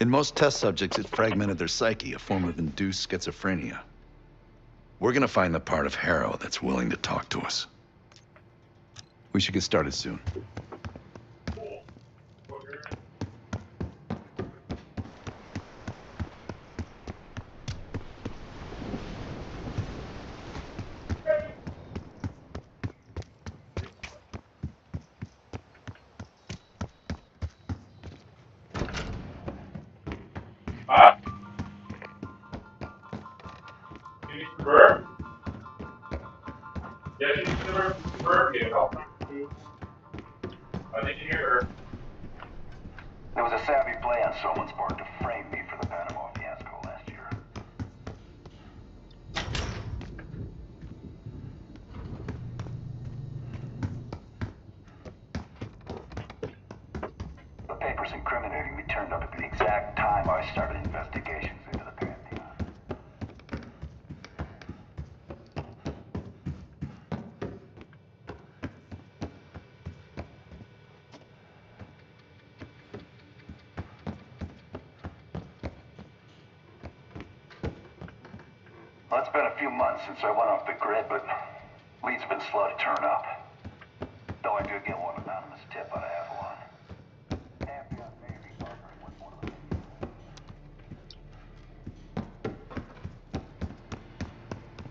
In most test subjects, it fragmented their psyche, a form of induced schizophrenia. We're gonna find the part of Harrow that's willing to talk to us. We should get started soon. There was a savvy play on someone's part to frame me for the Panama fiasco last year. The papers incriminating me turned up at the exact time I started investigations into the Pantheon. Well, it's been a few months since I went off the grid, but leads have been slow to turn up. Though I do get one anonymous tip out of Avalon.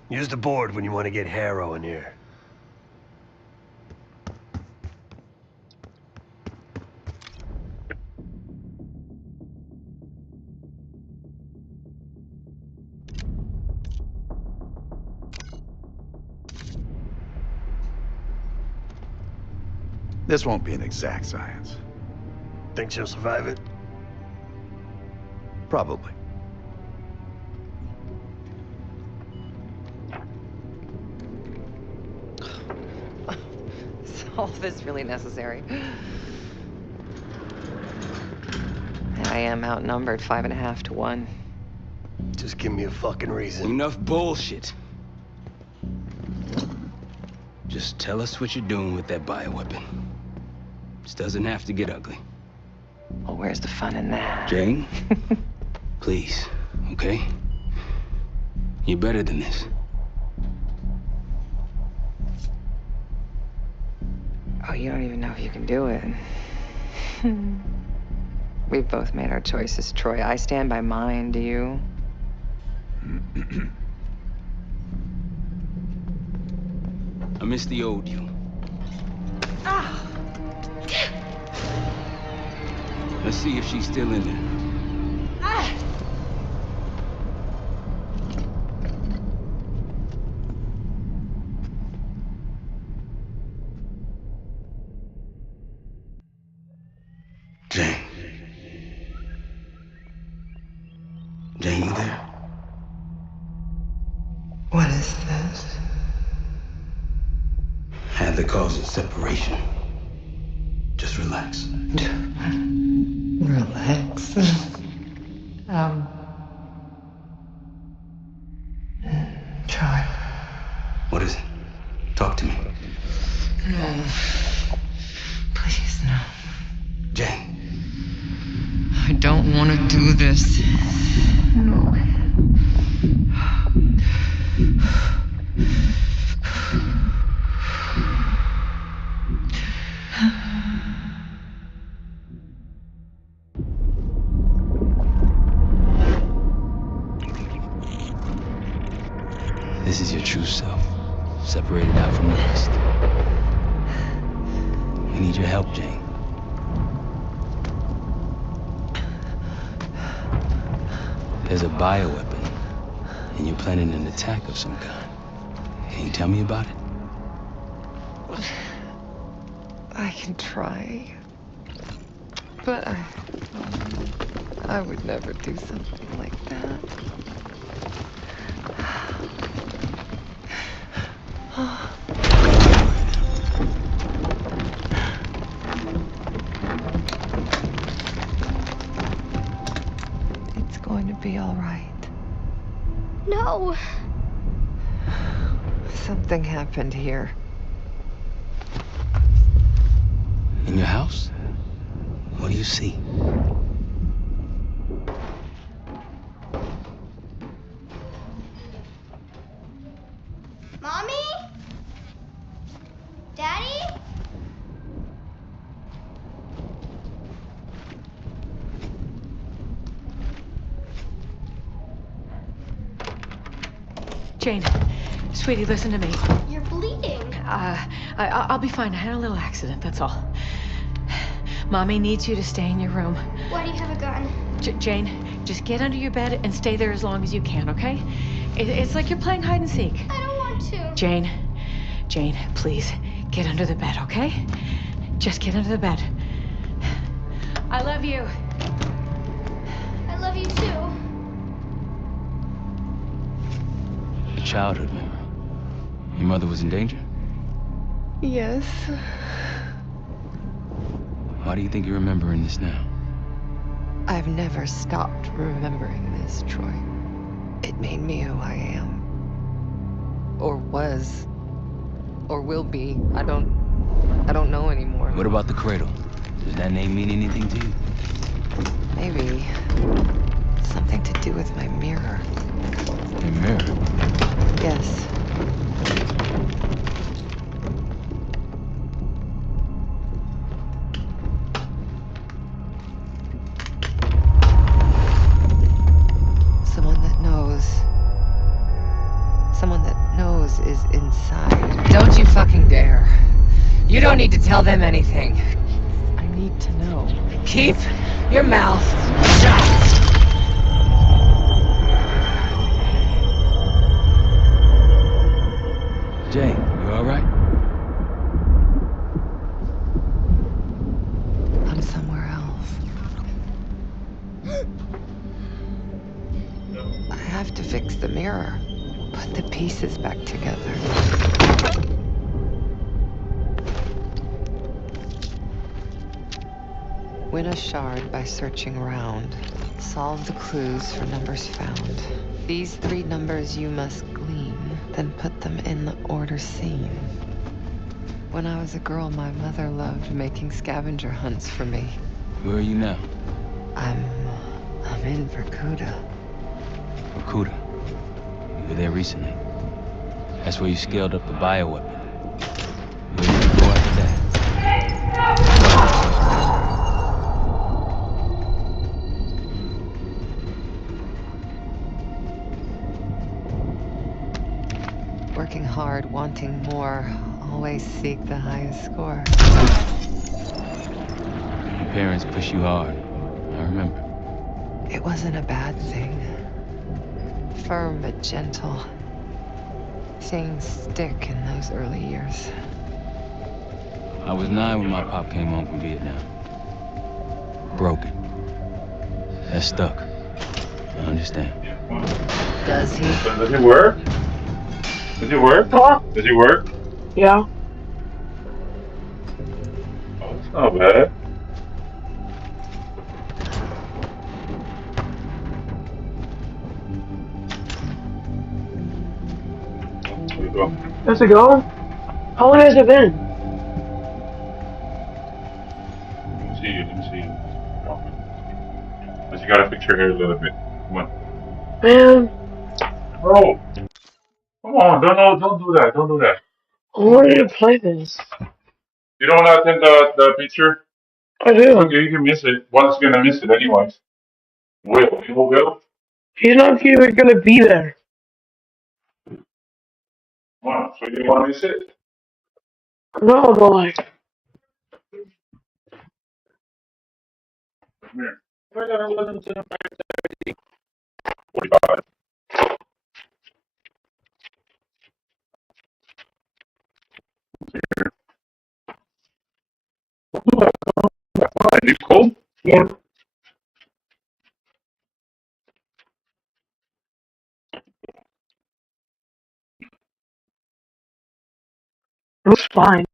Use the board when you want to get Harrow in here. This won't be an exact science. Think she'll survive it? Probably. Is all this really necessary? I am outnumbered 5.5 to 1. Just give me a fucking reason. Enough bullshit. Just tell us what you're doing with that bioweapon. This doesn't have to get ugly. Well, where's the fun in that? Jane, please, okay? You're better than this. Oh, you don't even know if you can do it. We've both made our choices, Troy. I stand by mine, do you? I miss the old you. Ah! Let's see if she's still in there. Ah! Jane. Jane, you there? What is this? Had the cause of separation. Just relax. Relax. Try. What is it? Talk to me. No. Please, no. Jane. I don't want to do this. No. This is your true self, separated out from the rest. We need your help, Jane. There's a bioweapon, and you're planning an attack of some kind. Can you tell me about it? I can try. But I would never do something like that. It's going to be all right. No! Something happened here. In your house? What do you see? Jane, sweetie, listen to me. You're bleeding. I'll be fine. I had a little accident, that's all. Mommy needs you to stay in your room. Why do you have a gun? Jane, just get under your bed and stay there as long as you can, okay? It's like you're playing hide and seek. I don't want to. Jane, please, get under the bed, okay? Just get under the bed. I love you. I love you too. A childhood memory. Your mother was in danger? Yes. Why do you think you're remembering this now? I've never stopped remembering this, Troy. It made me who I am. Or was. Or will be. I don't know anymore. What about the cradle? Does that name mean anything to you? Maybe something to do with my mirror. Your mirror? Yes. Someone that knows. Someone that knows is inside. Don't you fucking dare. You don't need to tell them anything. I need to know. Keep your mouth shut. Jane, you all right? I'm somewhere else. I have to fix the mirror. Put the pieces back together. Win a shard by searching around. Solve the clues for numbers found. These 3 numbers you must glean, then put them in the order seen. When I was a girl, my mother loved making scavenger hunts for me. Where are you now? I'm in Verkuda. Verkuda. You were there recently. That's where you scaled up the bioweapon. Where did you go after that? Working hard, wanting more, always seek the highest score. Your parents push you hard. I remember. It wasn't a bad thing. Firm but gentle. Things stick in those early years. I was 9 when my pop came home from Vietnam. Broken. That stuck. I understand. Does he? Does it work? Does it work? Huh? Does it work? Yeah. Oh, it's not bad. There you go. How's it going? How long has it been? Let me see you. Let me see you. But you gotta fix your hair a little bit. Come on. Man, Bro, come on. Don't do that. Don't do that. I wanted to play this. You don't attend the picture? I It's do. okay, you can miss it. One's gonna miss it anyways. Will, you will? He's not even gonna be there. Come on, so you wanna miss it? No, but like, Come here. 45. Are you cold? yeah. It was fine.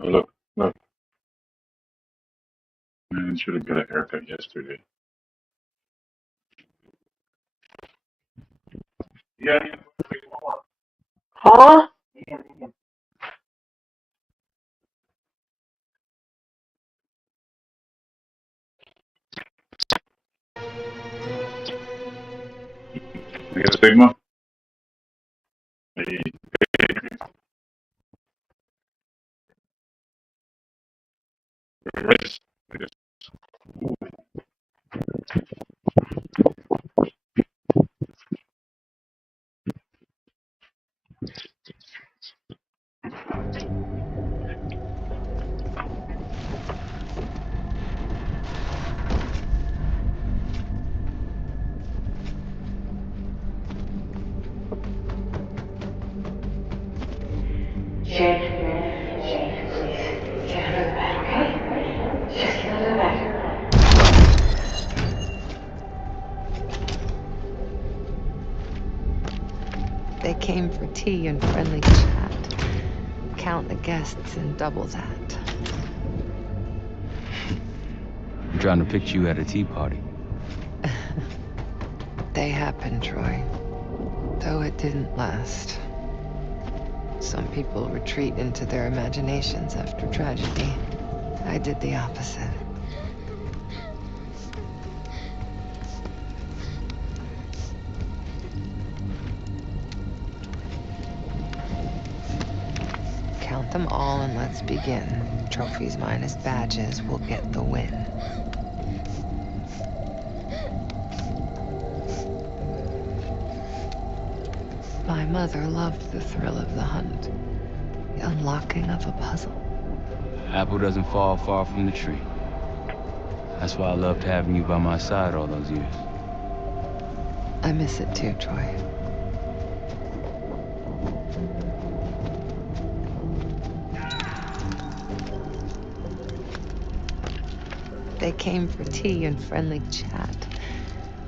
Oh, look. Man, should have got a haircut yesterday. Yeah. Huh? We got a Sigma? Hey, race. Shane, please, get under the bed, okay? Just get under the bed. They came for tea and friendly chat. Count the guests and double that. I'm trying to picture you at a tea party. They happened, Troy. Though it didn't last. Some people retreat into their imaginations after tragedy. I did the opposite. Count them all and let's begin. Trophies minus badges will get the win. My mother loved the thrill of the hunt, the unlocking of a puzzle. Apple doesn't fall far from the tree. That's why I loved having you by my side all those years. I miss it too, Troy. They came for tea and friendly chat.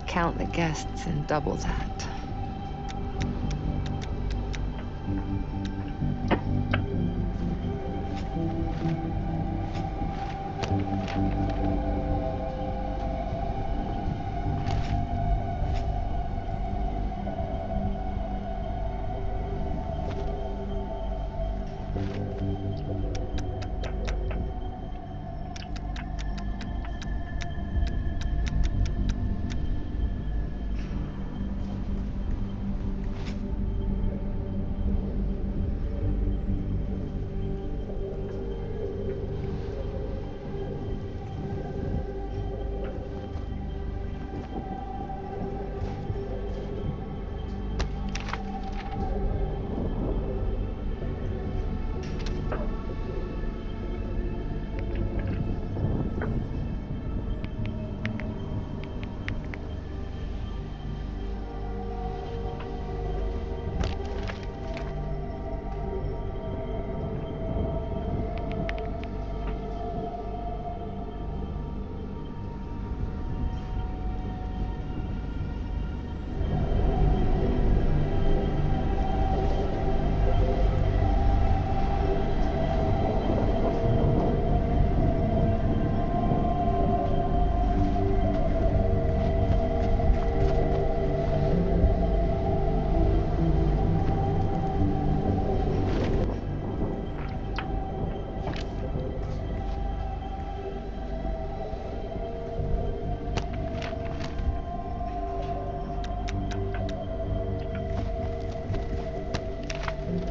Count the guests and double that.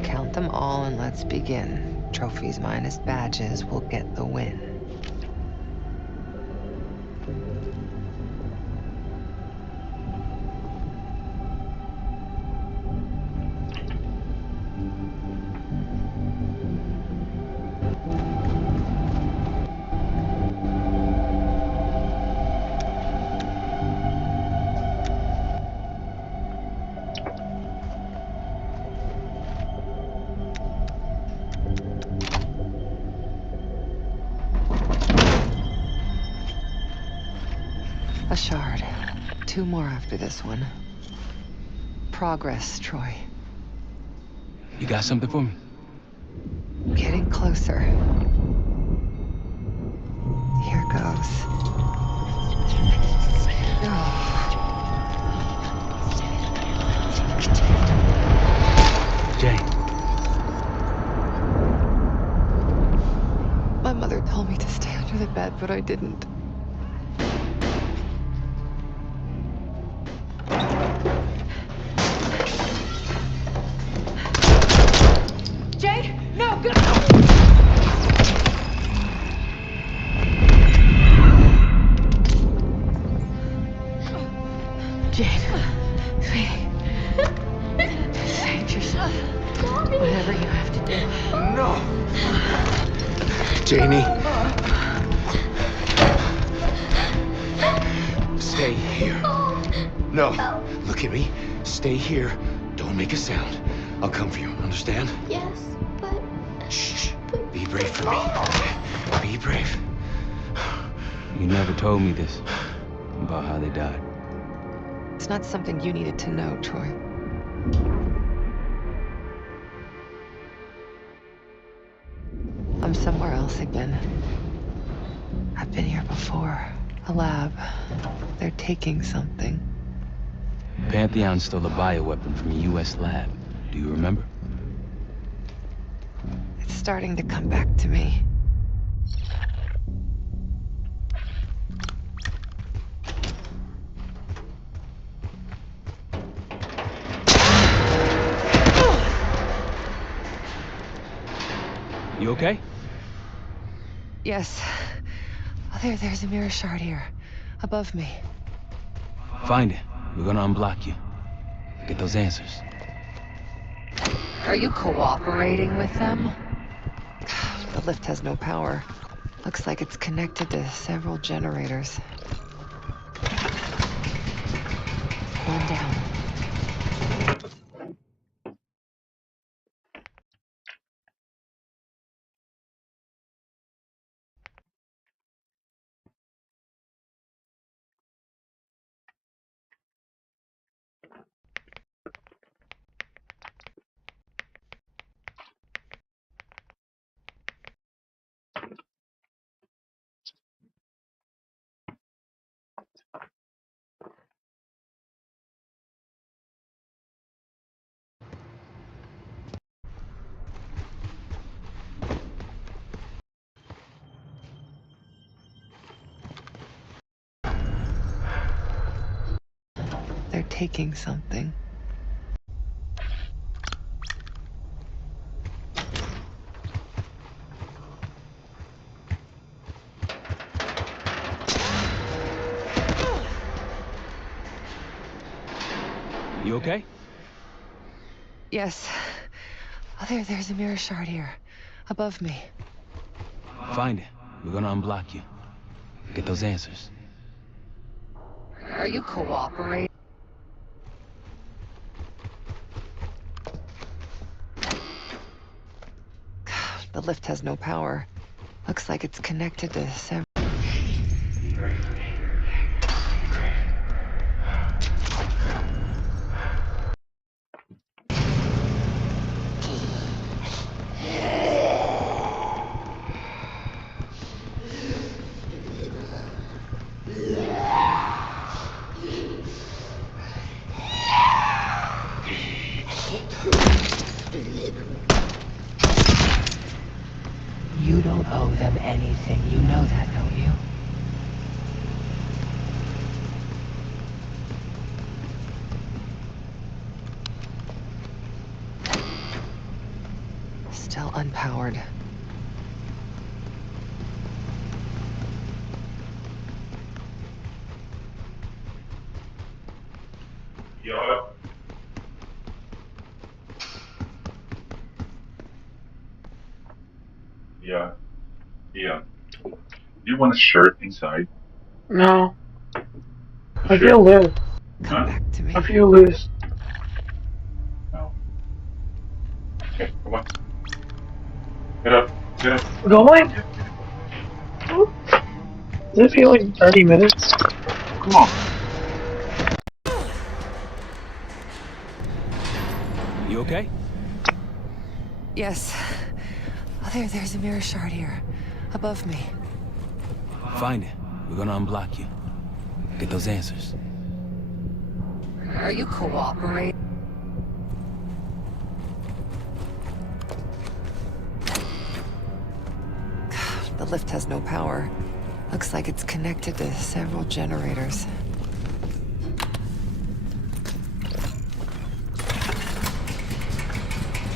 Count them all and let's begin. Trophies minus badges will get the win. A shard. 2 more after this one. Progress, Troy. You got something for me? Getting closer. Here goes. Jane. My mother told me to stay under the bed, but I didn't. Jane, sweetie, save yourself. Whatever you have to do. No! Janie. Stay here. No. Look at me. Stay here. Don't make a sound. I'll come for you. Understand? Yes, but brave for me, okay? Be brave. You never told me this about how they died. It's not something you needed to know, Troy. I'm somewhere else again. I've been here before. A lab. They're taking something. Pantheon stole a bioweapon from a U.S. lab. Do you remember? It's starting to come back to me. You okay? Yes. Oh, there's a mirror shard here. Above me. Find it. We're gonna unblock you. Get those answers. Are you cooperating with them? The lift has no power. Looks like it's connected to several generators. One down. They're taking something. You okay? Yes. Oh, there's a mirror shard here. Above me. Find it. We're gonna unblock you. Get those answers. Are you cooperating? The lift has no power. Looks like it's connected to several. You don't owe them anything. You know that, don't you? Still unpowered. Yeah. Yeah. Yeah. Do you want a shirt inside? No. I Sure. feel loose. Come Huh? back to me. I feel loose. No. Okay, come on. Get up. Get up. Going? Get up. Does it feel like 30 minutes? Come on. You okay? Yes. Oh, there's a mirror shard here. Above me. Find it. We're gonna unblock you. Get those answers. Are you cooperating? The lift has no power. Looks like it's connected to several generators.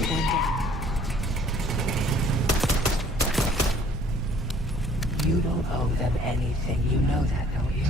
One down. You don't owe them anything. You know that, don't you?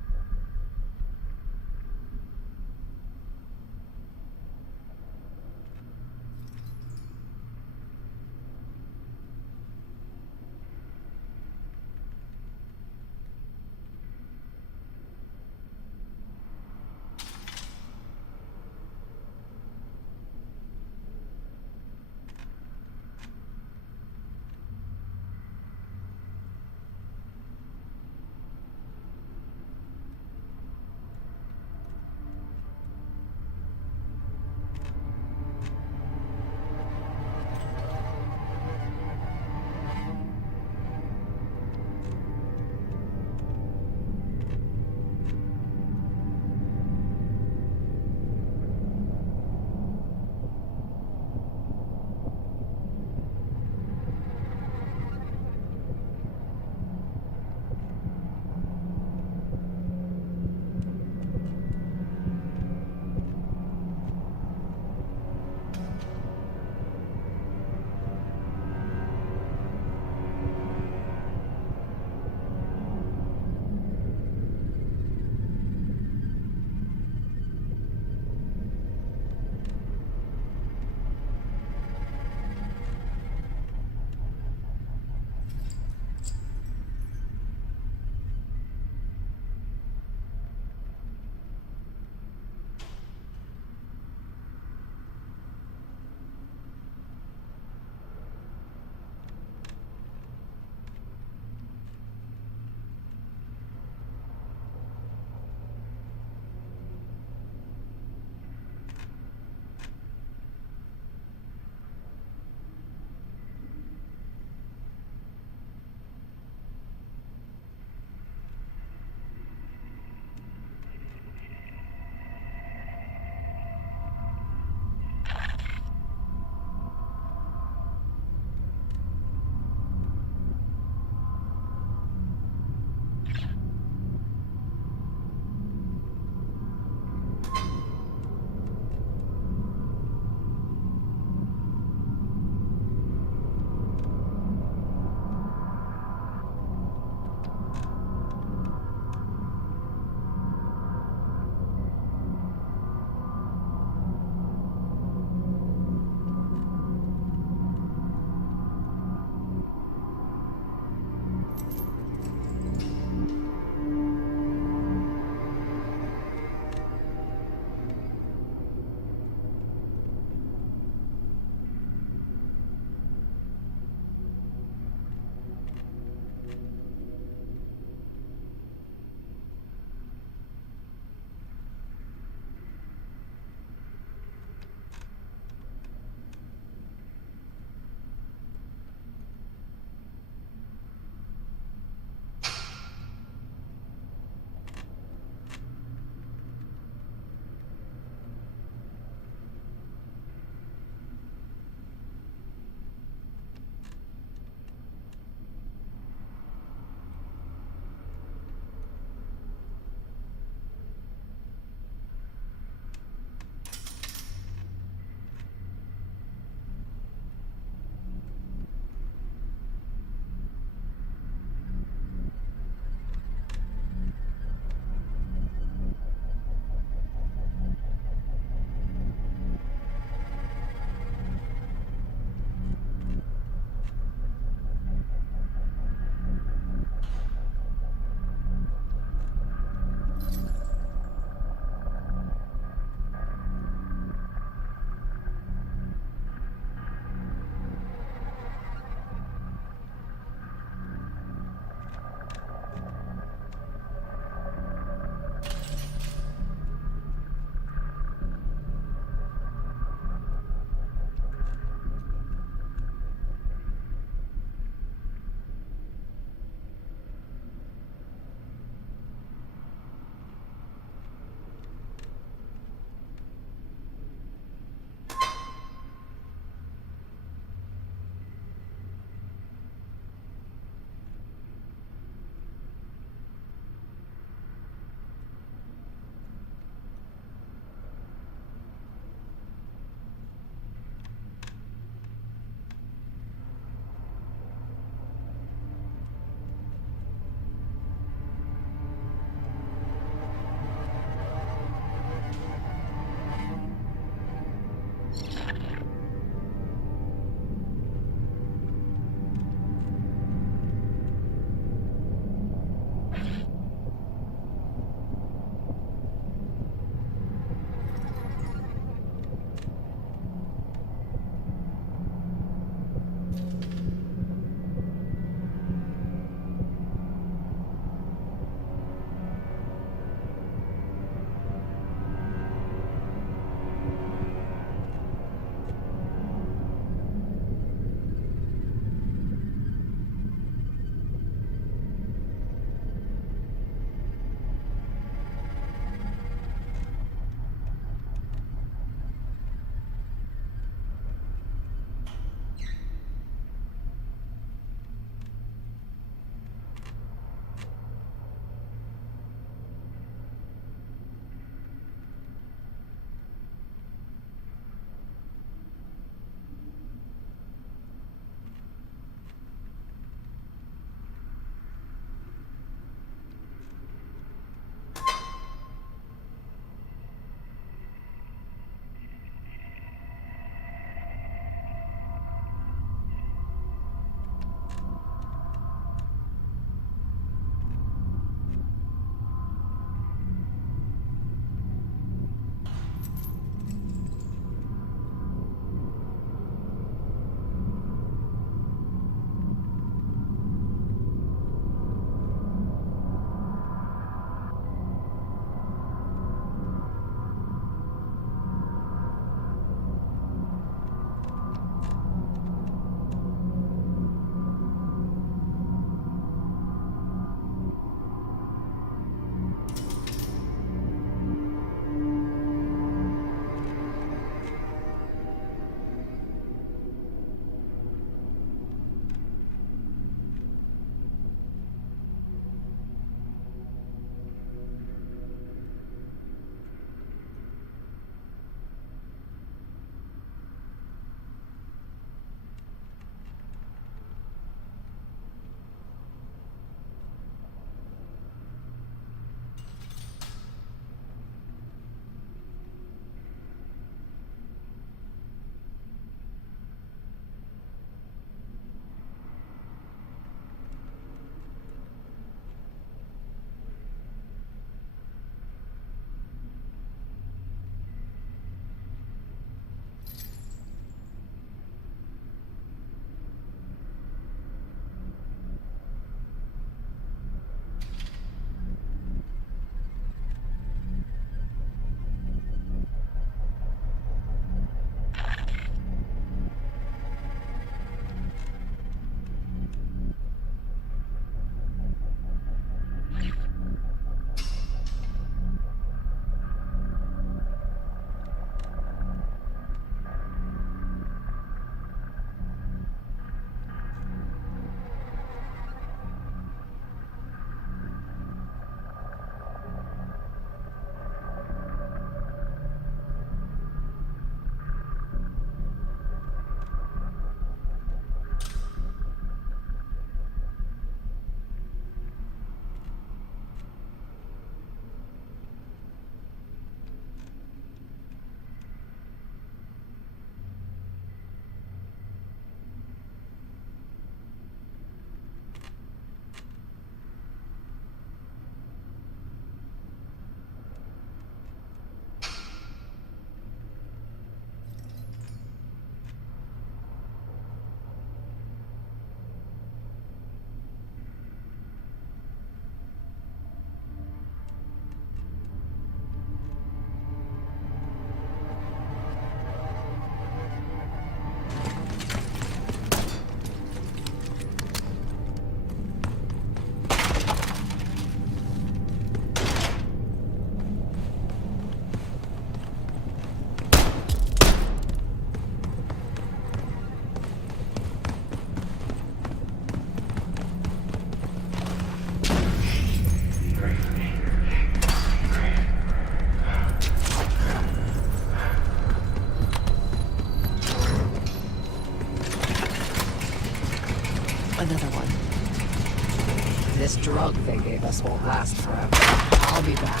drug they gave us won't last forever. I'll be back.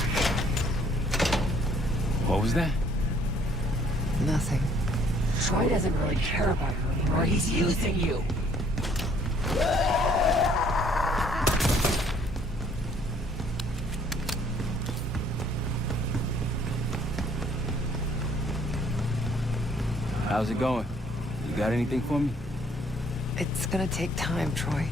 What was that? Nothing. Troy doesn't really care about you anymore. He's using you. How's it going? You got anything for me? It's gonna take time, Troy.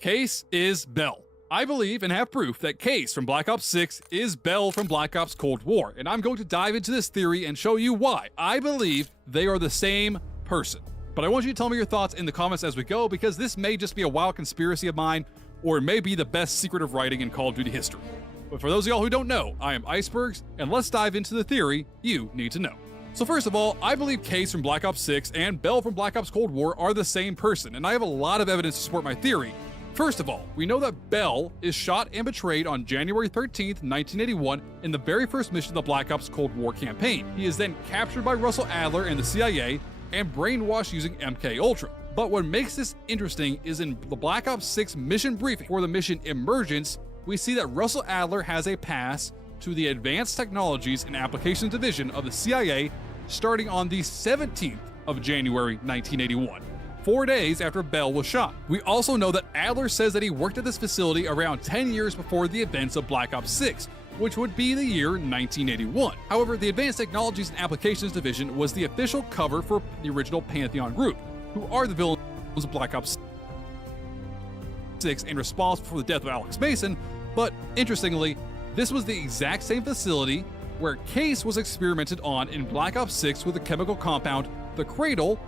Case is Bell. I believe and have proof that Case from Black Ops 6 is Bell from Black Ops Cold War, and I'm going to dive into this theory and show you why I believe they are the same person. But I want you to tell me your thoughts in the comments as we go, because this may just be a wild conspiracy of mine, or it may be the best secret of writing in Call of Duty history. But for those of y'all who don't know, I am Icebergs, and let's dive into the theory you need to know. So first of all, I believe Case from Black Ops 6 and Bell from Black Ops Cold War are the same person, and I have a lot of evidence to support my theory. First of all, we know that Bell is shot and betrayed on January 13th, 1981 in the very first mission of the Black Ops Cold War campaign. He is then captured by Russell Adler and the CIA and brainwashed using MK-Ultra. But what makes this interesting is in the Black Ops 6 mission briefing for the mission Emergence, we see that Russell Adler has a pass to the Advanced Technologies and Applications Division of the CIA starting on the 17th of January 1981. 4 days after Bell was shot. We also know that Adler says that he worked at this facility around 10 years before the events of Black Ops 6, which would be the year 1981. However, the Advanced Technologies and Applications Division was the official cover for the original Pantheon group, who are the villains of Black Ops 6 and responsible for the death of Alex Mason, but interestingly, this was the exact same facility where Case was experimented on in Black Ops 6 with the chemical compound, the Cradle,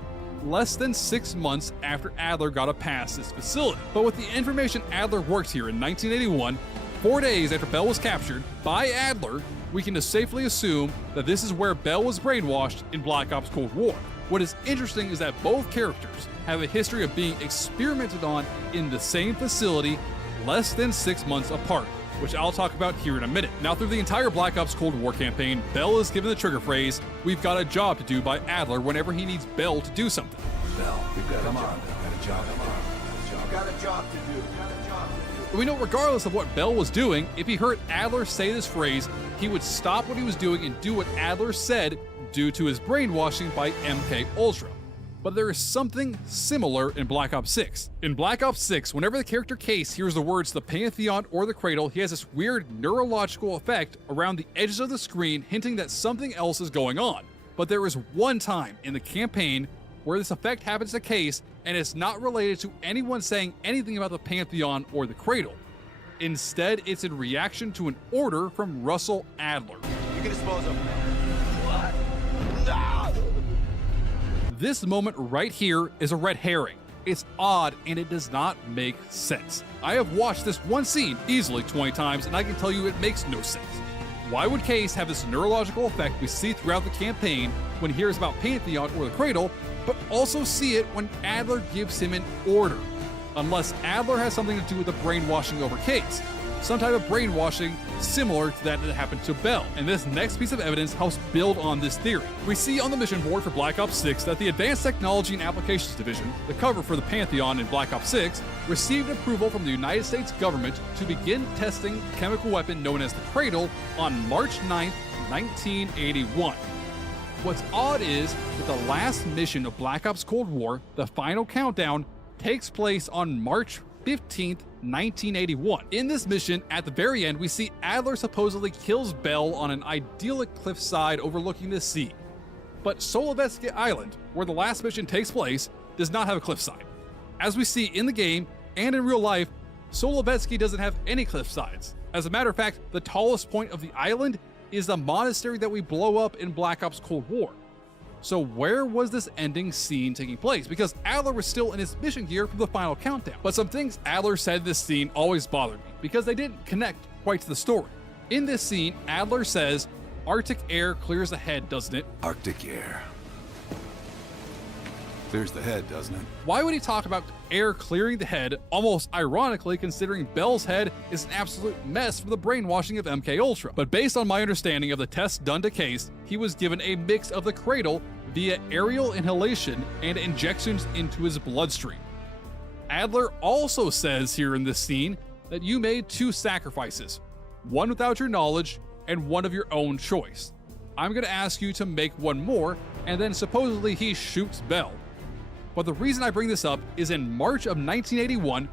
less than 6 months after Adler got a pass this facility. But with the information Adler worked here in 1981, 4 days after Bell was captured by Adler, we can safely assume that this is where Bell was brainwashed in Black Ops Cold War. What is interesting is that both characters have a history of being experimented on in the same facility less than 6 months apart, which I'll talk about here in a minute. Now, through the entire Black Ops Cold War campaign, Bell is given the trigger phrase, "We've got a job to do" by Adler whenever he needs Bell to do something. Bell, we've got a job to do. We know regardless of what Bell was doing, if he heard Adler say this phrase, he would stop what he was doing and do what Adler said due to his brainwashing by MK-Ultra. But there is something similar in Black Ops 6. In Black Ops 6, whenever the character Case hears the words the Pantheon or the Cradle, he has this weird neurological effect around the edges of the screen hinting that something else is going on. But there is one time in the campaign where this effect happens to Case, and it's not related to anyone saying anything about the Pantheon or the Cradle. Instead, it's in reaction to an order from Russell Adler. You can dispose of him. What? No! This moment right here is a red herring. It's odd and it does not make sense. I have watched this one scene easily 20 times and I can tell you it makes no sense. Why would Case have this neurological effect we see throughout the campaign when he hears about Pantheon or the Cradle, but also see it when Adler gives him an order? Unless Adler has something to do with the brainwashing over Case. Some type of brainwashing similar to that happened to Bell. And this next piece of evidence helps build on this theory. We see on the mission board for Black Ops 6 that the Advanced Technology and Applications Division, the cover for the Pantheon in Black Ops 6, received approval from the United States government to begin testing the chemical weapon known as the Cradle on March 9th, 1981. What's odd is that the last mission of Black Ops Cold War, the final countdown, takes place on March 15th, 1981. In this mission, at the very end, we see Adler supposedly kills Bell on an idyllic cliffside overlooking the sea. But Solovetsky Island, where the last mission takes place, does not have a cliffside. As we see in the game and in real life, Solovetsky doesn't have any cliffsides. As a matter of fact, the tallest point of the island is the monastery that we blow up in Black Ops Cold War. So where was this ending scene taking place? Because Adler was still in his mission gear for the final countdown. But some things Adler said in this scene always bothered me, because they didn't connect quite to the story. In this scene, Adler says, "Arctic air clears the head, doesn't it?" Arctic air. Clears the head, doesn't it? Why would he talk about air clearing the head, almost ironically considering Bell's head is an absolute mess from the brainwashing of MKUltra? But based on my understanding of the tests done to Case, he was given a mix of the cradle via aerial inhalation and injections into his bloodstream. Adler also says here in this scene that you made 2 sacrifices, one without your knowledge and one of your own choice. I'm going to ask you to make one more, and then supposedly he shoots Bell. But the reason I bring this up is in March of 1981,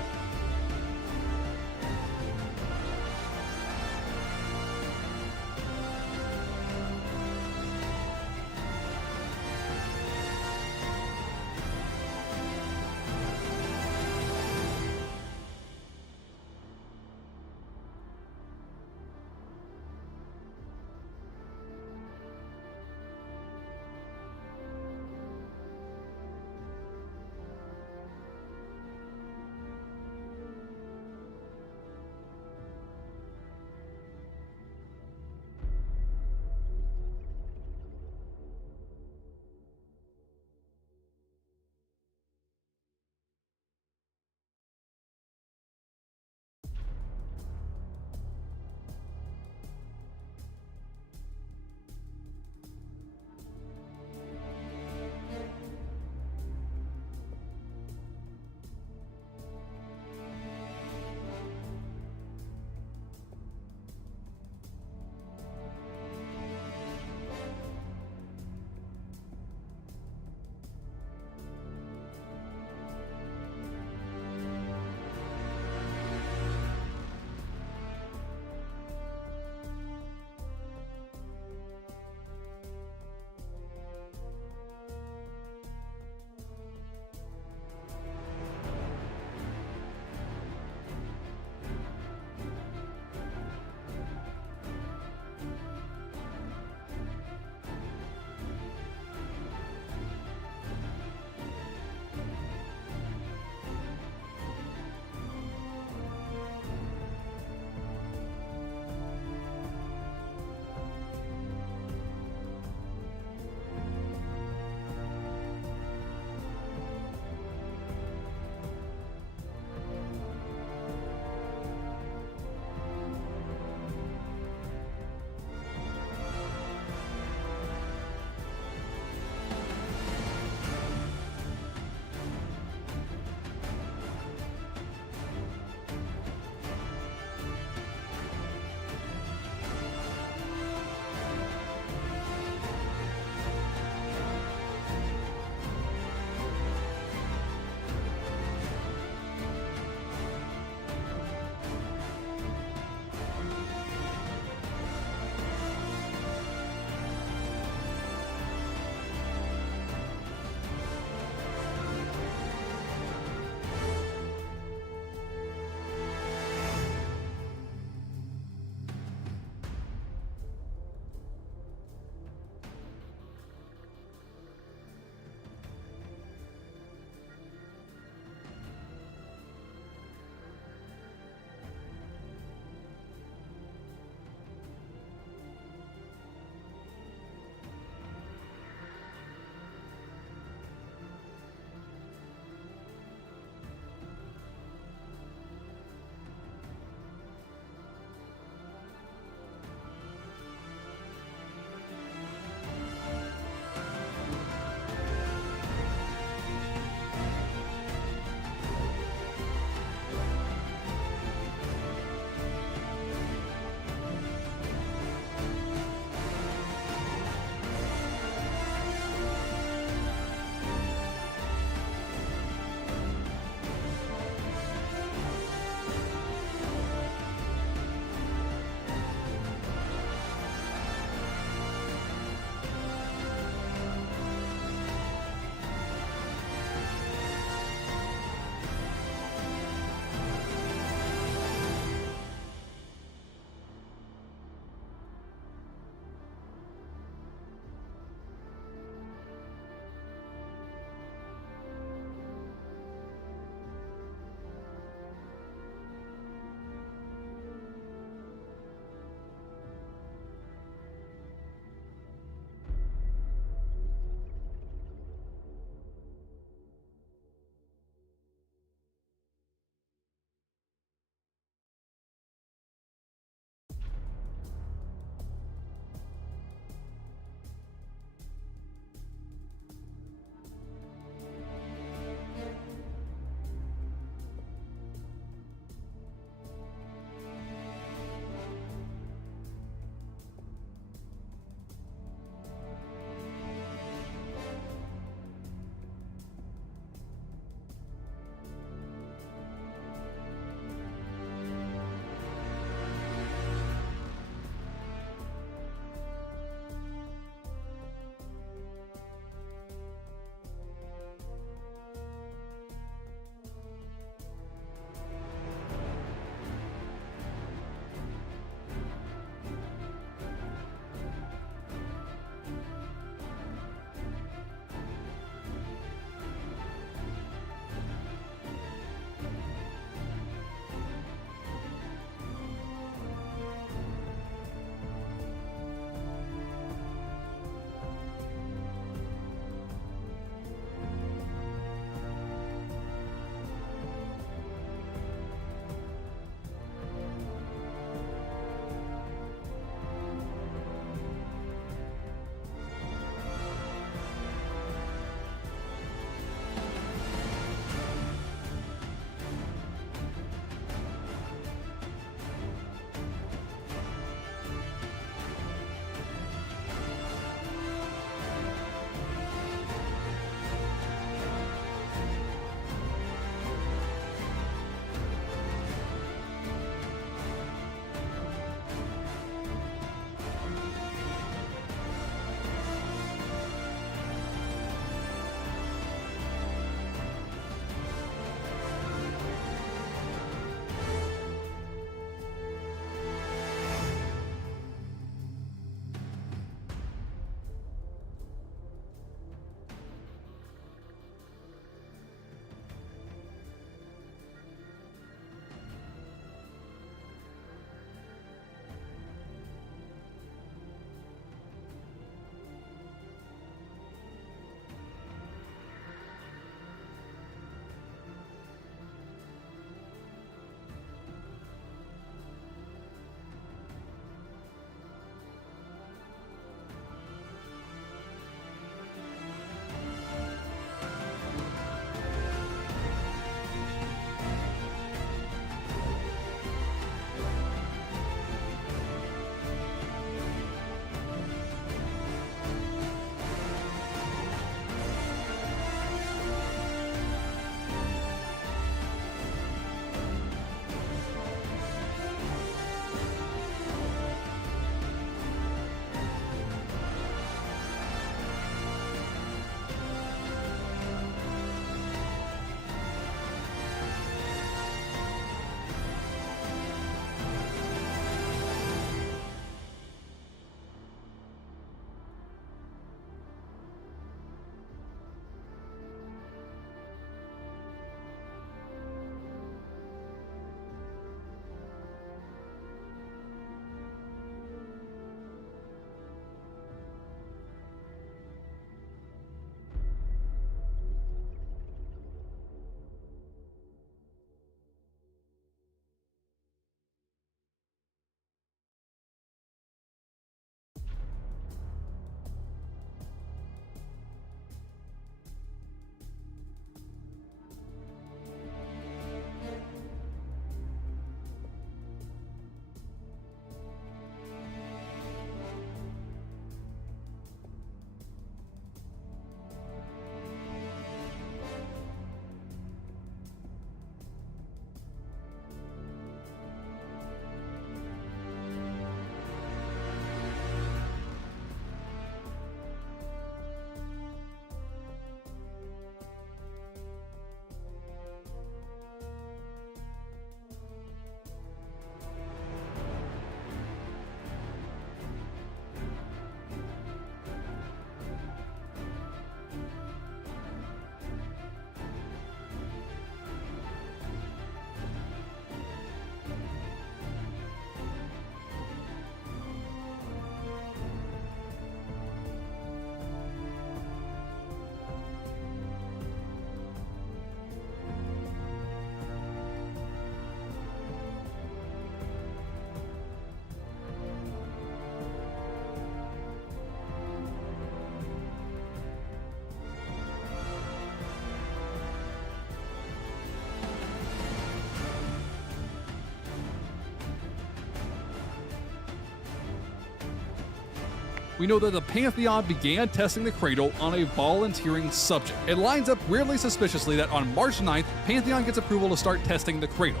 we know that the Pantheon began testing the Cradle on a volunteering subject. It lines up weirdly suspiciously that on March 9th, Pantheon gets approval to start testing the Cradle.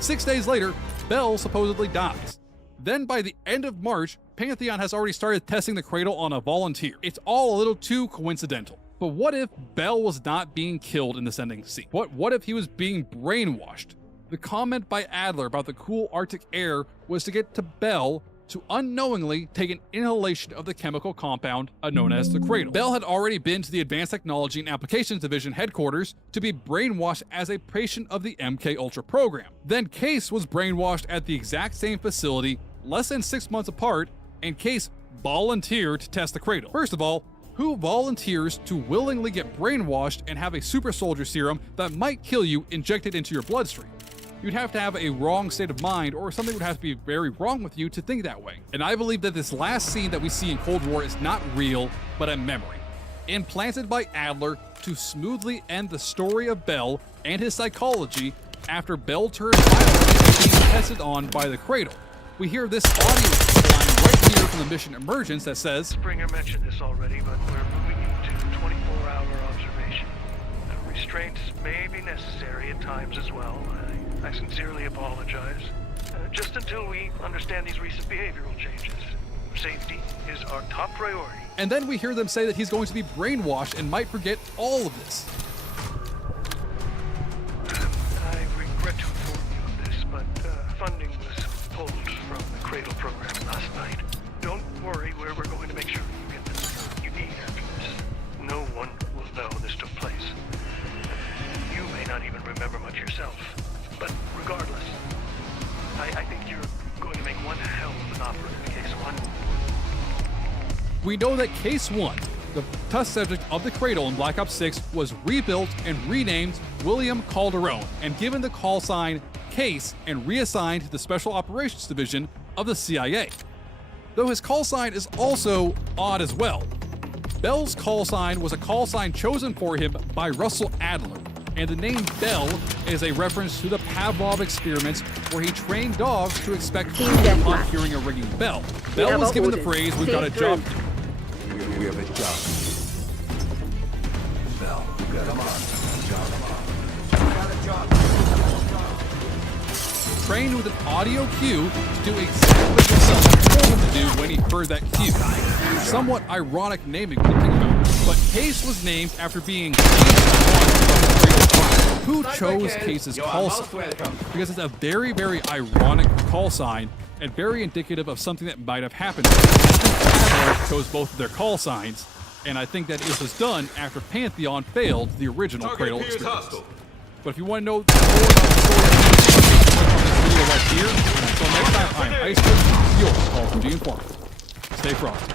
6 days later, Bell supposedly dies. Then by the end of March, Pantheon has already started testing the Cradle on a volunteer. It's all a little too coincidental. But what if Bell was not being killed in this ending scene? What if he was being brainwashed? The comment by Adler about the cool Arctic air was to get to Bell to unknowingly take an inhalation of the chemical compound known as the Cradle. Bell had already been to the Advanced Technology and Applications Division headquarters to be brainwashed as a patient of the MK Ultra program. Then Case was brainwashed at the exact same facility less than 6 months apart, and Case volunteered to test the Cradle. First of all, who volunteers to willingly get brainwashed and have a super soldier serum that might kill you injected into your bloodstream? You'd have to have a wrong state of mind, or something would have to be very wrong with you to think that way. And I believe that this last scene that we see in Cold War is not real, but a memory, implanted by Adler to smoothly end the story of Bell and his psychology after Bell turned violent and being tested on by the Cradle. We hear this audio line right here from the mission Emergence that says, Springer mentioned this already, but we're moving you to 24-hour observation. Restraints may be necessary at times as well. I sincerely apologize. Just until we understand these recent behavioral changes. Safety is our top priority. And then we hear them say that he's going to be brainwashed and might forget all of this. I regret to inform you of this, but funding was pulled from the Cradle program last night. Don't worry, we're going to make sure you get the support you need after this. No one will know this took place. You may not even remember much yourself. But regardless, I think you're going to make one hell of an offer in Case 1. We know that Case 1, the test subject of the Cradle in Black Ops 6, was rebuilt and renamed William Calderon and given the call sign Case and reassigned to the Special Operations Division of the CIA. Though his call sign is also odd as well. Bell's call sign was a call sign chosen for him by Russell Adler, and the name Bell is a reference to the Pavlov experiments where he trained dogs to expect food upon hearing a ringing bell. Bell was given the phrase, "We've got a job." We have a job. Bell, come on. Trained with an audio cue to do exactly what someone told him to do when he heard that cue. Somewhat ironic naming when you think about it. But Case was named after being who chose Case's call sign? Because it's a very, very ironic call sign and very indicative of something that might have happened. Adler chose both of their call signs, and I think that it was done after Pantheon failed the original Cradle experiment. But if you want to know more about the story of this video right here, until next time, I'm Iceberg, your Call from G Informant. Stay frosty.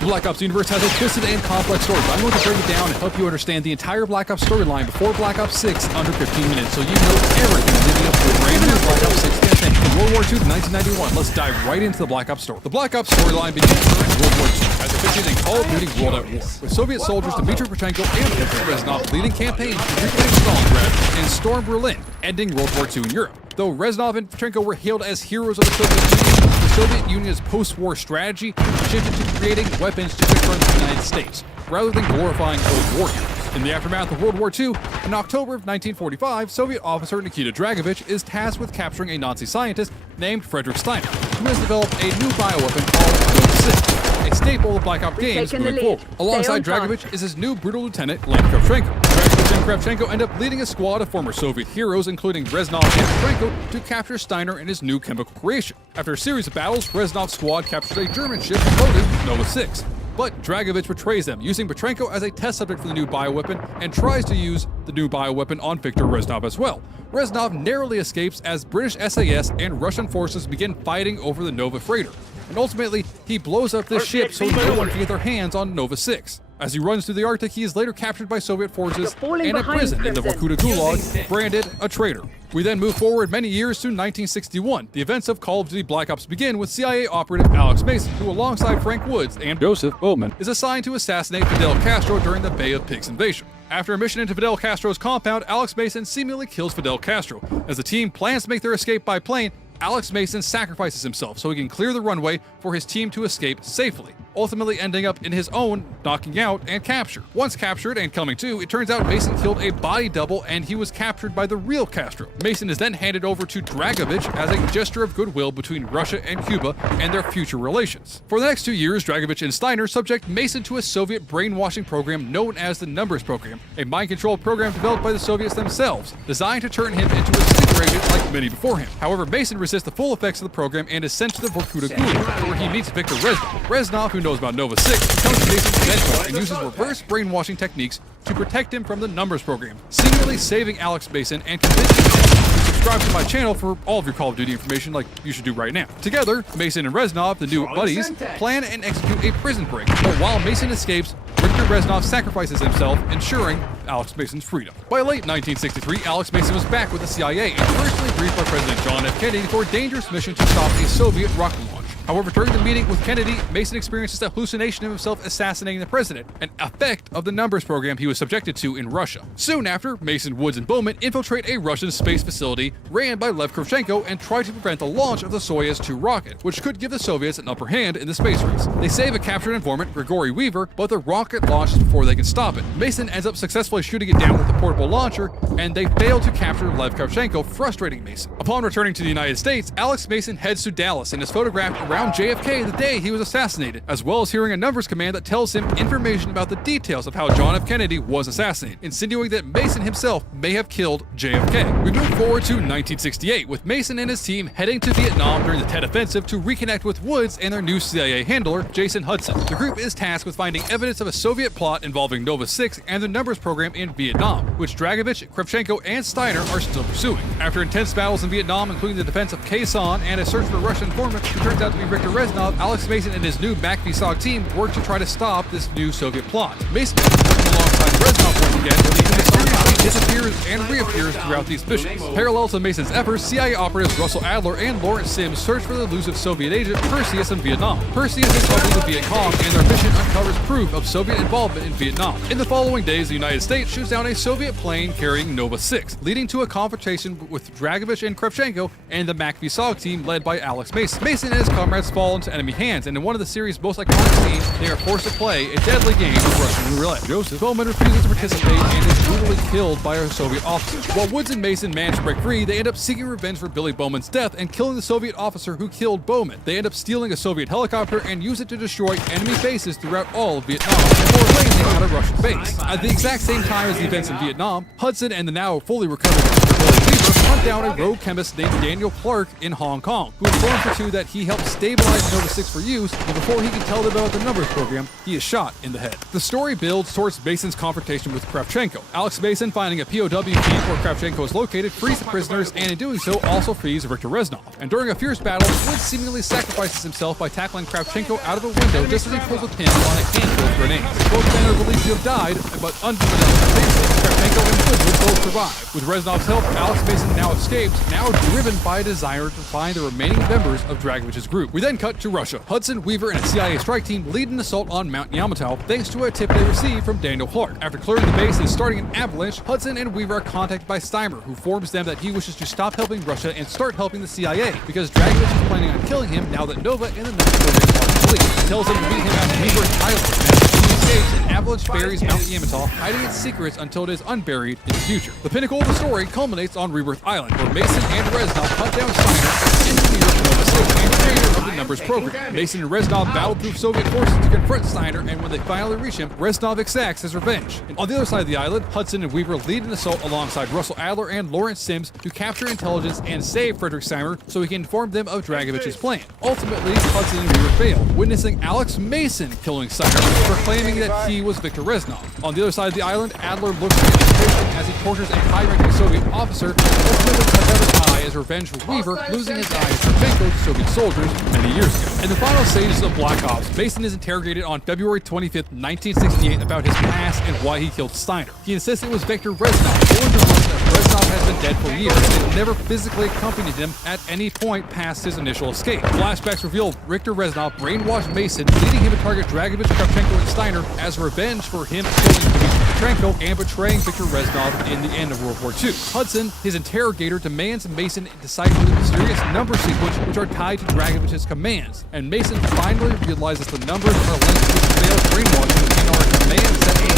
The Black Ops universe has a twisted and complex story, but I'm going to break it down and help you understand the entire Black Ops storyline before Black Ops 6 under 15 minutes, so you know everything leading up to the brand new Black Ops 6 campaign from World War II to 1991. Let's dive right into the Black Ops story. The Black Ops storyline begins during World War II, as depicted in Call of Duty World at War, with Soviet soldiers Dmitry Petrenko and Viktor Reznov leading campaigns to reclaim Stalingrad and storm Berlin, ending World War II in Europe. Though Reznov and Petrenko were hailed as heroes of the Soviet Union's post-war strategy shifted to creating weapons to confront the United States, rather than glorifying old war heroes. In the aftermath of World War II, in October of 1945, Soviet officer Nikita Dragovich is tasked with capturing a Nazi scientist named Frederick Steiner, who has developed a new bioweapon called BO6, a staple of Black Ops games moving forward. Alongside Dragovich is his new brutal lieutenant, Len Kravchenko. Dragovich and Kravchenko end up leading a squad of former Soviet heroes, including Reznov and Petrenko, to capture Steiner and his new chemical creation. After a series of battles, Reznov's squad captures a German ship loaded with Nova 6. But Dragovich betrays them, using Petrenko as a test subject for the new bioweapon and tries to use the new bioweapon on Viktor Reznov as well. Reznov narrowly escapes as British SAS and Russian forces begin fighting over the Nova freighter. And ultimately, he blows up this ship so no one can get their hands on Nova 6. As he runs through the Arctic, he is later captured by Soviet forces and imprisoned in the Vorkuta Gulag, branded a traitor. We then move forward many years to 1961. The events of Call of Duty Black Ops begin with CIA operative Alex Mason, who alongside Frank Woods and Joseph Boatman is assigned to assassinate Fidel Castro during the Bay of Pigs invasion. After a mission into Fidel Castro's compound, Alex Mason seemingly kills Fidel Castro. As the team plans to make their escape by plane, Alex Mason sacrifices himself so he can clear the runway for his team to escape safely, ultimately ending up in his own knocking out and capture. Once captured and coming to, it turns out Mason killed a body double and he was captured by the real Castro. Mason is then handed over to Dragovich as a gesture of goodwill between Russia and Cuba and their future relations. For the next 2 years, Dragovich and Steiner subject Mason to a Soviet brainwashing program known as the Numbers Program, a mind control program developed by the Soviets themselves, designed to turn him into a sleeper agent like many before him. However, Mason resists the full effects of the program and is sent to the Vorkuta Gulag, where he meets Victor Reznov. Reznov, who knows about Nova 6, becomes Mason's mentor and uses reverse brainwashing techniques to protect him from the Numbers Program, seemingly saving Alex Mason and convincing him to subscribe to my channel for all of your Call of Duty information like you should do right now. Together, Mason and Reznov, the new buddies, plan and execute a prison break, but while Mason escapes, Victor Reznov sacrifices himself, ensuring Alex Mason's freedom. By late 1963, Alex Mason was back with the CIA and personally briefed by President John F. Kennedy for a dangerous mission to stop a Soviet rocket launch. However, during the meeting with Kennedy, Mason experiences a hallucination of himself assassinating the president, an effect of the Numbers Program he was subjected to in Russia. Soon after, Mason, Woods, and Bowman infiltrate a Russian space facility ran by Lev Kravchenko and try to prevent the launch of the Soyuz 2 rocket, which could give the Soviets an upper hand in the space race. They save a captured informant, Grigory Weaver, but the rocket launches before they can stop it. Mason ends up successfully shooting it down with a portable launcher, and they fail to capture Lev Kravchenko, frustrating Mason. Upon returning to the United States, Alex Mason heads to Dallas and is photographed around JFK the day he was assassinated, as well as hearing a numbers command that tells him information about the details of how John F. Kennedy was assassinated, insinuating that Mason himself may have killed JFK. We move forward to 1968, with Mason and his team heading to Vietnam during the Tet Offensive to reconnect with Woods and their new CIA handler, Jason Hudson. The group is tasked with finding evidence of a Soviet plot involving Nova 6 and the Numbers Program in Vietnam, which Dragovich, Kravchenko, and Steiner are still pursuing. After intense battles in Vietnam, including the defense of Khe Sanh and a search for a Russian informant who turns out to be Victor Reznov, Alex Mason and his new BO6 team work to try to stop this new Soviet plot. Mason working alongside Reznov once again, when he mysteriously disappears and reappears throughout these missions. Parallel to Mason's efforts, CIA operatives Russell Adler and Lawrence Sims search for the elusive Soviet agent Perseus in Vietnam. Perseus is helping the Viet Cong, and their mission uncovers proof of Soviet involvement in Vietnam. In the following days, the United States shoots down a Soviet plane carrying Nova 6, leading to a confrontation with Dragovich and Kravchenko and the BO6 team led by Alex Mason. Mason and his comrades fall into enemy hands, and in one of the series' most iconic scenes, they are forced to play a deadly game of Russian roulette. Joseph Bowman refuses to participate and is brutally killed by a Soviet officer. While Woods and Mason manage to break free, they end up seeking revenge for Billy Bowman's death and killing the Soviet officer who killed Bowman. They end up stealing a Soviet helicopter and use it to destroy enemy bases throughout all of Vietnam before landing at a Russian base. At the exact same time as the events in Vietnam, Hudson and the now fully recovered Grigory Weaver hunt down a rogue chemist named Daniel Clark in Hong Kong, who informs the two that he helped stabilize Nova 6 for use, and before he can tell them about the Numbers Program, he is shot in the head. The story builds towards Mason's confrontation with Kravchenko. Alex Mason, finding a POW camp where Kravchenko is located, frees the prisoners, and in doing so also frees Victor Reznov. And during a fierce battle, Woods seemingly sacrifices himself by tackling Kravchenko out of a window just as he pulls a pin on a handful of grenades. Both men are believed to have died, but unbeknownst to Mason, Kravchenko and Woods would both survive. With Reznov's help, Alex Mason now escapes, now driven by a desire to find the remaining members of Dragovich's group. We then cut to Russia. Hudson, Weaver, and a CIA strike team lead an assault on Mount Yamato thanks to a tip they received from Daniel Clark. After clearing the base and starting an avalanche, Hudson and Weaver are contacted by Steiner, who informs them that he wishes to stop helping Russia and start helping the CIA because Dragovich is planning on killing him now that Nova and the Numbers Program are complete. He tells them to meet him at Weaver's Island. He escapes and avalanche buries Mount Yamato, hiding its secrets until it is unburied in the future. The pinnacle of the story culminates on Rebirth Island, where Mason and Reznov hunt down Steiner, engineer of Nova 6 and creator of the Numbers Program. Mason and Reznov battle through Soviet forces to confront Steiner, and when they finally reach him, Reznov exacts his revenge. And on the other side of the island, Hudson and Weaver lead an assault alongside Russell Adler and Lawrence Sims to capture intelligence and save Frederick Steiner so he can inform them of Dragovich's plan. Ultimately, Hudson and Weaver fail, witnessing Alex Mason killing Steiner, proclaiming that he was Victor Reznov. On the other side of the island, Adler looks for inspiration as he tortures a high-ranking Soviet officer, ultimately cuts out his eye as revenge for Weaver, losing his eye as Kravchenko to Soviet soldiers many years ago. In the final stages of Black Ops, Mason is interrogated on February 25th, 1968 about his past and why he killed Steiner. He insists it was Victor Reznov, going to learn that Reznov has been dead for years and never physically accompanied him at any point past his initial escape. Flashbacks reveal Victor Reznov brainwashed Mason, leading him to target Dragovich, Kravchenko, and Steiner as revenge for him killing Weaver. Petrenko and betraying Viktor Reznov in the end of World War II. Hudson, his interrogator, demands Mason decipher the mysterious number sequence which are tied to Dragovich's commands, and Mason finally realizes the numbers are linked to his failed brainwashing and are a command set in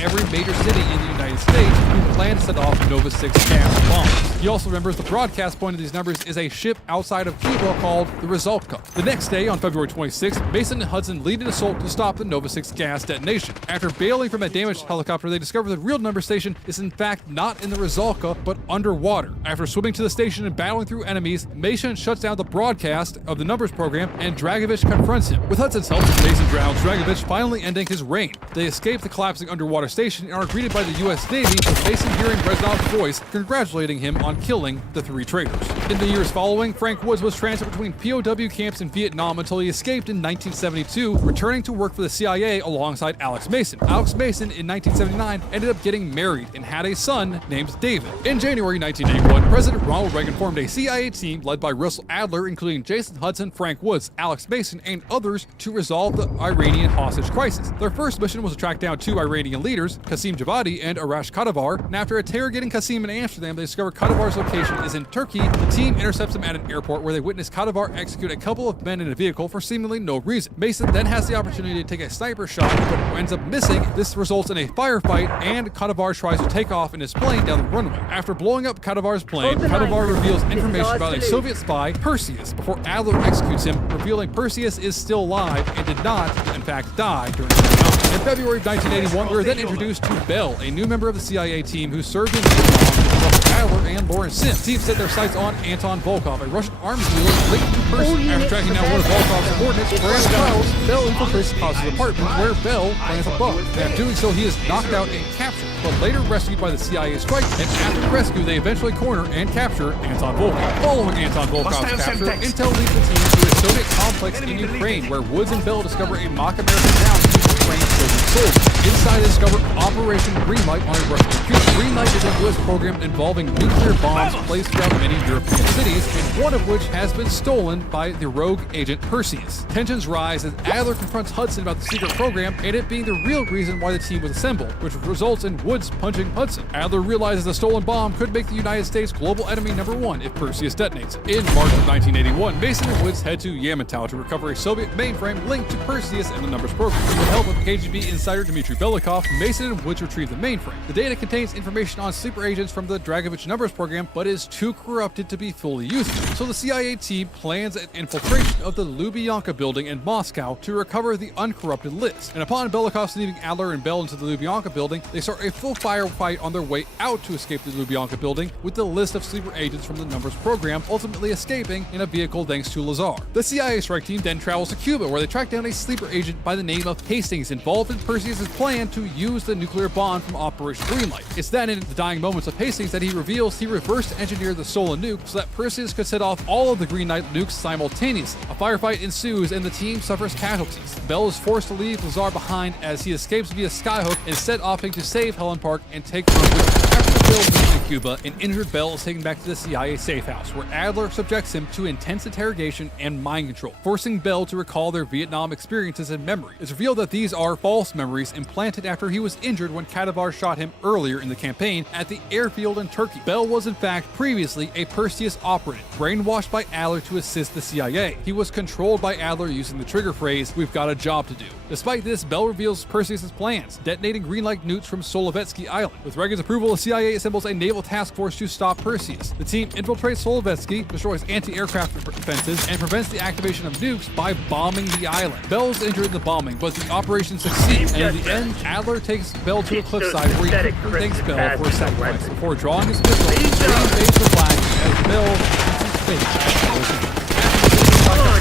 every major city in the United States who plan to set off Nova 6 gas bombs. He also remembers the broadcast point of these numbers is a ship outside of Cuba called the Rizalka. The next day, on February 26th, Mason and Hudson lead an assault to stop the Nova 6 gas detonation. After bailing from a damaged helicopter, they discover the real number station is in fact not in the Rizalka, but underwater. After swimming to the station and battling through enemies, Mason shuts down the broadcast of the numbers program and Dragovich confronts him. With Hudson's help, Mason drowns Dragovich, finally ending his reign. They escape the collapsing underwater station and are greeted by the U.S. Navy, with Mason hearing Reznov's voice congratulating him on killing the 3 traitors. In the years following, Frank Woods was transferred between POW camps in Vietnam until he escaped in 1972, returning to work for the CIA alongside Alex Mason. Alex Mason, in 1979, ended up getting married and had a son named David. In January 1981, President Ronald Reagan formed a CIA team led by Russell Adler, including Jason Hudson, Frank Woods, Alex Mason, and others, to resolve the Iranian hostage crisis. Their first mission was to track down 2 Iranian leaders, Qasim Javadi and Arash Kadivar, and after interrogating Qasim in Amsterdam, they discover Kadivar's location is in Turkey. The team intercepts him at an airport where they witness Kadivar execute a couple of men in a vehicle for seemingly no reason. Mason then has the opportunity to take a sniper shot, but ends up missing. This results in a firefight, and Kadivar tries to take off in his plane down the runway. After blowing up Kadivar's plane, Kadivar reveals information about a Soviet spy, Perseus, before Adler executes him, revealing Perseus is still alive and did not, in fact, die during the time. In February of 1981, we were then introduced to Bell, a new member of the CIA team who served in Vietnam with Russell Adler and Lawrence Sims. The team set their sights on Anton Volkov, a Russian arms dealer linked to Perseus. After tracking down one of Volkov's subordinates, Grant Charles, Bell infiltrates Haas's apartment, where Bell plants a bomb. After doing so, he is knocked out and captured, but later rescued by the CIA strike, and after the rescue, they eventually corner and capture Anton Volkov. Following Anton Volkov's capture, intel leads the team to a Soviet complex in Ukraine, where Woods and Bell discover a mock American town to train Soviet soldiers. Inside, they discover Operation Greenlight on a Russian computer. Greenlight is a U.S. program involving nuclear bombs placed throughout many European cities, and one of which has been stolen by the rogue agent Perseus. Tensions rise as Adler confronts Hudson about the secret program and it being the real reason why the team was assembled, which results in Woods punching Hudson. Adler realizes the stolen bomb could make the United States global enemy #1 if Perseus detonates. In March of 1981, Mason and Woods head to Yamantau to recover a Soviet mainframe linked to Perseus and the numbers program. With the help of KGB insider Dmitry Belikov, Mason and Woods retrieve the mainframe. The data contains information on sleeper agents from the Dragovich numbers program, but is too corrupted to be fully useful. So the CIA team plans an infiltration of the Lubyanka building in Moscow to recover the uncorrupted list. And upon Belikov's leaving Adler and Bell into the Lubyanka building, they start a full firefight on their way out to escape the Lubyanka building with the list of sleeper agents from the numbers program, ultimately escaping in a vehicle thanks to Lazar. The CIA strike team then travels to Cuba, where they track down a sleeper agent by the name of Hastings, involved in Perseus' plan to use the nuclear bomb from Operation Greenlight. It's then in the dying moments of Hastings that he reveals he reversed engineered the stolen nuke so that Perseus could set off all of the Greenlight nukes simultaneously. A firefight ensues and the team suffers casualties. Bell is forced to leave Lazar behind as he escapes via Skyhook, instead opting to save Helen Park and take her with him. After the failed mission in Cuba, an injured Bell is taken back to the CIA safe house, where Adler subjects him to intense interrogation and mind control, forcing Bell to recall their Vietnam experiences and memories. It's revealed that these are false memories implanted after he was injured when Kadivar shot him earlier in the campaign at the airfield in Turkey. Bell was in fact previously a Perseus operative, brainwashed by Adler to assist the CIA. He was controlled by Adler using the trigger phrase, "We've got a job to do." Despite this, Bell reveals Perseus' plans, detonating Greenlight nukes from Solovetsky Island. With Reagan's approval, the CIA assembles a naval task force to stop Perseus. The team infiltrates Solovetsky, destroys anti-aircraft defenses, and prevents the activation of nukes by bombing the island. Bell is injured in the bombing, but the operation succeeds, and in the end, Adler takes Bell to a cliffside where he quickly thanks Bell for his sacrifice. Before drawing his pistol, he fades the flag as Bell shoots his face.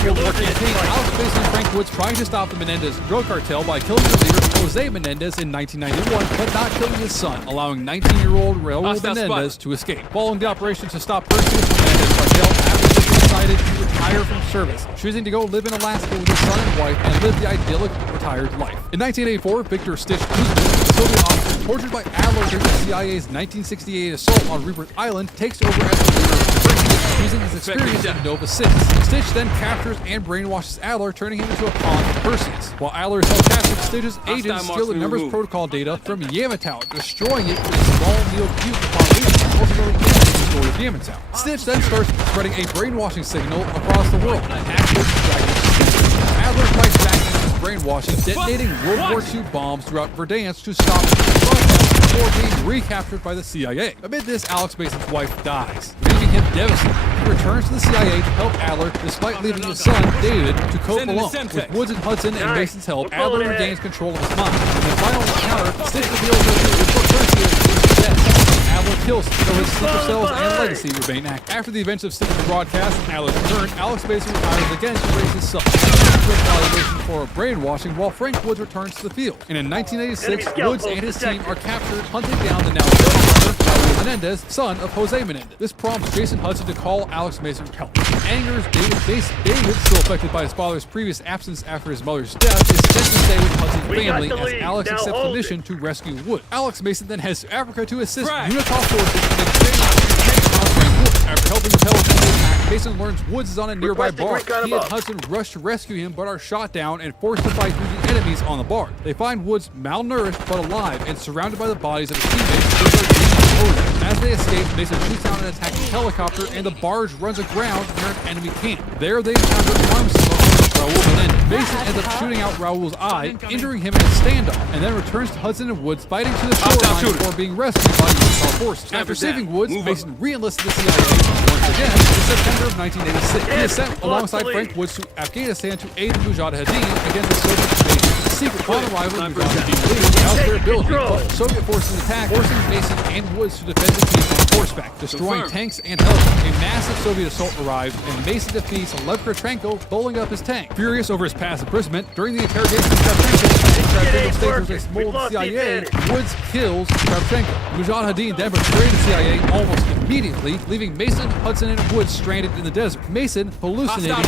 World War campaign, Alex Mason and Frank Woods trying to stop the Menendez drug cartel by killing their leader Jose Menendez in 1991, but not killing his son, allowing 19-year-old Raul Menendez to escape. Following the operation to stop Perseus Menendez cartel, Adler decided to retire from service, choosing to go live in Alaska with his son and wife and live the idyllic retired life. In 1984, Victor Stitch Kuzmin, a Soviet officer tortured by Adler during the CIA's 1968 assault on Rupert Island, takes over as the leader of the using his experience in Nova 6. Stitch then captures and brainwashes Adler, turning him into a pawn for Perseus. While Adler is held captive, Stitch's agents steal the Numbers protocol data from Yamatow, destroying it with a small Neo cube upon leaving, ultimately ending the story of Yamatow. Stitch then starts spreading a brainwashing signal across the world, and activates the Dragon's system. Adler fights back against his brainwashing, detonating World War II bombs throughout Verdansk to stop the broadcast before being recaptured by the CIA. Amid this, Alex Mason's wife dies, leaving him devastated. He returns to the CIA to help Adler, despite leaving his son, David, to cope alone. With Woods and Hudson and Mason's help, Adler regains control of his mind. In the final encounter, Stitch reveals that Perseus is dead. Adler kills him, so his sleeper cells and legacy remain active. After the events of Stitch's broadcast and Adler's return, Alex Mason retires again to raise his son. Evaluation for brainwashing, while Frank Woods returns to the field. And in 1986, Woods and his team are captured, hunting down the now dead hunter, Raul Menendez, son of Jose Menendez. This prompts Jason Hudson to call Alex Mason for help. Angers David, still affected by his father's previous absence after his mother's death, is sent to stay with Hudson's family as Alex accepts the mission to rescue Woods. Alex Mason then heads to Africa to assist Unitol forces in exchange for Frank Woods. After helping repel an enemy attack, Mason learns Woods is on a nearby bar. He and Hudson rush to rescue him but are shot down and forced to fight through the enemies on the bar. They find Woods malnourished but alive and surrounded by the bodies of his teammates who are being deposed. As they escape, Mason shoots down an attacking helicopter and the barge runs aground near an enemy camp. There they encounter arms Raul Menendez. Mason ends up shooting out Raul's eye, injuring him in a standoff, and then returns to Hudson and Woods fighting to the shoreline before being rescued by Utah forces. After saving Woods, Mason re-enlisted the CIA once again in September of 1986. He is sent alongside Frank Woods to Afghanistan to aid Mujahideen against the Soviet invasion. Secret upon arrival, Mujahideen leaves out their ability, but Soviet forces attack, forcing Mason and Woods to defend the team on horseback, destroying tanks and helicopters. A massive Soviet assault arrives, and Mason defeats Lev Kravchenko, blowing up his tank. Furious over his past imprisonment, during the interrogation of Kravchenko states there's a small CIA, Woods kills Kravchenko. Mujahideen then betrayed the CIA almost immediately, leaving Mason, Hudson, and Woods stranded in the desert. Mason hallucinating to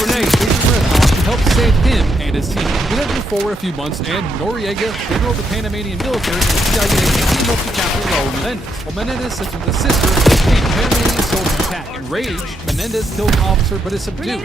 help save him and his team. We then move forward a few months, and Noriega, general of the Panamanian military, and the CIA team up to capture Raul Menendez. While Menendez sits with his sister, the Panamanian soldiers attack. Enraged, Menendez kills an officer but is subdued. Later,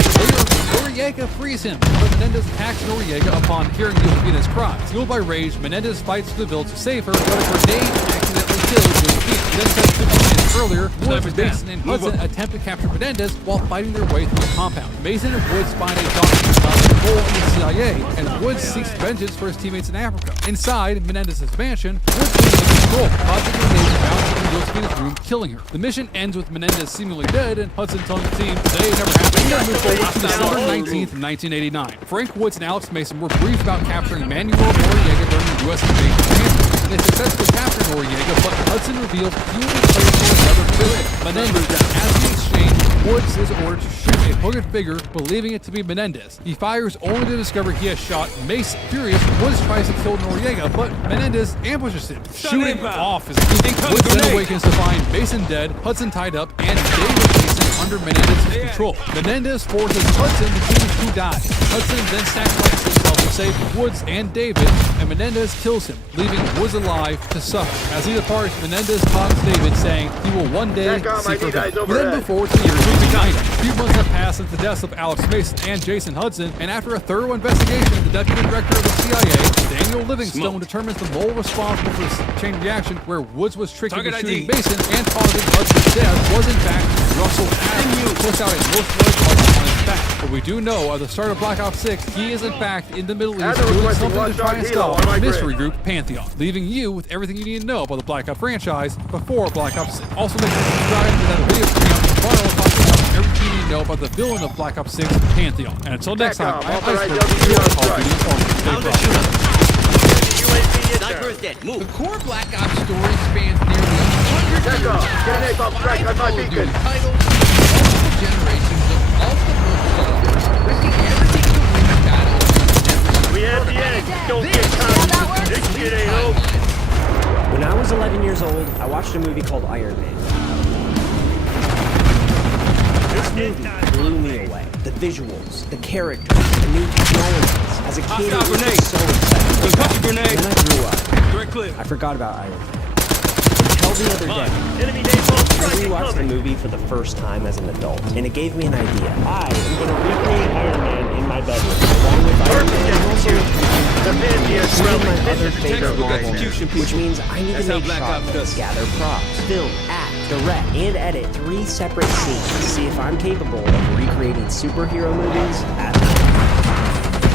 Noriega frees him, but Menendez attacks Noriega upon hearing Josefina's cries. Fueled by rage, Menendez fights to the village to save her, but a grenade accidentally kills Josefina. Then, 15 minutes earlier, Woods, Mason, and Hudson attempt to capture Menendez while fighting their way through the compound. Mason and Woods find a document about the role in the CIA, and Woods seeks vengeance for his teammates in Africa. Inside Menendez's mansion, Woods loses control, causing a grenade to bounce into Josefina's room, killing her. The mission ends with Menendez seemingly dead, and Hudson telling the team they never happened. We then move forward to December 19th, 1989. Frank Woods and Alex Mason were briefed about capturing Manuel Noriega during the U.S. invasion of Panama. They successfully captured Noriega, but Hudson reveals he will be placed for another villain, Menendez. As the exchange, Woods is ordered to shoot a hooded figure, believing it to be Menendez. He fires only to discover he has shot Mason. Furious, Woods tries to kill Noriega, but Menendez ambushes him, shooting off his team. Woods then awakens to find Mason dead, Hudson tied up, and David Mason under Menendez's control. Menendez forces Hudson to choose who dies. Hudson then sacrifices himself to save Woods and David, and Menendez kills him, leaving Woods alive to suffer. As he departs, Menendez taunts David, saying he will one day seek revenge. We then move forward to the year 1990. A few months have passed since the deaths of Alex Mason and Jason Hudson, and after a thorough investigation, the deputy director of the CIA, Daniel Livingstone, determines the mole responsible for this chain reaction, where Woods was tricked into shooting Mason and causing Hudson's death, was in fact Russell Adams, who puts out a most-wanted target on his back. But we do know at the start of Black Ops 6, he is in fact in the Middle East doing something to try and stop the mystery group Pantheon, leaving you with everything you need to know about the Black Ops franchise before Black Ops 6. Also make sure to subscribe to that video stream on the file and talking about everything you need to know about the villain of Black Ops 6, Pantheon. And until next time, I'm Iceberg, you are Call of Duty Informant. The core Black Ops story spans nearly 100 years across 5 Call of Duty titles, multiple generations of multiple soldiers, risking everything to win a battle. We have the edge. Don't get caught. This shit ain't over. When I was 11 years old, I watched a movie called Iron Man. This movie blew me away. The visuals, the characters, the new technologies. As a kid, it was just so exciting. And then I grew up. I forgot about Iron Man. Until the other day, Enemy napalm I strike rewatched the incoming. movie for the first time as an adult, and it gave me an idea. I am going to recreate Iron Man in my bedroom, along with Iron Man and also my other favorite Marvel movies, which means I need to make shots, gather props, film, act, direct, and edit 3 separate scenes to see if I'm capable of recreating superhero movies at home.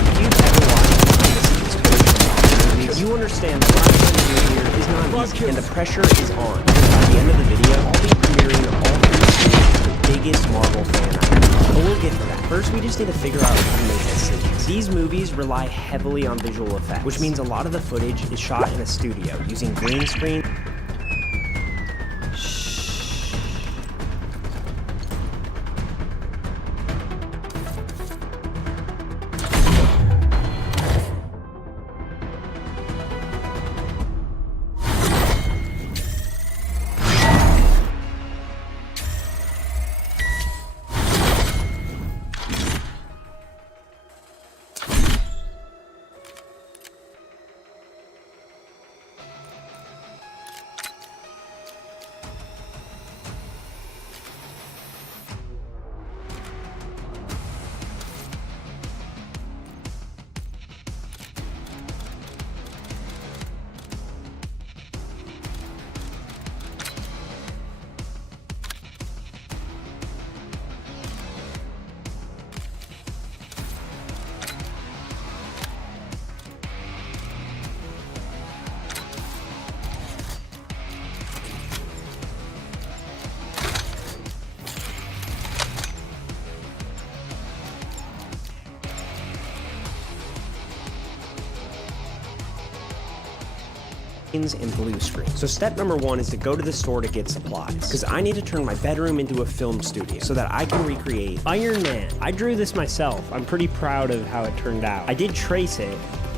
If you've ever watched behind-the-scenes footage from Marvel movies, you understand that what I'm trying to do here is not easy, and the pressure is on. By the end of the video, I'll be premiering all 3 scenes to the biggest Marvel fan I know. But we'll get to that. First, we just need to figure out how to make the scenes. These movies rely heavily on visual effects, which means a lot of the footage is shot in a studio using green screen. And blue screen. So step number 1 is to go to the store to get supplies, because I need to turn my bedroom into a film studio so that I can recreate Iron Man. I drew this myself. I'm pretty proud of how it turned out. I did trace it,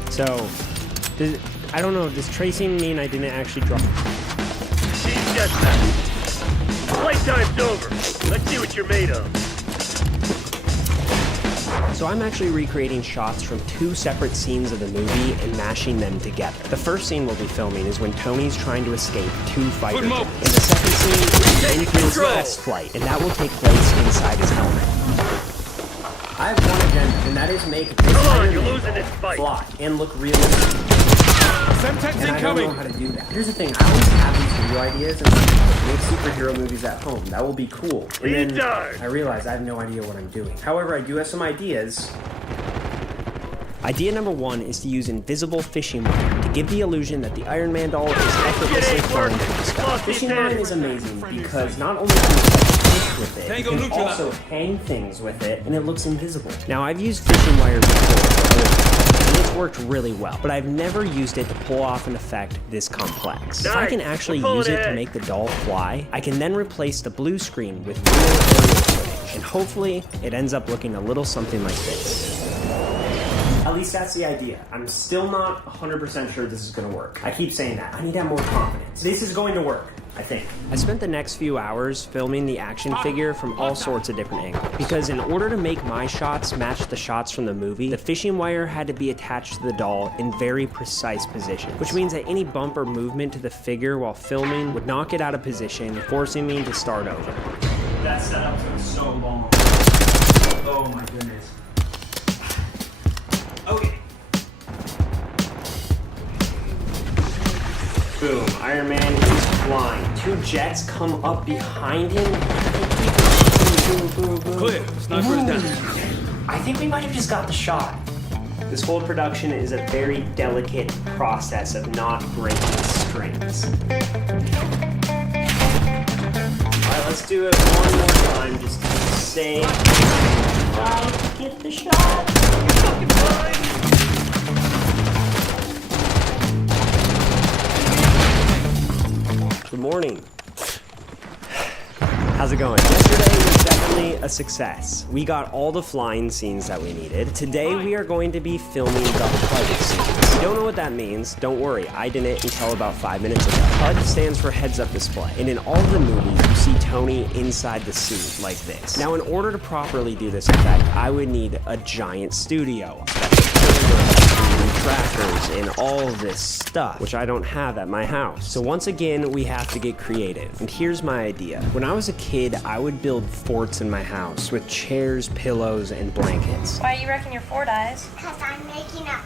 so I don't know, does tracing mean I didn't actually draw? She's just that. Playtime's over. Let's see what you're made of. So I'm actually recreating shots from 2 separate scenes of the movie and mashing them together. The first scene we'll be filming is when Tony's trying to escape 2 fighters. And the second scene is Enfield's test flight, and that will take place inside his helmet. I have one agenda, and that is make this Iron Man fly and look realistic. And I don't know how to do that. Here's the thing, I always have these video ideas and make superhero movies at home. That will be cool. And then I realize I have no idea what I'm doing. However, I do have some ideas. Idea number 1 is to use invisible fishing line to give the illusion that the Iron Man doll is effortlessly flying through the sky. Fishing line is amazing because not only can you catch fish with it, you can also hang things with it, and it looks invisible. Now, I've used fishing wire before, and it's worked really well, but I've never used it to pull off an effect this complex. If I can actually use it to make the doll fly, I can then replace the blue screen with real aerial footage, and hopefully it ends up looking a little something like this. At least that's the idea. I'm still not 100% sure this is going to work. I keep saying that. I need to have more confidence. This is going to work, I think. I spent the next few hours filming the action figure from all sorts of different angles. Because in order to make my shots match the shots from the movie, the fishing wire had to be attached to the doll in very precise positions. Which means that any bump or movement to the figure while filming would knock it out of position, forcing me to start over. That setup took so long. Oh my goodness. Okay. Boom. Iron Man is flying. 2 jets come up behind him. Boom, boom, boom. Clear. Sniper is down. I think we might have just got the shot. This whole production is a very delicate process of not breaking strings. Alright, let's do it one more time just to say, right, get the shot. You're fucking fine. Good morning. How's it going? Yesterday was definitely a success. We got all the flying scenes that we needed. Today we are going to be filming the HUD scenes. If you don't know what that means, don't worry, I didn't until about 5 minutes ago. HUD stands for heads up display, and in all of the movies you see Tony inside the suit like this. Now in order to properly do this effect, I would need a giant studio. and trackers and all this stuff, which I don't have at my house. So once again, we have to get creative. And here's my idea. When I was a kid, I would build forts in my house with chairs, pillows, and blankets. Why are you wrecking your fort, Eyes? Because I'm making a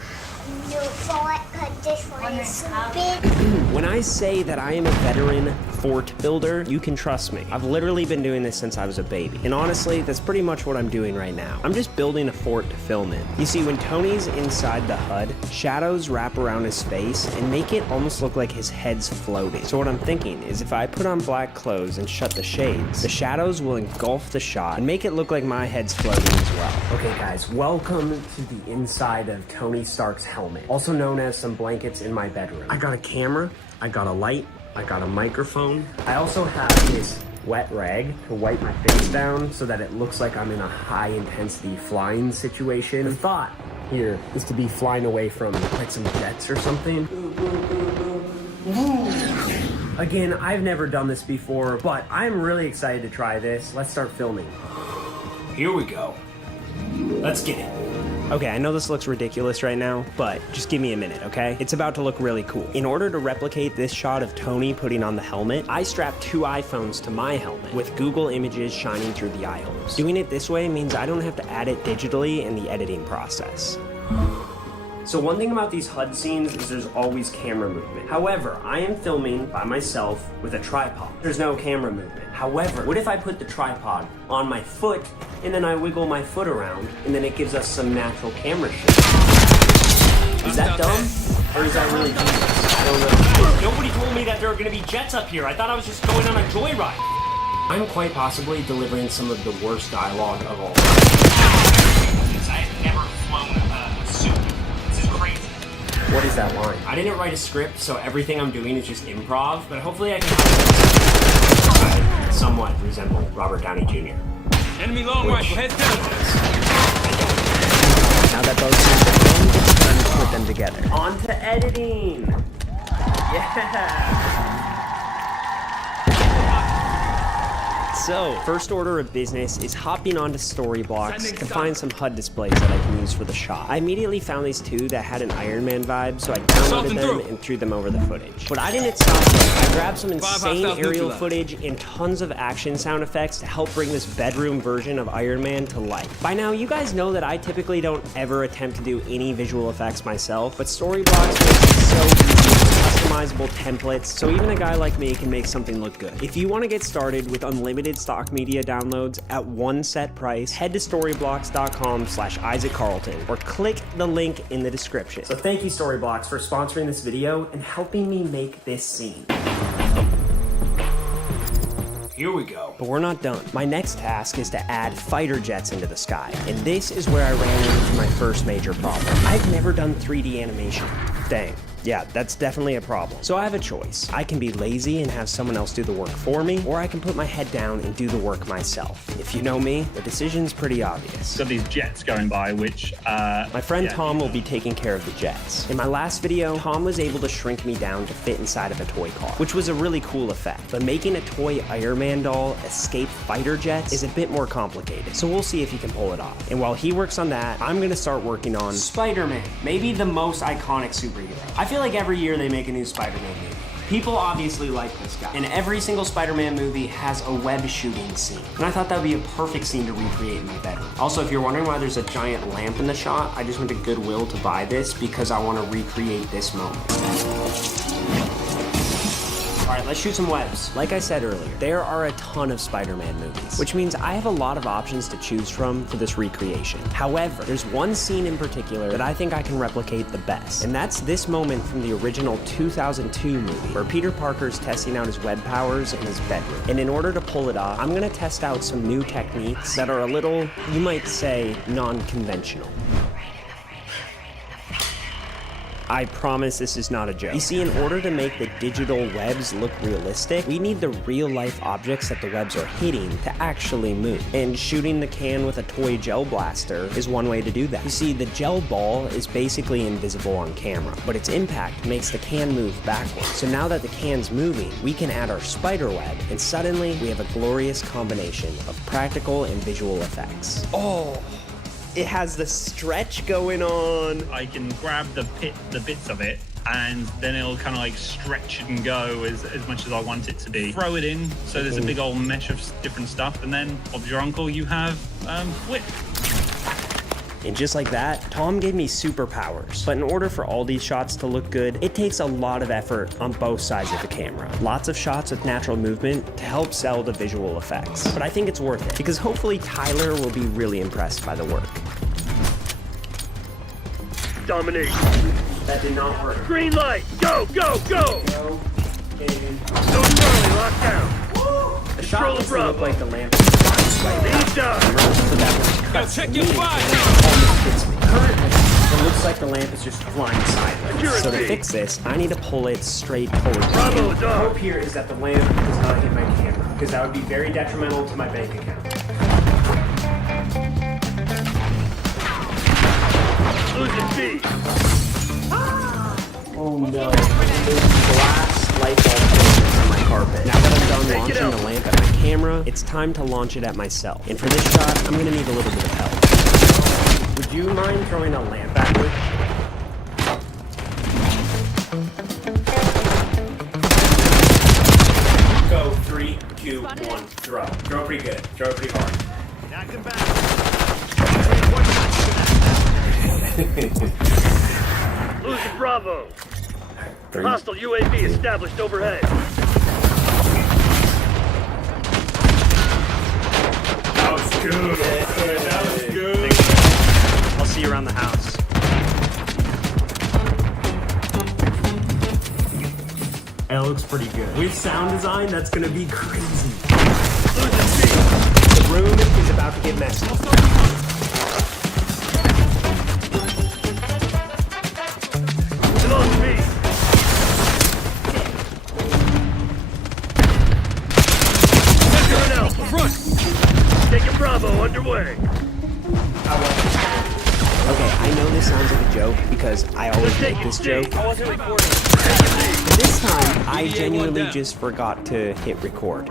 new fort because this one is so big. When I say that I am a veteran fort builder, you can trust me. I've literally been doing this since I was a baby. And honestly, that's pretty much what I'm doing right now. I'm just building a fort to film in. You see, when Tony's inside the HUD, shadows wrap around his face and make it almost look like his head's floating. So what I'm thinking is if I put on black clothes and shut the shades, the shadows will engulf the shot and make it look like my head's floating as well. Okay guys, welcome to the inside of Tony Stark's helmet, also known as some blankets in my bedroom. I got a camera, I got a light, I got a microphone. I also have this wet rag to wipe my face down so that it looks like I'm in a high intensity flying situation. The thought here is to be flying away from like some jets or something. Again, I've never done this before, but I'm really excited to try this. Let's start filming. Here we go. Let's get it. Okay, I know this looks ridiculous right now, but just give me a minute, okay? It's about to look really cool. In order to replicate this shot of Tony putting on the helmet, I strapped 2 iPhones to my helmet with Google Images shining through the eye holes. Doing it this way means I don't have to add it digitally in the editing process. So one thing about these HUD scenes is there's always camera movement. However, I am filming by myself with a tripod. There's no camera movement. However, what if I put the tripod on my foot and then I wiggle my foot around and then it gives us some natural camera shit? Is that dumb? Or is that really genius? I don't know. Nobody told me that there were gonna be jets up here. I thought I was just going on a joyride. I'm quite possibly delivering some of the worst dialogue of all time. I have never flown a suit. What is that line? I didn't write a script, so everything I'm doing is just improv, but hopefully I can somewhat resemble Robert Downey Jr. Enemy long rifle, heads down. Now that both scenes are filmed, it's time to put them together. On to editing! Yeah! So, first order of business is hopping onto Storyblocks to find some HUD displays that I can use for the shot. I immediately found these 2 that had an Iron Man vibe, so I downloaded them and threw them over the footage. But I didn't stop there. I grabbed some insane aerial footage and tons of action sound effects to help bring this bedroom version of Iron Man to life. By now, you guys know that I typically don't ever attempt to do any visual effects myself, but Storyblocks makes it so easy with customizable templates, so even a guy like me can make something look good. If you want to get started with unlimited stock media downloads at one set price, head to storyblocks.com/Isaac Carlton or click the link in the description. So thank you Storyblocks for sponsoring this video and helping me make this scene. Here we go. But we're not done. My next task is to add fighter jets into the sky, and this is where I ran into my first major problem. I've never done 3D animation. Dang. Yeah, that's definitely a problem. So I have a choice. I can be lazy and have someone else do the work for me, or I can put my head down and do the work myself. If you know me, the decision's pretty obvious. Got these jets going by, which, my friend Tom will be taking care of the jets. In my last video, Tom was able to shrink me down to fit inside of a toy car, which was a really cool effect. But making a toy Iron Man doll escape fighter jets is a bit more complicated, so we'll see if he can pull it off. And while he works on that, I'm gonna start working on Spider-Man, maybe the most iconic superhero. I feel like every year they make a new Spider-Man movie. People obviously like this guy, and every single Spider-Man movie has a web shooting scene. And I thought that would be a perfect scene to recreate in my bedroom. Also, if you're wondering why there's a giant lamp in the shot, I just went to Goodwill to buy this because I want to recreate this moment. Alright, let's shoot some webs. Like I said earlier, there are a ton of Spider-Man movies, which means I have a lot of options to choose from for this recreation. However, there's one scene in particular that I think I can replicate the best, and that's this moment from the original 2002 movie, where Peter Parker's testing out his web powers in his bedroom. And in order to pull it off, I'm gonna test out some new techniques that are a little, you might say, non-conventional. I promise this is not a joke. You see, in order to make the digital webs look realistic, we need the real-life objects that the webs are hitting to actually move. And shooting the can with a toy gel blaster is one way to do that. You see, the gel ball is basically invisible on camera, but its impact makes the can move backwards. So now that the can's moving, we can add our spider web, and suddenly we have a glorious combination of practical and visual effects. Oh! It has the stretch going on. I can grab the bits of it, and then it'll kind of like stretch and go as much as I want it to be. Throw it in, so there's a big old mesh of different stuff, and then of your uncle you have whip. And just like that, Tom gave me superpowers. But in order for all these shots to look good, it takes a lot of effort on both sides of the camera. Lots of shots with natural movement to help sell the visual effects. But I think it's worth it, because hopefully Tyler will be really impressed by the work. Dominate. That did not work. Green light. Go, go, go. Go. Go, Charlie, lock down. The shot doesn't look like the lamp is Lead down. so that when it cuts check to your me, fire. the lamp almost hits me. Currently, it looks like the lamp is just flying sideways. So to fix this, I need to pull it straight towards me. Bravo, The dog. hope here is that the lamp does not hit my camera, because that would be very detrimental to my bank account. Losing speed. Oh no. There's glass light bulb filters on my carpet. Now that I'm done launching the lamp at my camera, it's time to launch it at myself. And for this shot, I'm gonna need a little bit of help. Would you mind throwing a lamp backward? Go, 3, 2, 1, throw. Throw it pretty good. Throw it pretty hard. Knock him back. Losing Bravo. Hostile UAV established overhead. That was good. That was good. I'll see you around the house. That looks pretty good. With sound design, that's gonna be crazy. The room is about to get messy. Still on speed. Front. Taking Bravo underway. Okay, I know this sounds like a joke because I always make this joke. I wasn't recording. But this time, I genuinely just forgot to hit record.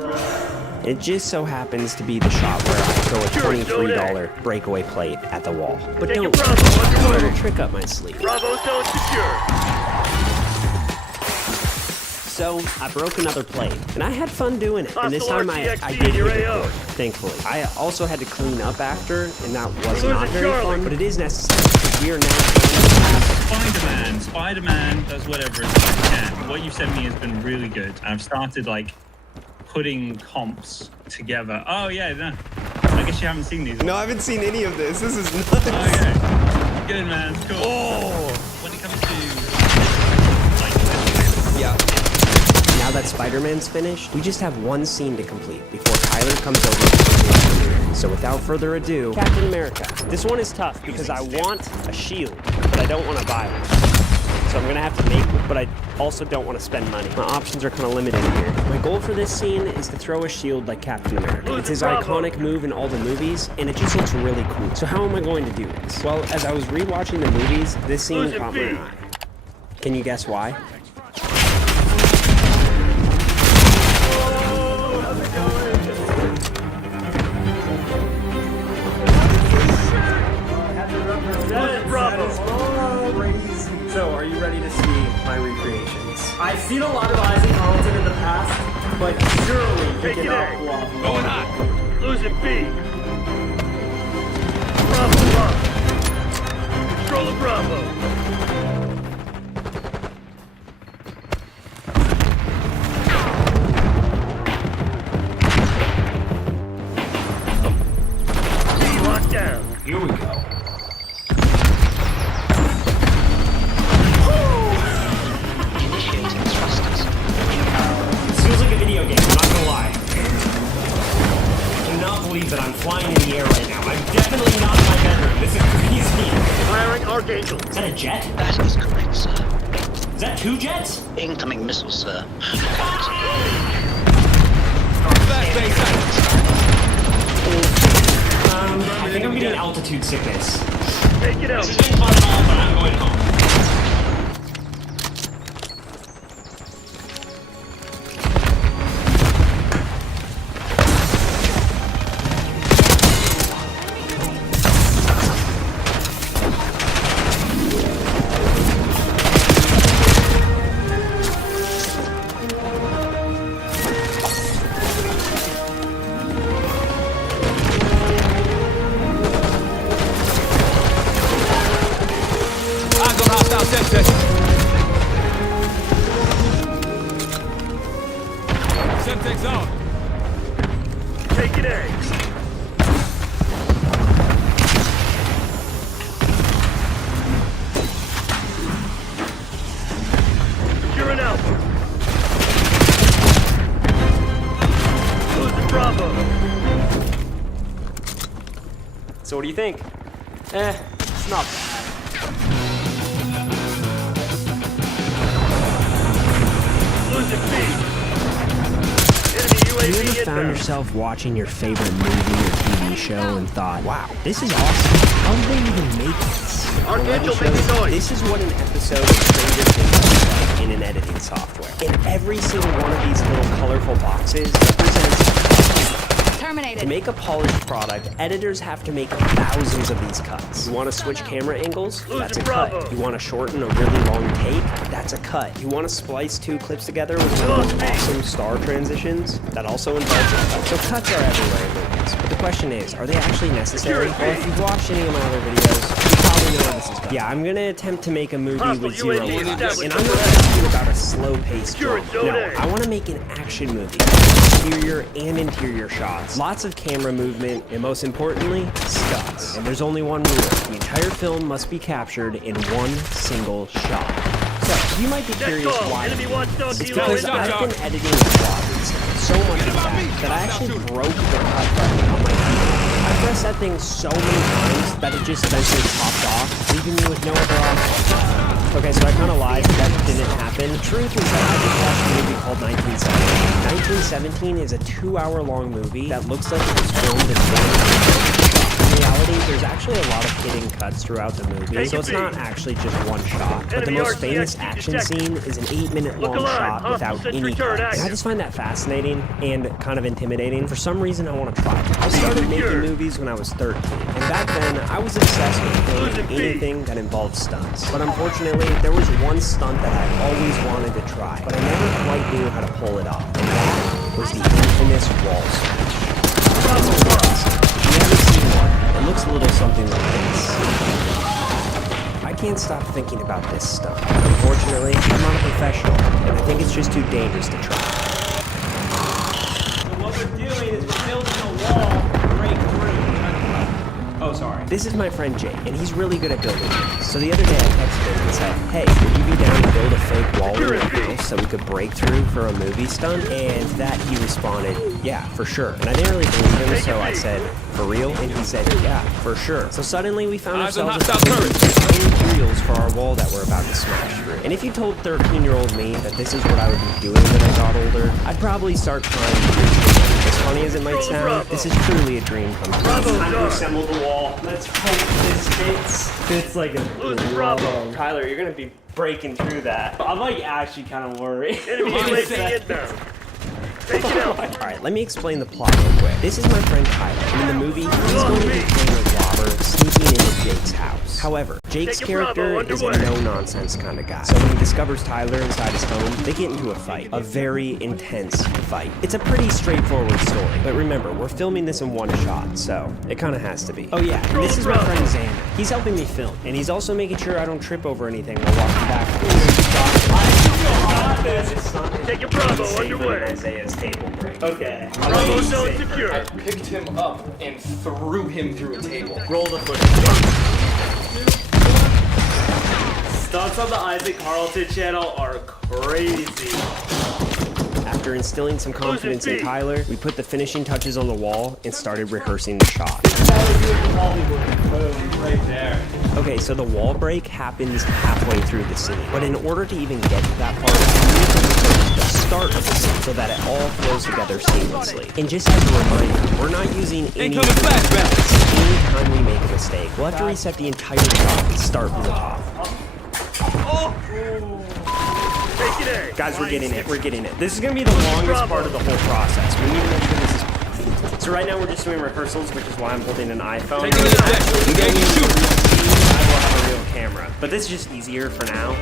It just so happens to be the shot where I throw a $23 breakaway plate at the wall. But don't worry, I have a little trick up my sleeve. Bravo zone secure. So, I broke another plate, and I had fun doing it. And this time I did hit record, thankfully. I also had to clean up after, and that was not very fun, but it is necessary, because we are now Spider-Man does whatever it can. What you've sent me has been really good. I've started like putting comps together. Oh yeah, no. I guess you haven't seen these. No, I haven't seen any of this. This is nuts. Okay. Good, man. It's cool. Oh. When it comes to yeah. Now that Spider-Man's finished, we just have one scene to complete before Tyler comes over to the premiere. So without further ado, Captain America. This one is tough because I want a shield, but I don't want to buy one. So I'm gonna have to make one, but I also don't want to spend money. My options are kind of limited here. My goal for this scene is to throw a shield like Captain America. It's his iconic move in all the movies, and it just looks really cool. So how am I going to do this? Well, as I was rewatching the movies, this scene caught my eye. Can you guess why? So, are you ready to see my recreations? I've seen a lot of Isaac Carlton in the past, but surely you cannot pull off. Going hot. Losing B. Bravo up. Control of Bravo. Locked down. Here we go. This feels like a video game, I'm not gonna lie. I cannot believe that I'm flying in the air right now. I'm definitely not in my bedroom. This is crazy. Firing Archangel. Is that a jet? That is correct, sir. Is that 2 jets? Incoming missile, sir. I think I'm getting altitude sickness. Take it out. This has been fun and all, but I'm going home. Semtex. Semtex out. Taking A. Securing Alpha. Losing Bravo. So what do you think? It's not bad. Losing B. Have you ever found yourself watching your favorite movie or TV show and thought, wow, this is awesome. How did they even make this? Well, let me show you. This is what an episode of Stranger Things looks like in an editing software. And every single one of these little colorful boxes represents Terminated. To make a polished product, editors have to make thousands of these cuts. You want to switch camera angles? That's a cut. You want to shorten a really long take? That's a cut. You want to splice two clips together with the most awesome star transitions? That also involves a cut. So cuts are everywhere in movies. But the question is, are they actually necessary? Well, if you've watched any of my other videos, you probably know where this is going. Yeah, I'm going to attempt to make a movie with zero cuts. And I'm not talking about a slow-paced drama. No, I want to make an action movie. Exterior and interior shots. Lots of camera movement, and most importantly, stunts. And there's only one rule. The entire film must be captured in one single shot. So, you might be curious why. It's because I've been editing and vlogging so much of that I actually broke the cut button on my keyboard. I pressed that thing so many times that it just eventually popped off, leaving me with no other option. Okay, so I kind of lied. That didn't happen. The truth is that I just watched a movie called 1917. 1917 is a 2-hour-long movie that looks like it was filmed in one. In reality, there's actually a lot of hidden cuts throughout the movie, so it's not actually just one shot. But the most famous action scene is an 8-minute long shot without any cuts. And I just find that fascinating and kind of intimidating. For some reason, I want to try it. I started making movies when I was 13, and back then, I was obsessed with filming anything that involved stunts. But unfortunately, there was one stunt that I always wanted to try, but I never quite knew how to pull it off, and that was the infamous wall switch. If you haven't seen one, it looks a little something like this. I can't stop thinking about this stuff. Unfortunately, I'm not a professional, and I think it's just too dangerous to try. So what we're doing is we're building a wall to break through. Oh, sorry. This is my friend Jake, and he's really good at building things. So the other day I texted him and said, hey, would you be down to build a fake wall in your house so we could break through for a movie stunt? And that he responded, yeah, for sure. And I didn't really believe him, so I said, for real? And he said, yeah, for sure. So suddenly we found ourselves with materials for our wall that we're about to smash through. And if you told 13-year-old me that this is what I would be doing when I got older, I'd probably start crying. As funny as it might sound, this is truly a dream come true. Time to assemble the wall. Let's hope this fits. Fits like a Bravo. Tyler, you're gonna be breaking through that. I'm like actually kind of worried. Alright, let me explain the plot real quick. This is my friend Tyler, and in the movie, he's going to be playing a robber sneaking into Jake's house. However, Jake's character is a no-nonsense kind of guy. So when he discovers Tyler inside his home, they get into a fight. A very intense fight. It's a pretty straightforward story, but remember, we're filming this in one shot, so it kind of has to be. Oh yeah, and this is my friend Xander. He's helping me film, and he's also making sure I don't trip over anything while walking back. Take your Bravo underway. Isaiah's table break. Okay. Bravo zone secure. I picked him up and threw him through a table. Roll the footage. Stunts on the Isaac Carlton channel are crazy. After instilling some confidence in Tyler, we put the finishing touches on the wall and started rehearsing the shot. Boom, right there. Okay, so the wall break happens halfway through the scene. But in order to even get to that part, we need to rehearse the start of the scene so that it all flows together seamlessly. And just as a reminder, we're not using any flashbacks. Anytime we make a mistake, we'll have to reset the entire shot and start from the top. Guys, we're getting it. We're getting it. This is going to be the longest part of the whole process. We need to make sure this is perfect. So right now we're just doing rehearsals, which is why I'm holding an iPhone. I will have a real camera. But this is just easier for now.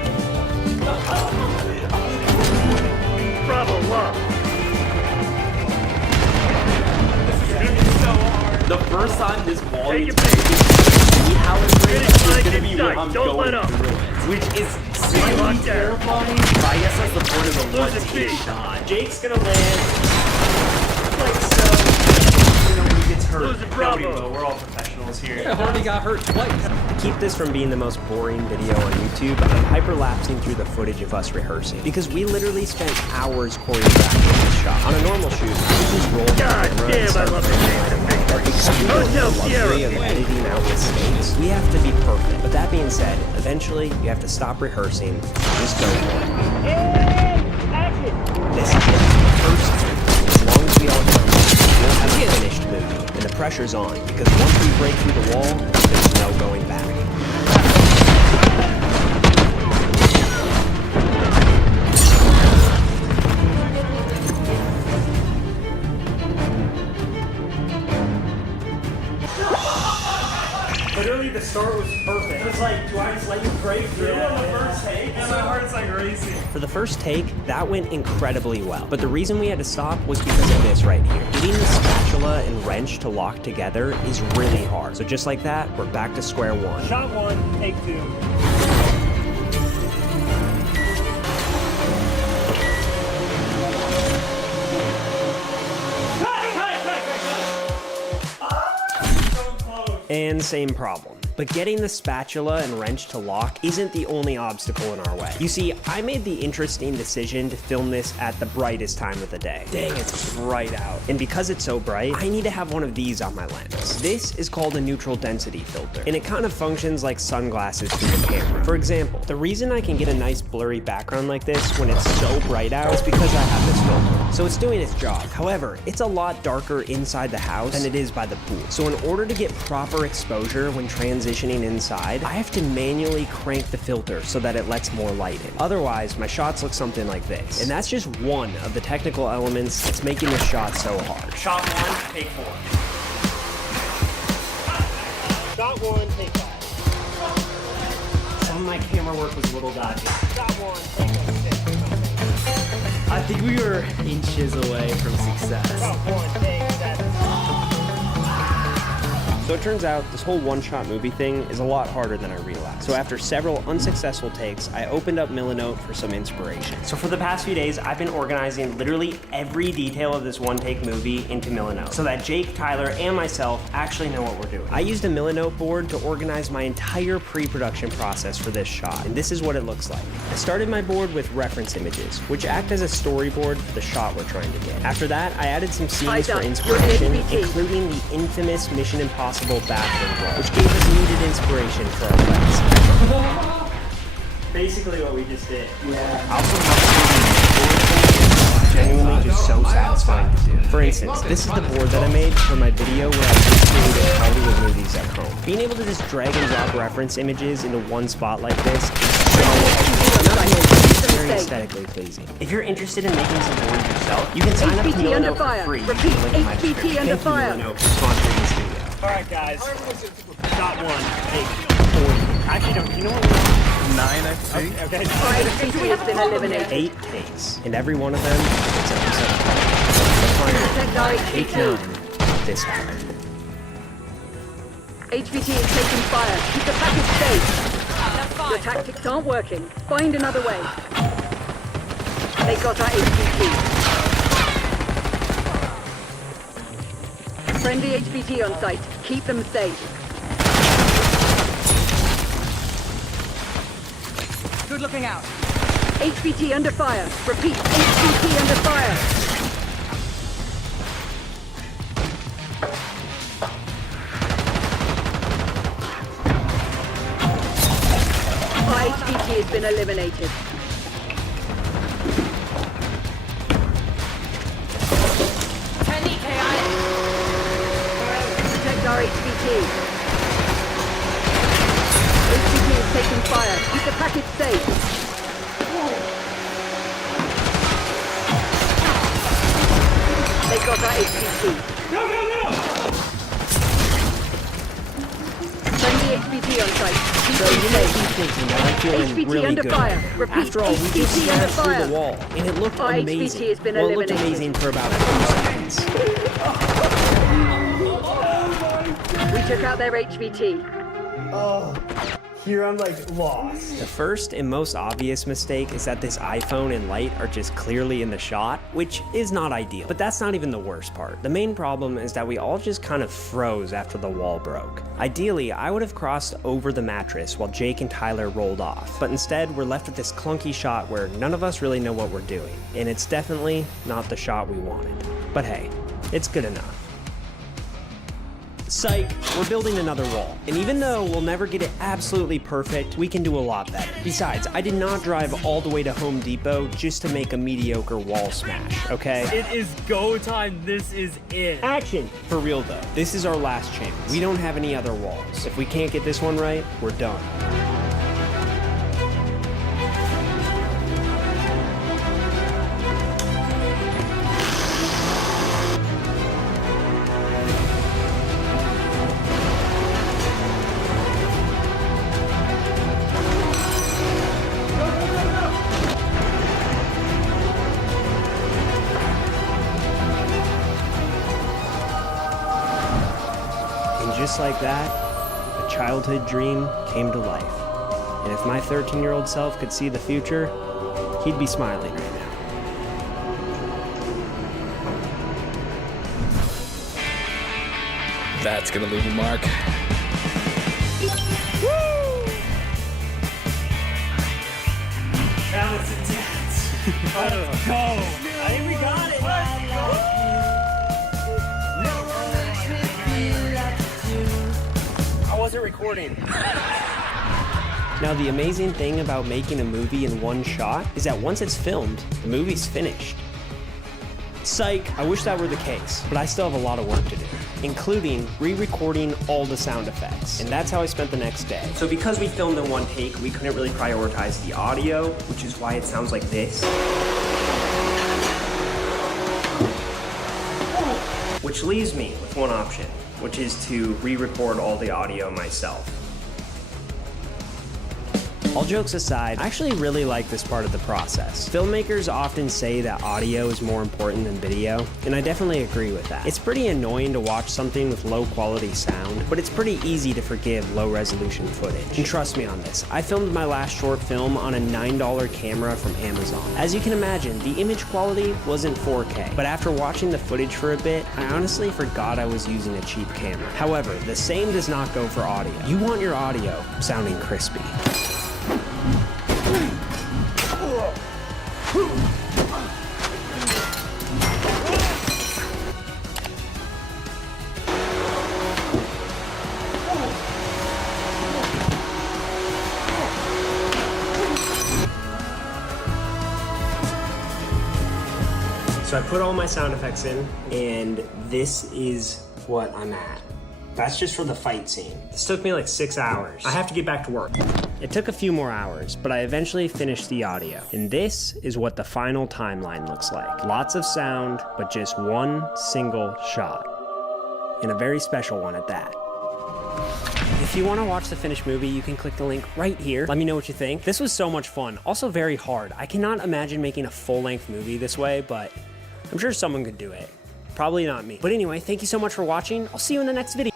Bravo, lock. This is going to be so hard. The first time this wall gets see how it's is going to be when I'm going through it. which is slightly terrifying. I guess that's the point of the one-team shot. Jake's gonna land like so. You know, when he gets hurt. No, we will. We're all professionals here. Yeah, Hardy got hurt twice. To keep this from being the most boring video on YouTube, I'm hyperlapsing through the footage of us rehearsing. Because we literally spent hours choreographing this shot. On a normal shoot, we just roll the camera and start filming. But because we don't have the luxury of editing out mistakes, we have to be perfect. But that being said, eventually you have to stop rehearsing and just go for it. This is it. First time. As long as we all come, we'll have a finished movie. And the pressure's on, because once we break through the wall, there's no going back. Literally, the start was perfect. It was like, do I just let you break through on the first take? And my heart's like racing. For the first take, that went incredibly well. But the reason we had to stop was because of this right here. Getting the spatula and wrench to lock together is really hard. So just like that, we're back to square one. Shot one, take two. And same problem. But getting the spatula and wrench to lock isn't the only obstacle in our way. You see, I made the interesting decision to film this at the brightest time of the day. Dang, it's bright out. And because it's so bright, I need to have one of these on my lens. This is called a neutral density filter, and it kind of functions like sunglasses to the camera. For example, the reason I can get a nice blurry background like this when it's so bright out is because I have this filter. So it's doing its job. However, it's a lot darker inside the house than it is by the pool. So in order to get proper exposure when transitioning inside, I have to manually crank the filter so that it lets more light in. Otherwise, my shots look something like this. And that's just one of the technical elements that's making this shot so hard. Shot one, take four. Shot one, take five. Some of my camera work was a little dodgy. Shot one, take six. I think we were inches away from success. Shot one, take seven. So it turns out this whole one-shot movie thing is a lot harder than I realized. So after several unsuccessful takes, I opened up Milanote for some inspiration. So for the past few days, I've been organizing literally every detail of this one-take movie into Milanote so that Jake, Tyler, and myself actually know what we're doing. I used a Milanote board to organize my entire pre-production process for this shot, and this is what it looks like. I started my board with reference images, which act as a storyboard for the shot we're trying to get. After that, I added some scenes for inspiration, including the infamous Mission Impossible bathroom roll, which gave us needed inspiration for our legs. Basically what we just did. Yeah. Also, genuinely just so satisfying to do. For instance, this is the board that I made for my video where I recreated Hollywood movies at home. Being able to just drag and drop reference images into one spot like this is very aesthetically pleasing. If you're interested in making some boards yourself, you can sign up to Milanote for free. Repeat, HBT under fire. Milanote for sponsoring this video. Alright guys, shot one, take 40. Actually, no, you know what? 9, I think. Okay. HBT has been eliminated. 8 takes, and every one of them is episode. Take 9 this time. HBT is taking fire. Keep the package safe. Your tactics aren't working. Find another way. They got our HBT. Friendly HBT on site. Keep them safe. Good looking out. HBT under fire. Repeat, HBT under fire. Our HBT has been eliminated. Protect our HBT. HBT is taking fire. Keep the package safe. They got our HBT. No! Friendly HBT on site. Keep So them you may safe. be thinking that I'm feeling HBT really under good. fire. Repeat, After all, we just HBT under smashed through fire. the wall, and it looked Our amazing. HBT has been Well, it looked eliminated. amazing for about 2 seconds. We took out their HBT. Oh. Here I'm like lost. The first and most obvious mistake is that this iPhone and light are just clearly in the shot, which is not ideal. But that's not even the worst part. The main problem is that we all just kind of froze after the wall broke. Ideally, I would have crossed over the mattress while Jake and Tyler rolled off, but instead we're left with this clunky shot where none of us really know what we're doing, and it's definitely not the shot we wanted. But hey, it's good enough. Psych, we're building another wall. And even though we'll never get it absolutely perfect, we can do a lot better. Besides, I did not drive all the way to Home Depot just to make a mediocre wall smash, okay? It is go time. This is it. Action! For real though, this is our last chance. We don't have any other walls. If we can't get this one right, we're done. Just like that, a childhood dream came to life. And if my 13-year-old self could see the future, he'd be smiling right now. That's gonna leave a mark. That was intense. Let's go. I think we got it. I wasn't recording. Now, the amazing thing about making a movie in one shot is that once it's filmed, the movie's finished. Psych, I wish that were the case, but I still have a lot of work to do, including re-recording all the sound effects. And that's how I spent the next day. So because we filmed in one take, we couldn't really prioritize the audio, which is why it sounds like this. Which leaves me with one option, which is to re-record all the audio myself. All jokes aside, I actually really like this part of the process. Filmmakers often say that audio is more important than video, and I definitely agree with that. It's pretty annoying to watch something with low quality sound, but it's pretty easy to forgive low resolution footage. And trust me on this, I filmed my last short film on a $9 camera from Amazon. As you can imagine, the image quality wasn't 4K, but after watching the footage for a bit, I honestly forgot I was using a cheap camera. However, the same does not go for audio. You want your audio sounding crispy. So I put all my sound effects in, and this is what I'm at. That's just for the fight scene. This took me like 6 hours. I have to get back to work. It took a few more hours, but I eventually finished the audio. And this is what the final timeline looks like. Lots of sound, but just one single shot. And a very special one at that. If you want to watch the finished movie, you can click the link right here. Let me know what you think. This was so much fun. Also very hard. I cannot imagine making a full-length movie this way, but I'm sure someone could do it. Probably not me. But anyway, thank you so much for watching. I'll see you in the next video.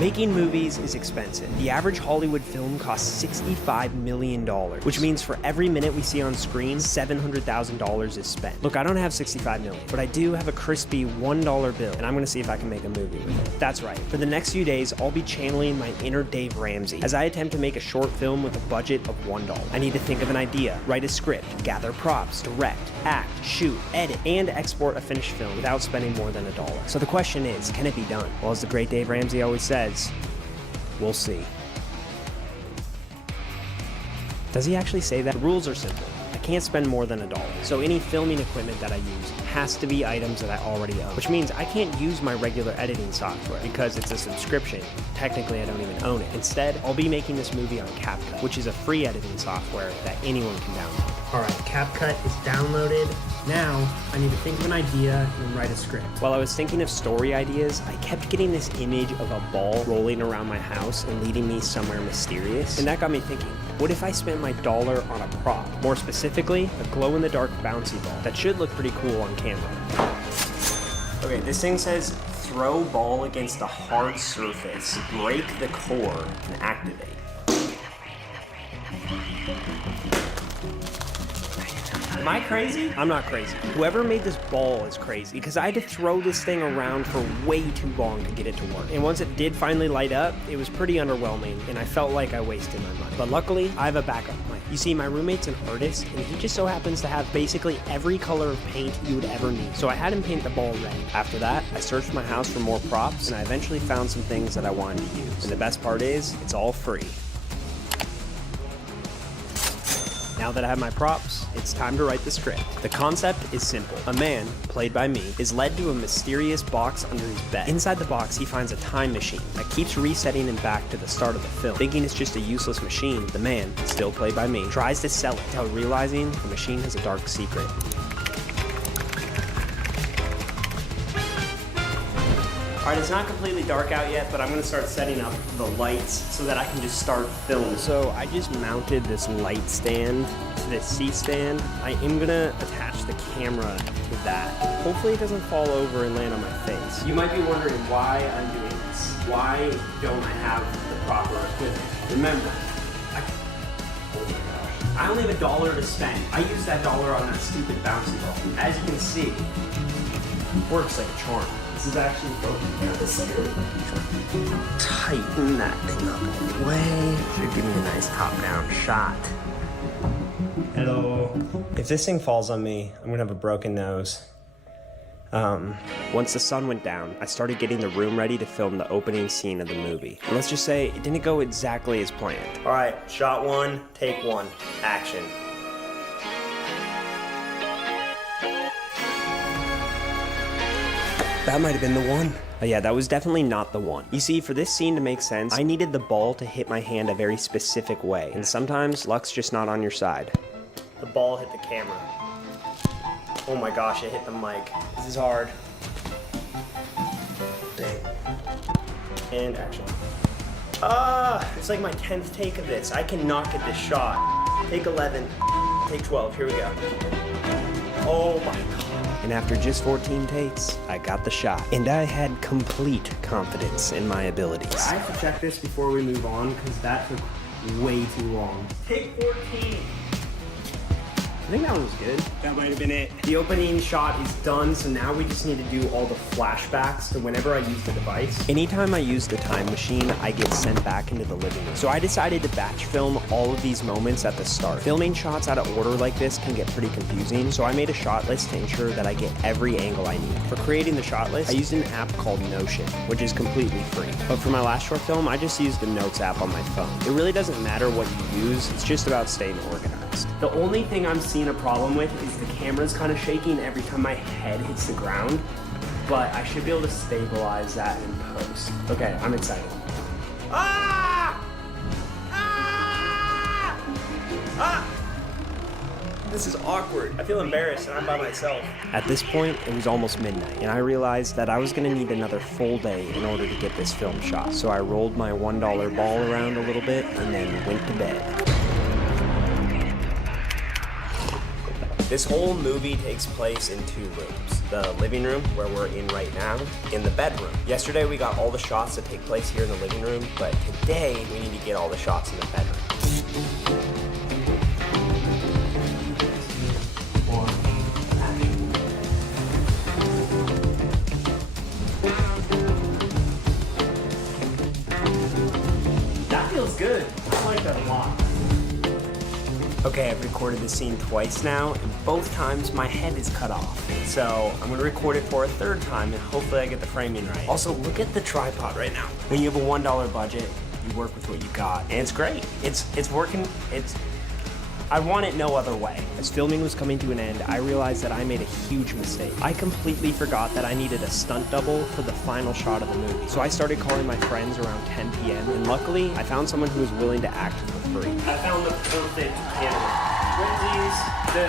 Making movies is expensive. The average Hollywood film costs $65 million, which means for every minute we see on screen, $700,000 is spent. Look, I don't have $65 million, but I do have a crispy $1 bill, and I'm gonna see if I can make a movie with it. That's right. For the next few days, I'll be channeling my inner Dave Ramsey as I attempt to make a short film with a budget of $1. I need to think of an idea, write a script, gather props, direct, act, shoot, edit, and export a finished film without spending more than $1. So the question is, can it be done? Well, as the great Dave Ramsey always says, we'll see. Does he actually say that? The rules are simple. I can't spend more than $1. So any filming equipment that I use has to be items that I already own, which means I can't use my regular editing software because it's a subscription. Technically, I don't even own it. Instead, I'll be making this movie on CapCut, which is a free editing software that anyone can download. All right, CapCut is downloaded. Now, I need to think of an idea and write a script. While I was thinking of story ideas, I kept getting this image of a ball rolling around my house and leading me somewhere mysterious. And that got me thinking, what if I spent my dollar on a prop? More specifically, a glow-in-the-dark bouncy ball that should look pretty cool on camera. Okay, this thing says, throw ball against a hard surface, break the core, and activate. Am I crazy? I'm not crazy. Whoever made this ball is crazy because I had to throw this thing around for way too long to get it to work. And once it did finally light up, it was pretty underwhelming and I felt like I wasted my money. But luckily, I have a backup plan. You see, my roommate's an artist and he just so happens to have basically every color of paint you would ever need. So I had him paint the ball red. After that, I searched my house for more props and I eventually found some things that I wanted to use. And the best part is, it's all free. Now that I have my props, it's time to write the script. The concept is simple. A man, played by me, is led to a mysterious box under his bed. Inside the box, he finds a time machine that keeps resetting him back to the start of the film. Thinking it's just a useless machine, the man, still played by me, tries to sell it without realizing the machine has a dark secret. Alright, it's not completely dark out yet, but I'm gonna start setting up the lights so that I can just start filming. So I just mounted this light stand to this C-stand. I am gonna attach the camera to that. Hopefully it doesn't fall over and land on my face. You might be wondering why I'm doing this. Why don't I have the proper equipment? Remember, I only have $1 to spend. I used that $1 on that stupid bouncy ball. As you can see, it works like a charm. This is actually broken. Tighten that thing up all the way. Should give me a nice top-down shot. Hello. If this thing falls on me, I'm gonna have a broken nose. Once the sun went down, I started getting the room ready to film the opening scene of the movie. And let's just say it didn't go exactly as planned. All right, shot one, take one, action. That might have been the one. Oh yeah, that was definitely not the one. You see, for this scene to make sense, I needed the ball to hit my hand a very specific way. And sometimes, luck's just not on your side. The ball hit the camera. Oh my gosh, it hit the mic. This is hard. Dang. And action. It's like my 10th take of this. I cannot get this shot. Take 11, take 12, here we go. Oh my god. And after just 14 takes, I got the shot. And I had complete confidence in my abilities. I have to check this before we move on, because that took way too long. Take 14. I think that one was good. That might have been it. The opening shot is done, so now we just need to do all the flashbacks to whenever I use the device. Anytime I use the time machine, I get sent back into the living room. So I decided to batch film all of these moments at the start. Filming shots out of order like this can get pretty confusing, so I made a shot list to ensure that I get every angle I need. For creating the shot list, I used an app called Notion, which is completely free. But for my last short film, I just used the Notes app on my phone. It really doesn't matter what you use, it's just about staying organized. The only thing I'm seeing a problem with is the camera's kind of shaking every time my head hits the ground, but I should be able to stabilize that in post. Okay, I'm excited. Ah! Ah! Ah! This is awkward. I feel embarrassed and I'm by myself. At this point, it was almost midnight, and I realized that I was gonna need another full day in order to get this film shot. So I rolled my $1 ball around a little bit and then went to bed. This whole movie takes place in 2 rooms. The living room, where we're in right now, and the bedroom. Yesterday we got all the shots that take place here in the living room, but today we need to get all the shots in the bedroom. That feels good. I like that a lot. Okay, I've recorded this scene twice now, and both times my head is cut off. So I'm gonna record it for a 3rd time, and hopefully I get the framing right. Also, look at the tripod right now. When you have a $1 budget, you work with what you got, and it's great. It's working. I want it no other way. As filming was coming to an end, I realized that I made a huge mistake. I completely forgot that I needed a stunt double for the final shot of the movie. So I started calling my friends around 10 p.m. and luckily, I found someone who was willing to act for free. I found the perfect candidate. Twinsies, the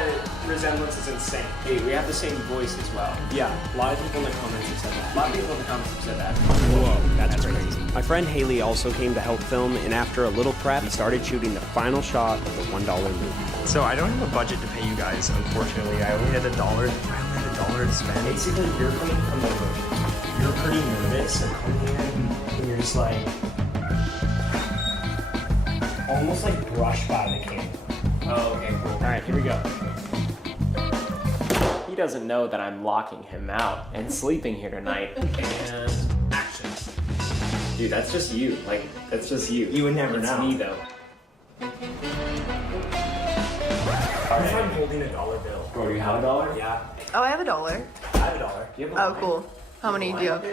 resemblance is insane. Hey, we have the same voice as well. Yeah, a lot of people in the comments have said that. A lot of people in the comments have said that. Whoa, that's crazy. My friend Haley also came to help film, and after a little prep, we started shooting the final shot of the $1 movie. So I don't have a budget to pay you guys, unfortunately. I only had $1. I only had $1 to spend. Basically, you're coming from the room. You're pretty nervous, so coming in, and you're just like... almost like brushed by the camera. Oh, okay, cool. All right, here we go. He doesn't know that I'm locking him out and sleeping here tonight. And action. Dude, that's just you. Like, that's just you. You would never know. It's me, though. What if I'm holding a $1 bill? Bro, do you have $1? Yeah. Oh, I have $1. I have $1. Do you have a Oh, cool. How many do you have?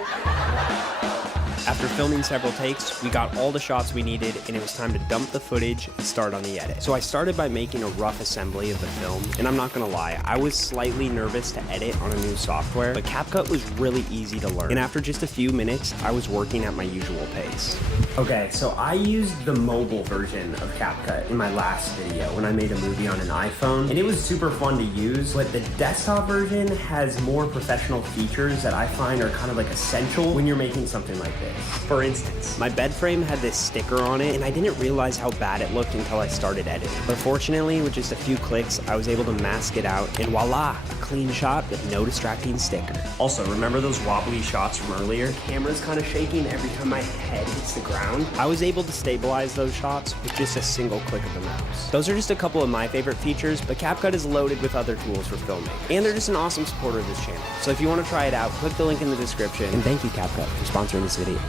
After filming several takes, we got all the shots we needed, and it was time to dump the footage and start on the edit. So I started by making a rough assembly of the film, and I'm not gonna lie, I was slightly nervous to edit on a new software, but CapCut was really easy to learn. And after just a few minutes, I was working at my usual pace. Okay, so I used the mobile version of CapCut in my last video when I made a movie on an iPhone, and it was super fun to use, but the desktop version has more professional features that I find are kind of like essential when you're making something like this. For instance, my bed frame had this sticker on it, and I didn't realize how bad it looked until I started editing. But fortunately, with just a few clicks, I was able to mask it out, and voila, a clean shot with no distracting sticker. Also, remember those wobbly shots from earlier? The camera's kind of shaking every time my head hits the ground. I was able to stabilize those shots with just a single click of the mouse. Those are just a couple of my favorite features, but CapCut is loaded with other tools for filming. And they're just an awesome supporter of this channel. So if you want to try it out, click the link in the description. And thank you, CapCut, for sponsoring this video.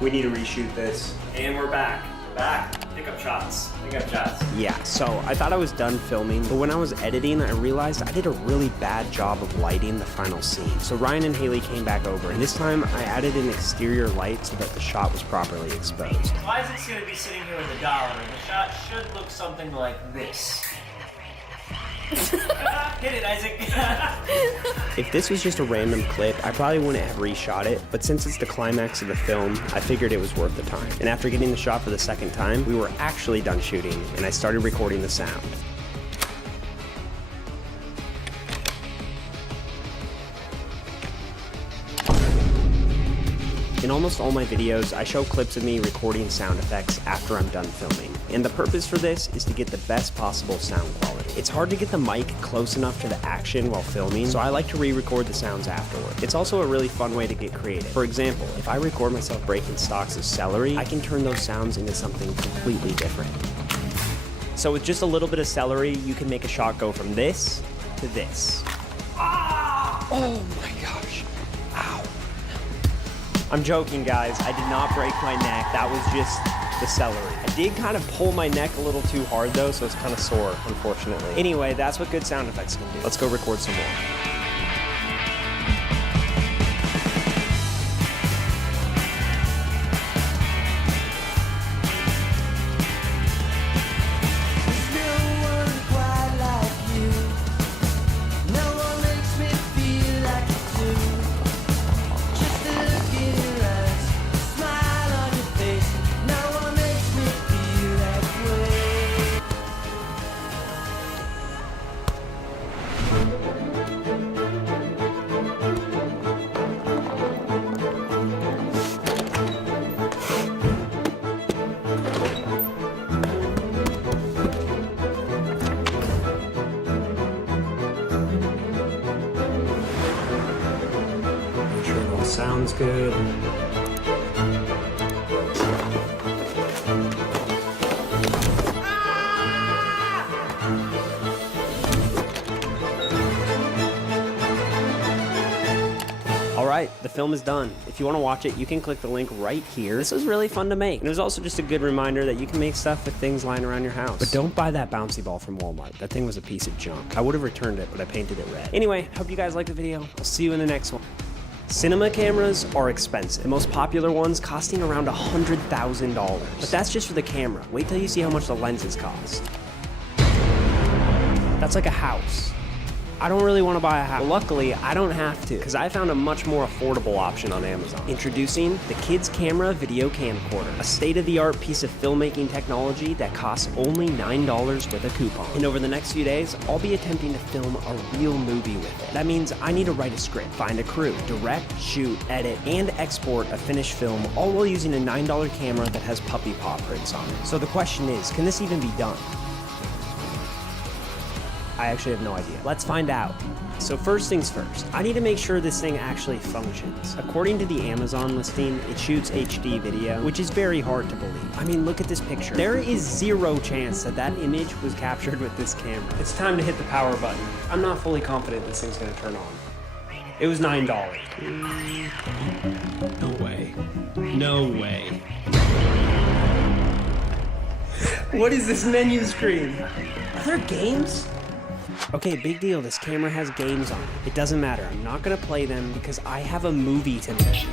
We need to reshoot this. And we're back. Back. Pickup shots. Pickup shots. Yeah, so I thought I was done filming, but when I was editing, I realized I did a really bad job of lighting the final scene. So Ryan and Haley came back over, and this time I added an exterior light so that the shot was properly exposed. Why is it going to be sitting here with $1? The shot should look something like this. Hit it, Isaac. If this was just a random clip, I probably wouldn't have reshot it, but since it's the climax of the film, I figured it was worth the time. And after getting the shot for the second time, we were actually done shooting, and I started recording the sound. In almost all my videos, I show clips of me recording sound effects after I'm done filming. And the purpose for this is to get the best possible sound quality. It's hard to get the mic close enough to the action while filming, so I like to re-record the sounds afterward. It's also a really fun way to get creative. For example, if I record myself breaking stalks of celery, I can turn those sounds into something completely different. So with just a little bit of celery, you can make a shot go from this to this. Oh my gosh. Ow. I'm joking, guys. I did not break my neck. That was just the celery. I did kind of pull my neck a little too hard though, so it's kind of sore, unfortunately. Anyway, that's what good sound effects can do. Let's go record some more. Sounds good. Alright, the film is done. If you want to watch it, you can click the link right here. This was really fun to make. And it was also just a good reminder that you can make stuff with things lying around your house. But don't buy that bouncy ball from Walmart. That thing was a piece of junk. I would have returned it, but I painted it red. Anyway, hope you guys liked the video. I'll see you in the next one. Cinema cameras are expensive. The most popular ones costing around $100,000. But that's just for the camera. Wait till you see how much the lenses cost. That's like a house. I don't really want to buy a house. Well, luckily, I don't have to, because I found a much more affordable option on Amazon. Introducing the Kids Camera Video Camcorder, a state-of-the-art piece of filmmaking technology that costs only $9 with a coupon. And over the next few days, I'll be attempting to film a real movie with it. That means I need to write a script, find a crew, direct, shoot, edit, and export a finished film, all while using a $9 camera that has puppy paw prints on it. So the question is, can this even be done? I actually have no idea. Let's find out. So first things first, I need to make sure this thing actually functions. According to the Amazon listing, it shoots HD video, which is very hard to believe. I mean, look at this picture. There is zero chance that that image was captured with this camera. It's time to hit the power button. I'm not fully confident this thing's gonna turn on. It was $9. No way. No way. What is this menu screen? Are there games? Okay, big deal. This camera has games on it. It doesn't matter. I'm not gonna play them because I have a movie to make.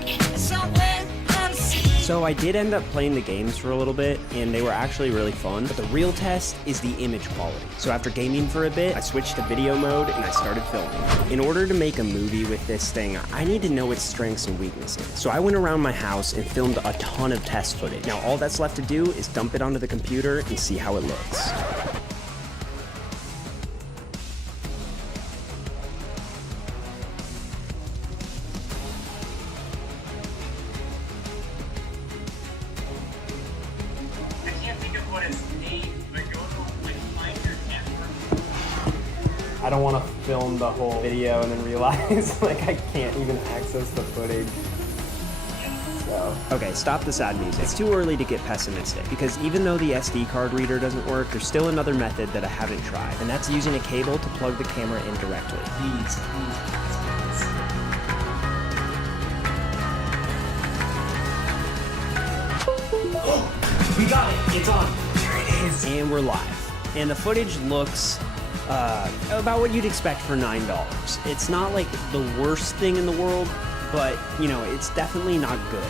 So I did end up playing the games for a little bit, and they were actually really fun, but the real test is the image quality. So after gaming for a bit, I switched to video mode and I started filming. In order to make a movie with this thing, I need to know its strengths and weaknesses. So I went around my house and filmed a ton of test footage. Now all that's left to do is dump it onto the computer and see how it looks. I don't want to film the whole video and then realize like I can't even access the footage. So. Okay, stop the sad music. It's too early to get pessimistic because even though the SD card reader doesn't work, there's still another method that I haven't tried, and that's using a cable to plug the camera in directly. We got it! It's on! There it is! And we're live. And the footage looks about what you'd expect for $9. It's not like the worst thing in the world, but you know, it's definitely not good.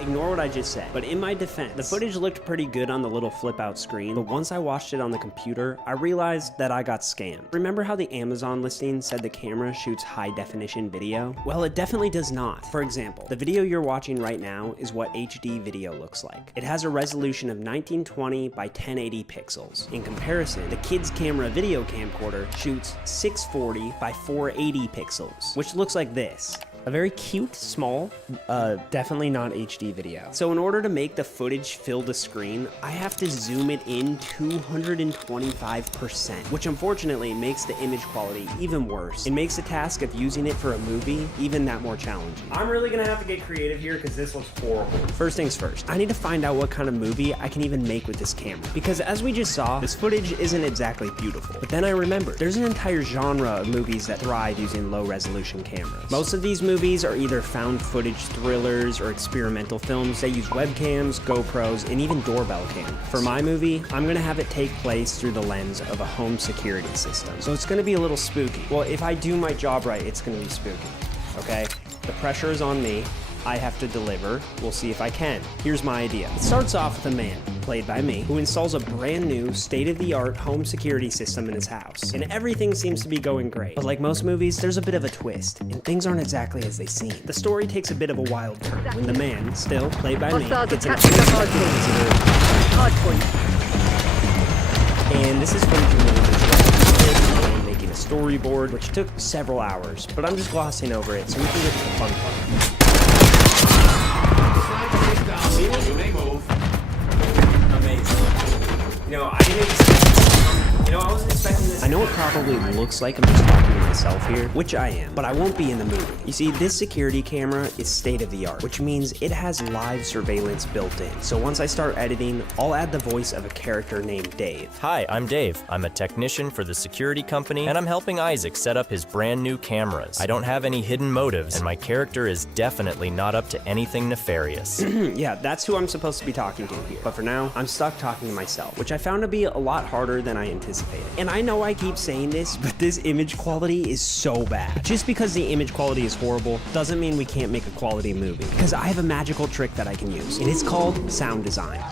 Ignore what I just said, but in my defense, the footage looked pretty good on the little flip out screen, but once I watched it on the computer, I realized that I got scammed. Remember how the Amazon listing said the camera shoots high definition video? Well, it definitely does not. For example, the video you're watching right now is what HD video looks like. It has a resolution of 1920 by 1080 pixels. In comparison, the kid's camera video camcorder shoots 640 by 480 pixels, which looks like this. A very cute, small, definitely not HD video. So in order to make the footage fill the screen, I have to zoom it in 225%, which unfortunately makes the image quality even worse. It makes the task of using it for a movie even that more challenging. I'm really gonna have to get creative here because this looks horrible. First things first, I need to find out what kind of movie I can even make with this camera. Because as we just saw, this footage isn't exactly beautiful. But then I remembered, there's an entire genre of movies that thrive using low resolution cameras. Most of these movies are either found footage thrillers or experimental films that use webcams, GoPros, and even doorbell cam. For my movie, I'm gonna have it take place through the lens of a home security system. So it's gonna be a little spooky. Well, if I do my job right, it's gonna be spooky, okay? The pressure is on me. I have to deliver. We'll see if I can. Here's my idea. It starts off with a man, played by me, who installs a brand new state-of-the-art home security system in his house. And everything seems to be going great. But like most movies, there's a bit of a twist, and things aren't exactly as they seem. The story takes a bit of a wild turn when the man, still played by me, gets an unexpected visitor. And this is footage of me making a storyboard, which took several hours, but I'm just glossing over it so we can get to the fun part. Amazing. You know, I wasn't expecting this. I know it probably looks like I'm just talking to myself here, which I am, but I won't be in the movie. You see, this security camera is state of the art, which means it has live surveillance built in. So once I start editing, I'll add the voice of a character named Dave. Hi, I'm Dave. I'm a technician for the security company, and I'm helping Isaac set up his brand new cameras. I don't have any hidden motives, and my character is definitely not up to anything nefarious. Yeah, that's who I'm supposed to be talking to here. But for now, I'm stuck talking to myself, which I found to be a lot harder than I anticipated. And I know I keep saying this, but this image quality is so bad. Just because the image quality is horrible doesn't mean we can't make a quality movie, because I have a magical trick that I can use, and it's called sound design.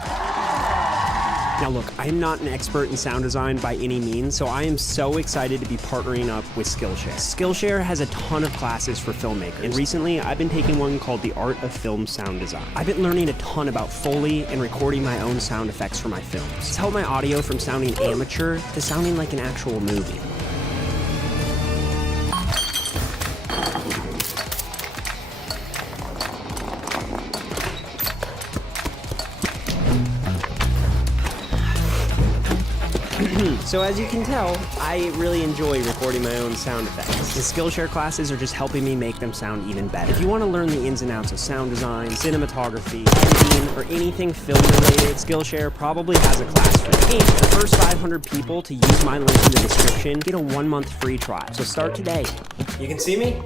Now look, I'm not an expert in sound design by any means, so I am so excited to be partnering up with Skillshare. Skillshare has a ton of classes for filmmakers, and recently I've been taking one called The Art of Film Sound Design. I've been learning a ton about Foley and recording my own sound effects for my films. It's helped my audio from sounding amateur to sounding like an actual movie. So as you can tell, I really enjoy recording my own sound effects. The Skillshare classes are just helping me make them sound even better. If you want to learn the ins and outs of sound design, cinematography, editing, or anything film related, Skillshare probably has a class for you. And the first 500 people to use my link in the description get a 1-month free trial. So start today. You can see me?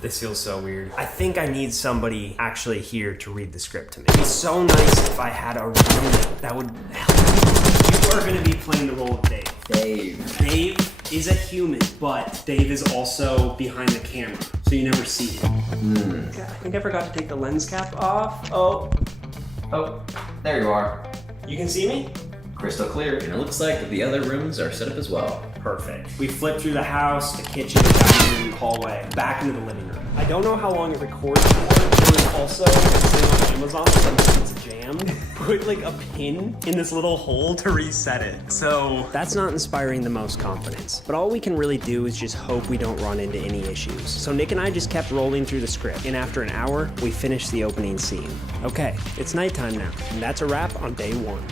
This feels so weird. I think I need somebody actually here to read the script to me. It'd be so nice if I had a roommate that would help. You are going to be playing the role of Dave. Dave is a human, but Dave is also behind the camera, so you never see him. God, I never got to take the lens cap off. Oh, there you are. you can see me? Crystal clear, and it looks like the other rooms are set up as well. Perfect. We flip through the house, the kitchen, the dining room, hallway, back into the living room. I don't know how long it records for. There was also a thing on Amazon, sometimes it's jammed. Put like a pin in this little hole to reset it. So that's not inspiring the most confidence. But all we can really do is just hope we don't run into any issues. So Nick and I just kept rolling through the script, and after an hour, we finished the opening scene. Okay, it's nighttime now, and that's a wrap on day 1.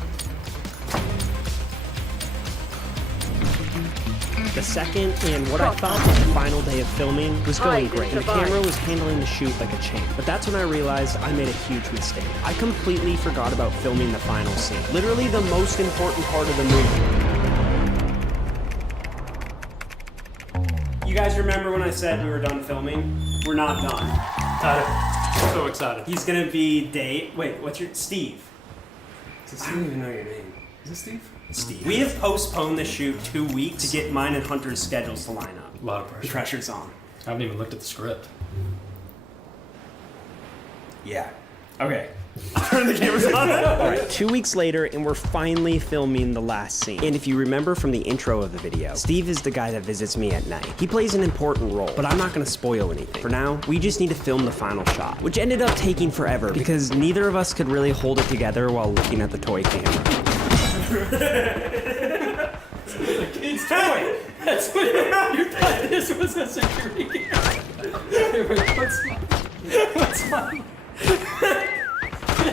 The second and what I thought was the final day of filming was going great, and the camera was handling the shoot like a champ. But that's when I realized I made a huge mistake. I completely forgot about filming the final scene. Literally the most important part of the movie. You guys remember when I said we were done filming? We're not done. I'm so excited. He's gonna be Dave. Wait, what's your... Steve. I don't even know your name. Is it Steve? Steve. We have postponed the shoot 2 weeks to get mine and Hunter's schedules to line up. A lot of pressure. The pressure's on. I haven't even looked at the script. Yeah. Okay. Turn the cameras on. Alright, 2 weeks later, and we're finally filming the last scene. And if you remember from the intro of the video, Steve is the guy that visits me at night. He plays an important role, but I'm not gonna spoil anything. For now, we just need to film the final shot, which ended up taking forever because neither of us could really hold it together while looking at the toy camera. The kid's toy! That's what you thought this was a security camera. What's mine?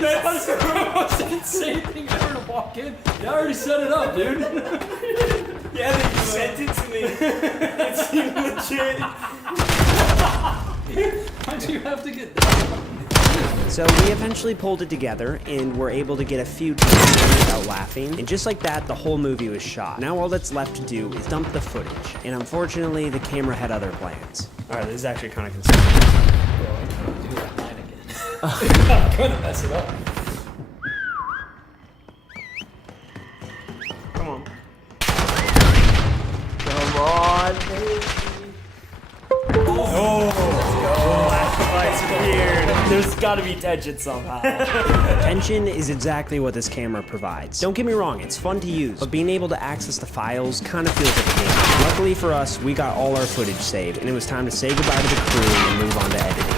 That was the most insane thing ever to walk in. You already set it up, dude. Yeah, they sent it to me. It seemed legit. Why'd you have to get that? So we eventually pulled it together and were able to get a few takes without laughing. And just like that, the whole movie was shot. Now all that's left to do is dump the footage. And unfortunately, the camera had other plans. All right, this is actually kind of concerning. Bro, I'm trying to do that line again. I'm gonna mess it up. Come on. Come on, baby. There's gotta be tension somehow. Tension is exactly what this camera provides. Don't get me wrong, it's fun to use, but being able to access the files kind of feels like a game. Luckily for us, we got all our footage saved, and it was time to say goodbye to the crew and move on to editing.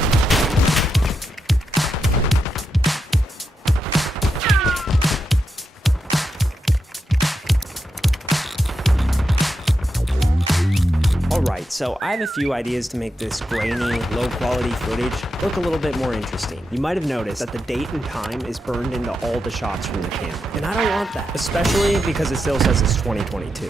Alright, so I have a few ideas to make this grainy, low-quality footage look a little bit more interesting. You might have noticed that the date and time is burned into all the shots from the camera. And I don't want that, especially because it still says it's 2022.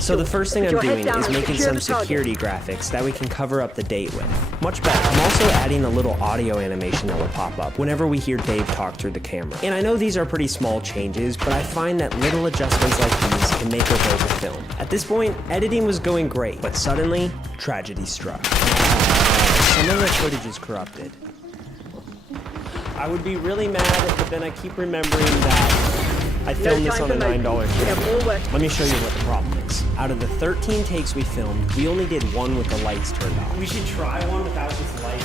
So the first thing I'm doing is making some security graphics that we can cover up the date with. Much better. I'm also adding a little audio animation that will pop up whenever we hear Dave talk through the camera. And I know these are pretty small changes, but I find that little adjustments like these can make or break a film. At this point, editing was going great, but suddenly, tragedy struck. Some of the footage is corrupted. I would be really mad, but then I keep remembering that I filmed this on a $9 camera. Let me show you what the problem is. Out of the 13 takes we filmed, we only did one with the lights turned off. We should try one without this light.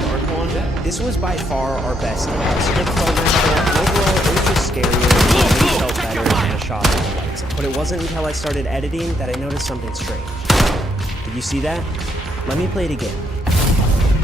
Dark one. This was by far our best take. It felt natural. Overall, it was just scarier. It felt better than the shot with the lights. But it wasn't until I started editing that I noticed something strange. Did you see that? Let me play it again.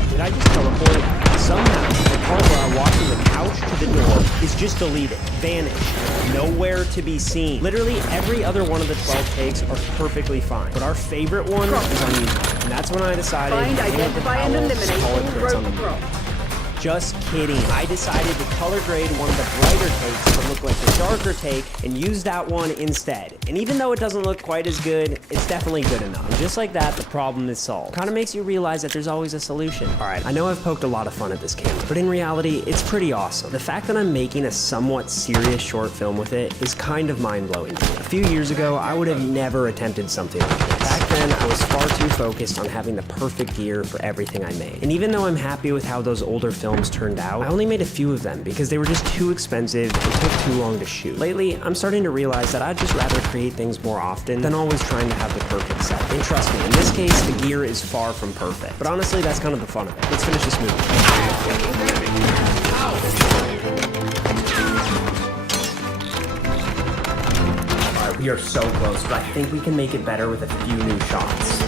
Did I just teleport? Somehow, the part where I walk from the couch to the door is just deleted, vanished, nowhere to be seen. Literally every other one of the 12 takes are perfectly fine, but our favorite one is unusual. And that's when I decided to identify and eliminate all quits on the movie. Just kidding. I decided to color grade one of the brighter takes to look like the darker take and use that one instead. And even though it doesn't look quite as good, it's definitely good enough. And just like that, the problem is solved. Kind of makes you realize that there's always a solution. All right, I know I've poked a lot of fun at this camera, but in reality, it's pretty awesome. The fact that I'm making a somewhat serious short film with it is kind of mind-blowing to me. A few years ago, I would have never attempted something like this. Back then, I was far too focused on having the perfect gear for everything I made. And even though I'm happy with how those older films turned out, I only made a few of them because they were just too expensive and took too long to shoot. Lately, I'm starting to realize that I'd just rather create things more often than always trying to have the perfect set. And trust me, in this case, the gear is far from perfect. But honestly, that's kind of the fun of it. Let's finish this movie. Alright, we are so close, but I think we can make it better with a few new shots.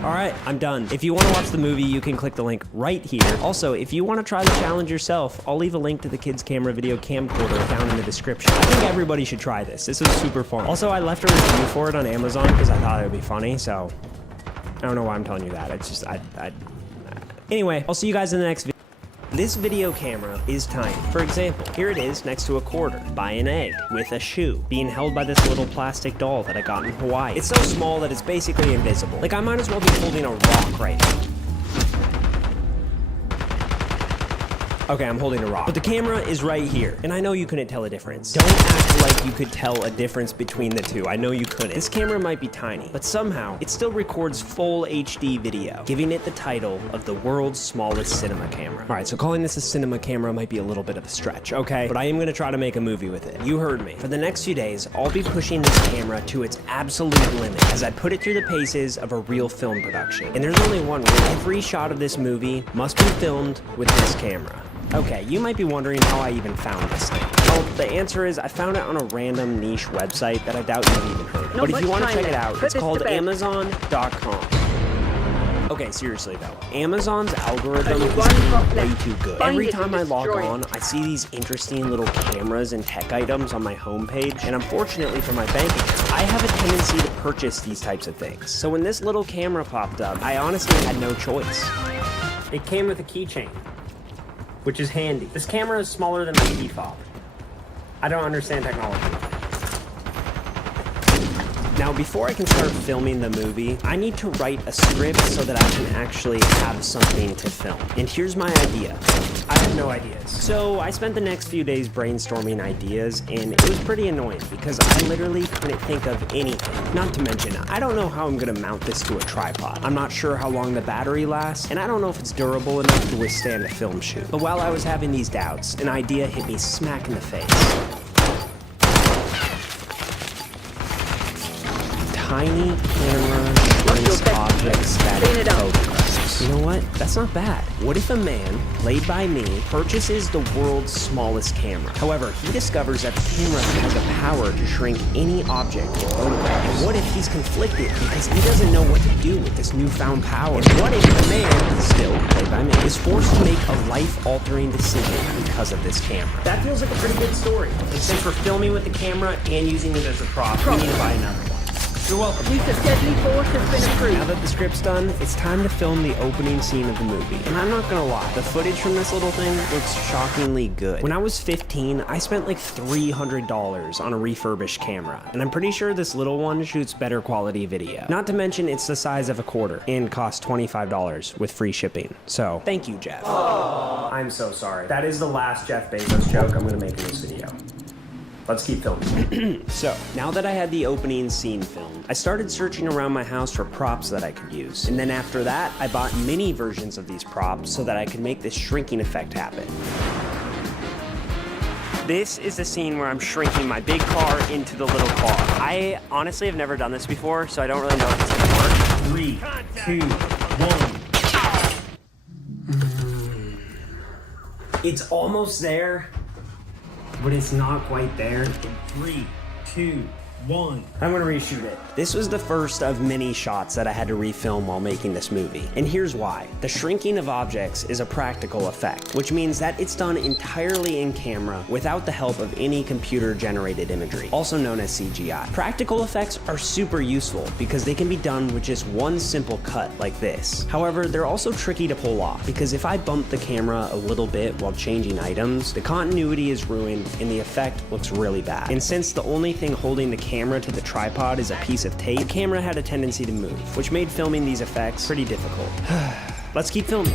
Alright, I'm done. If you want to watch the movie, you can click the link right here. Also, if you want to try the challenge yourself, I'll leave a link to the kids' camera video camcorder down in the description. I think everybody should try this. This is super fun. Also, I left a review for it on Amazon because I thought it would be funny, so I don't know why I'm telling you that. It's just, Anyway, I'll see you guys in the next video. This video camera is tiny. For example, here it is next to a quarter, by an egg, with a shoe, being held by this little plastic doll that I got in Hawaii. It's so small that it's basically invisible. Like, I might as well be holding a rock right now. Okay, I'm holding a rock. But the camera is right here, and I know you couldn't tell a difference. Don't act like you could tell a difference between the two. I know you couldn't. This camera might be tiny, but somehow it still records full HD video, giving it the title of the world's smallest cinema camera. All right, so calling this a cinema camera might be a little bit of a stretch, okay? But I am gonna try to make a movie with it. You heard me. For the next few days, I'll be pushing this camera to its absolute limit as I put it through the paces of a real film production. And there's only one rule. Every shot of this movie must be filmed with this camera. Okay, you might be wondering how I even found this thing. Well, the answer is I found it on a random niche website that I doubt you've even heard of. But if you want to check it out, it's called Amazon.com. Okay, seriously though, Amazon's algorithm is way too good. Every time I log on, I see these interesting little cameras and tech items on my homepage, and unfortunately for my bank account, I have a tendency to purchase these types of things. So when this little camera popped up, I honestly had no choice. It came with a keychain, which is handy. This camera is smaller than my key fob. I don't understand technology. Now, before I can start filming the movie, I need to write a script so that I can actually have something to film. And here's my idea. I have no ideas. So I spent the next few days brainstorming ideas, and it was pretty annoying because I literally couldn't think of anything. Not to mention, I don't know how I'm gonna mount this to a tripod. I'm not sure how long the battery lasts, and I don't know if it's durable enough to withstand a film shoot. But while I was having these doubts, an idea hit me smack in the face. Tiny camera shrinks objects static photographs. You know what? That's not bad. What if a man, played by me, purchases the world's smallest camera? However, he discovers that the camera has the power to shrink any object to photograph. And what if he's conflicted because he doesn't know what to do with this newfound power? And what if the man, still played by me, is forced to make a life-altering decision because of this camera? That feels like a pretty good story. And since we're filming with the camera and using it as a prop, we need to buy another one. You're welcome. Use of deadly force has been approved. Now that the script's done, it's time to film the opening scene of the movie. And I'm not gonna lie, the footage from this little thing looks shockingly good. When I was 15, I spent like $300 on a refurbished camera. And I'm pretty sure this little one shoots better quality video. Not to mention, it's the size of a quarter and costs $25 with free shipping. So, thank you, Jeff. Aww. I'm so sorry. That is the last Jeff Bezos joke I'm gonna make in this video. Let's keep filming. So, now that I had the opening scene filmed, I started searching around my house for props that I could use. And then after that, I bought mini versions of these props so that I could make this shrinking effect happen. This is the scene where I'm shrinking my big car into the little car. I honestly have never done this before, so I don't really know if it's gonna work. 3, 2, 1. It's almost there, but it's not quite there. 3, 2, I'm gonna reshoot it. This was the first of many shots that I had to refilm while making this movie. And here's why. The shrinking of objects is a practical effect, which means that it's done entirely in camera without the help of any computer-generated imagery, also known as CGI. Practical effects are super useful because they can be done with just one simple cut like this. However, they're also tricky to pull off because if I bump the camera a little bit while changing items, the continuity is ruined and the effect looks really bad. And since the only thing holding the camera to the tripod is a piece of tape, the camera had a tendency to move, which made filming these effects pretty difficult. Let's keep filming.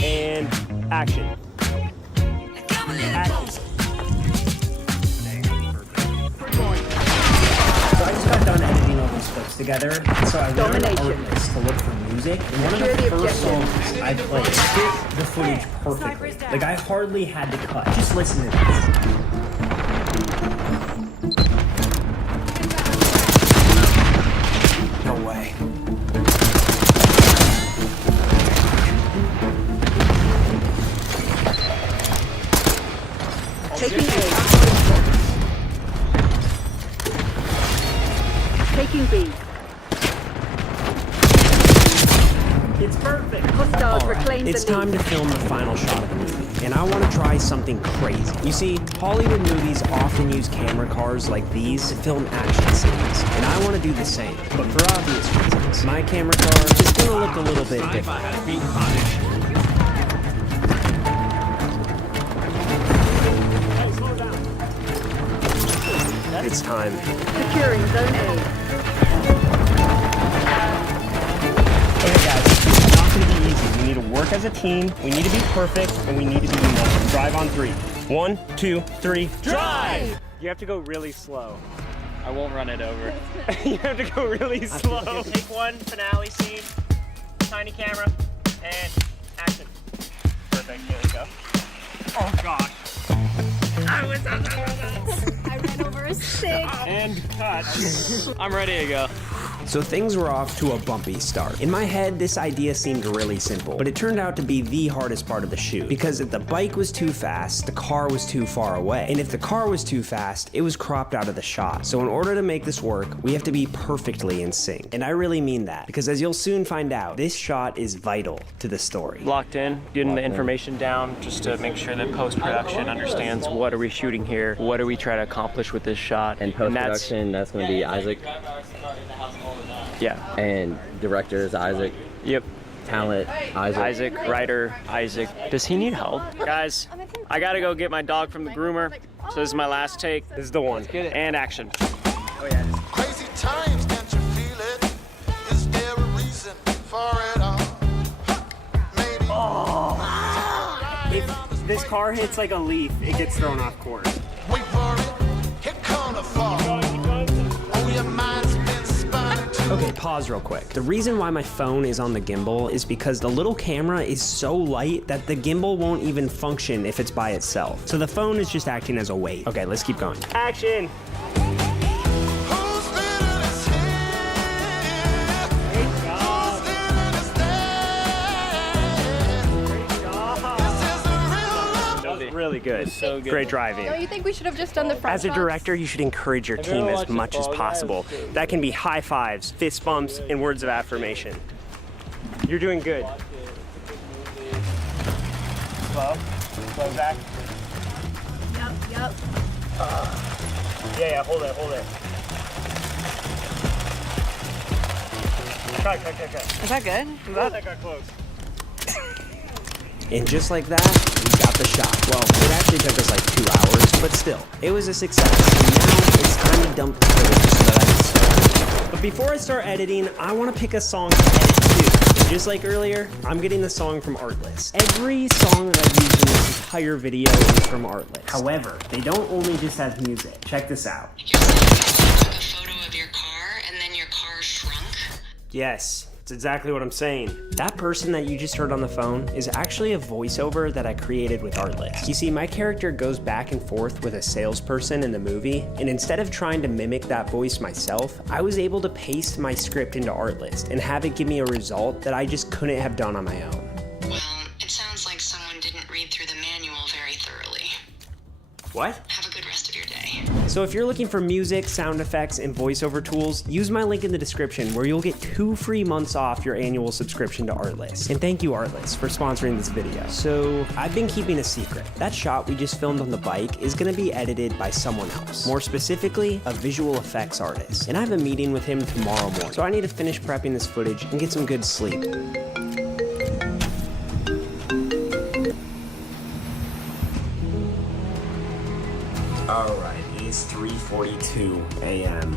And action. So I just got done editing all these clips together, so I went on Artlist to look for music, and one of the first songs I played fit the footage perfectly. Like, I hardly had to cut. Just listen to this. No way. Taking A. Taking B. It's perfect. Hostiles reclaim the It's time to film the final shot of the movie, and I want to try something crazy. You see, Hollywood movies often use camera cars like these to film action scenes, and I want to do the same. But for obvious reasons, my camera car is going to look a little bit different. It's time. Securing Zone A. Okay guys, it's not going to be easy. We need to work as a team, we need to be perfect, and we need to be united. Drive on 3. 1, 2, 3, drive! You have to go really slow. I won't run it over. You have to go really slow. Take one finale scene, tiny camera, and action. Perfect, here we go. Oh gosh. I ran over a stick. And cut. I'm ready to go. So things were off to a bumpy start. In my head, this idea seemed really simple, but it turned out to be the hardest part of the shoot. Because if the bike was too fast, the car was too far away. And if the car was too fast, it was cropped out of the shot. So in order to make this work, we have to be perfectly in sync. And I really mean that, because as you'll soon find out, this shot is vital to the story. Locked in, getting the information down just to make sure that post-production understands what are we shooting here, what are we trying to accomplish with this shot. And post-production, that's going to be Isaac. Yeah. And director is Isaac. Yep. Talent, Isaac. Isaac, writer, Isaac. Does he need help? Guys, I gotta go get my dog from the groomer. So this is my last take. This is the one. And action. Oh yeah. Crazy times, can't you feel it? Is there a reason for it all? Maybe. Oh. If this car hits like a leaf, it gets thrown off course. Wait for it, here come the fall. Oh, your mind's been spun too. Okay, pause real quick. The reason why my phone is on the gimbal is because the little camera is so light that the gimbal won't even function if it's by itself. So the phone is just acting as a weight. Okay, let's keep going. Action! Really good. So good. Great driving. Don't you think we should have just done the front As a shots? director, you should encourage your team as much as possible. That can be high fives, fist bumps, and words of affirmation. You're doing good. Slow. Slow, Zach. Yep. Yeah, hold it. Cut. Is that good? That got close. And just like that, we got the shot. Well, it actually took us like 2 hours, but still, it was a success. And now it's time to dump the footage so that I can start. But before I start editing, I want to pick a song to edit too. And just like earlier, I'm getting the song from Artlist. Every song that I've used in this entire video is from Artlist. However, they don't only just have music. Check this out. You're saying you took a photo of your car and then your car shrunk? Yes. That's exactly what I'm saying. That person that you just heard on the phone is actually a voiceover that I created with Artlist. You see, my character goes back and forth with a salesperson in the movie, and instead of trying to mimic that voice myself, I was able to paste my script into Artlist and have it give me a result that I just couldn't have done on my own. Well, it sounds like someone didn't read through the manual very thoroughly. What? Have a good rest of your day. So if you're looking for music, sound effects, and voiceover tools, use my link in the description where you'll get 2 free months off your annual subscription to Artlist. And thank you, Artlist, for sponsoring this video. So I've been keeping a secret. That shot we just filmed on the bike is gonna be edited by someone else. More specifically, a visual effects artist. And I have a meeting with him tomorrow morning. So I need to finish prepping this footage and get some good sleep. Alright, it is 3:42 a.m.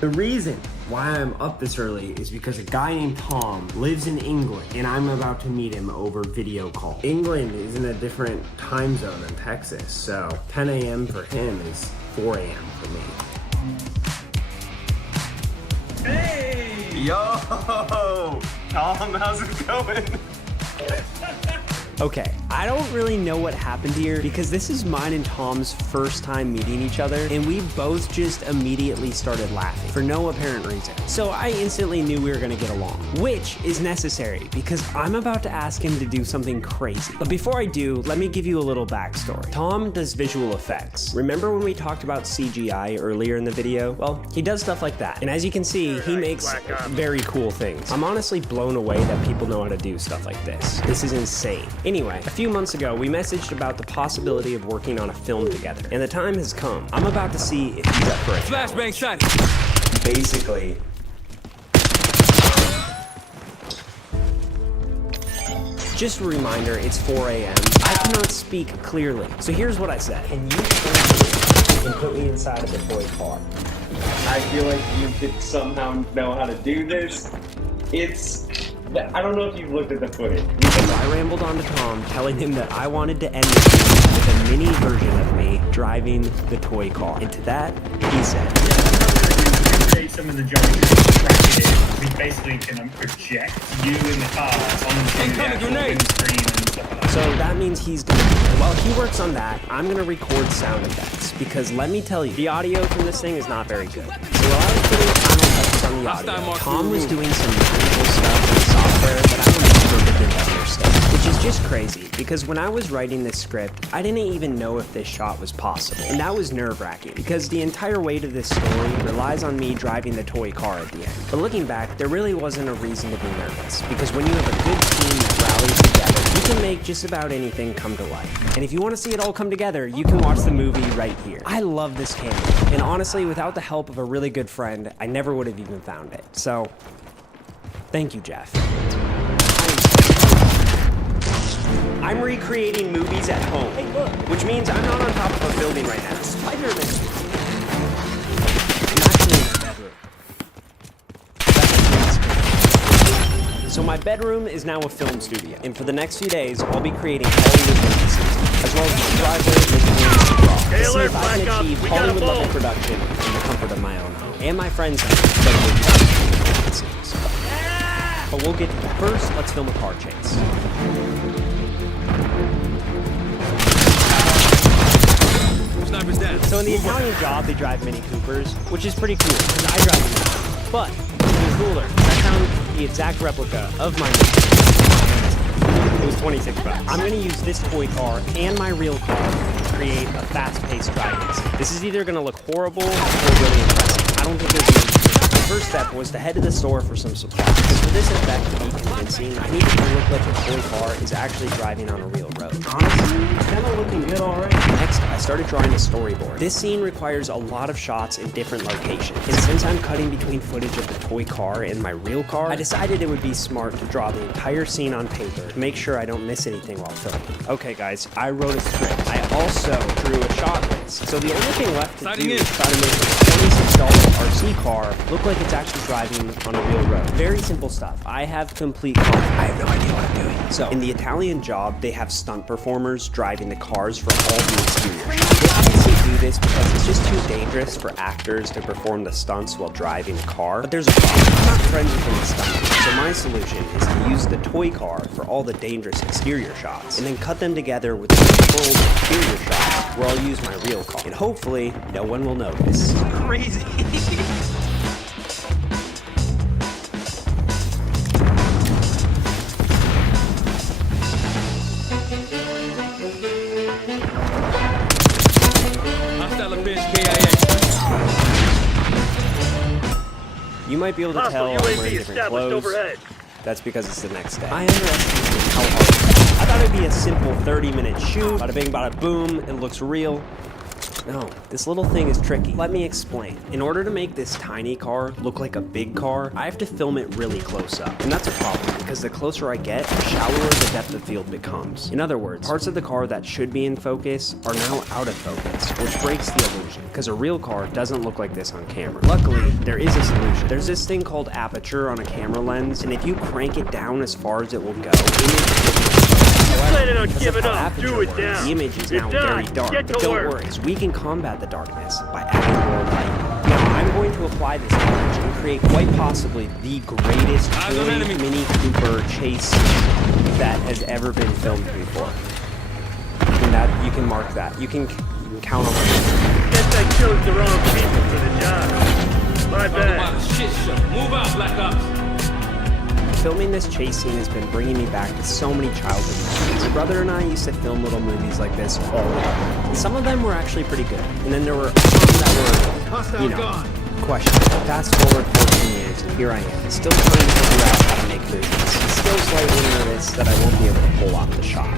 The reason why I'm up this early is because a guy named Tom lives in England and I'm about to meet him over video call. England is in a different time zone than Texas, so 10 a.m. for him is 4 a.m. for me. Hey! Yo! Tom, how's it going? Okay, I don't really know what happened here because this is mine and Tom's first time meeting each other, and we both just immediately started laughing for no apparent reason. So I instantly knew we were gonna get along, which is necessary because I'm about to ask him to do something crazy. But before I do, let me give you a little backstory. Tom does visual effects. Remember when we talked about CGI earlier in the video? Well, he does stuff like that. And as you can see, he makes very cool things. I'm honestly blown away that people know how to do stuff like this. This is insane. Anyway, a few months ago, we messaged about the possibility of working on a film together, and the time has come. I'm about to see if he's up for it. Flashbang shot! Basically, just a reminder, it's 4 a.m. I cannot speak clearly, so here's what I said. Can you stand me and put me inside of the toy car? I feel like you could somehow know how to do this. I don't know if you've looked at the footage. So I rambled on to Tom, telling him that I wanted to end this video with a mini version of me driving the toy car. And to that, he said, some of the jobs we basically can project you in the car onto the actual windscreen and stuff like that. So that means he's gonna, while he works on that, I'm gonna record sound effects, because let me tell you, the audio from this thing is not very good. So while I was putting final touches on the audio, Tom was doing some magical stuff in software that I never didn't understand, which is just crazy, because when I was writing this script, I didn't even know if this shot was possible, and that was nerve-wracking, because the entire weight of this story relies on me driving the toy car at the end. But looking back, there really wasn't a reason to be nervous, because when you have a good team that rallies together, you can make just about anything come to life. And if you want to see it all come together, you can watch the movie right here. I love this camera, and honestly, without the help of a really good friend, I never would have even found it. So, thank you, Jeff. I'm recreating movies at home, which means I'm not on top of a building right now. Spider-Man. I'm actually in my bedroom. So my bedroom is now a film studio, and for the next few days, I'll be creating Hollywood movies, as well as the driveway, living room, and raw, to see if I can achieve Hollywood-level production in the comfort of my own home, and my friends' home. But we'll get to that. First, let's film a car chase. So in the Italian Job, they drive Mini Coopers, which is pretty cool, because I drive them now. But even cooler, I found the exact replica of my Mini Cooper. It was $26. I'm going to use this toy car and my real car to create a fast-paced driving scene. This is either going to look horrible or really impressive. I don't think there's any. The first step was to head to the store for some supplies. Because for this effect to be convincing, I need it to look like a toy car is actually driving on a real road. Honestly, it's kind of looking good already. Next, I started drawing a storyboard. This scene requires a lot of shots in different locations. And since I'm cutting between footage of the toy car and my real car, I decided it would be smart to draw the entire scene on paper to make sure I don't miss anything while filming. Okay guys, I wrote a script. I also drew a shot list. So the only thing left to do is try to make this $26 RC car look like it's actually driving on a real road. Very simple stuff. I have complete confidence. I have no idea what I'm doing. So, in the Italian Job, they have stunt performers driving the cars for all the exterior shots. They obviously do this this because it's just too dangerous for actors to perform the stunts while driving a car. But there's a problem. I'm not friends with any stuntmen, so my solution is to use the toy car for all the dangerous exterior shots, and then cut them together with the controlled interior shots where I'll use my real car. And hopefully, no one will notice. Crazy. You might be able to tell I'm wearing different clothes. Overhead. That's because it's the next day. I underestimated how hard it is. I thought it'd be a simple 30-minute shoot. Bada bing, bada boom. It looks real. No, this little thing is tricky. Let me explain. In order to make this tiny car look like a big car, I have to film it really close up. And that's a problem, because the closer I get, the shallower the depth of field becomes. In other words, parts of the car that should be in focus are now out of focus, which breaks the illusion, because a real car doesn't look like this on camera. Luckily, there is a solution. There's this thing called aperture on a camera lens, and if you crank it down as far as it will go, Planning on giving up, do it down. The image is now You're very done. dark, Get but to don't work. worry, we can combat the darkness by adding more light. Now, I'm going to apply this image and create quite possibly the greatest toy Mini Cooper chase that has ever been filmed before. And that, you can mark that. You can count on my Guess I chose the wrong people for the job. My bad. Shit show. Move out, Black Ops. Filming this chase scene has been bringing me back to so many childhood memories. My brother and I used to film little movies like this all the time. And some of them were actually pretty good. And then there were some that were, you know, questionable. Fast forward 14 years, and here I am, still trying to figure out how to make movies. Still slightly nervous that I won't be able to pull off the shot.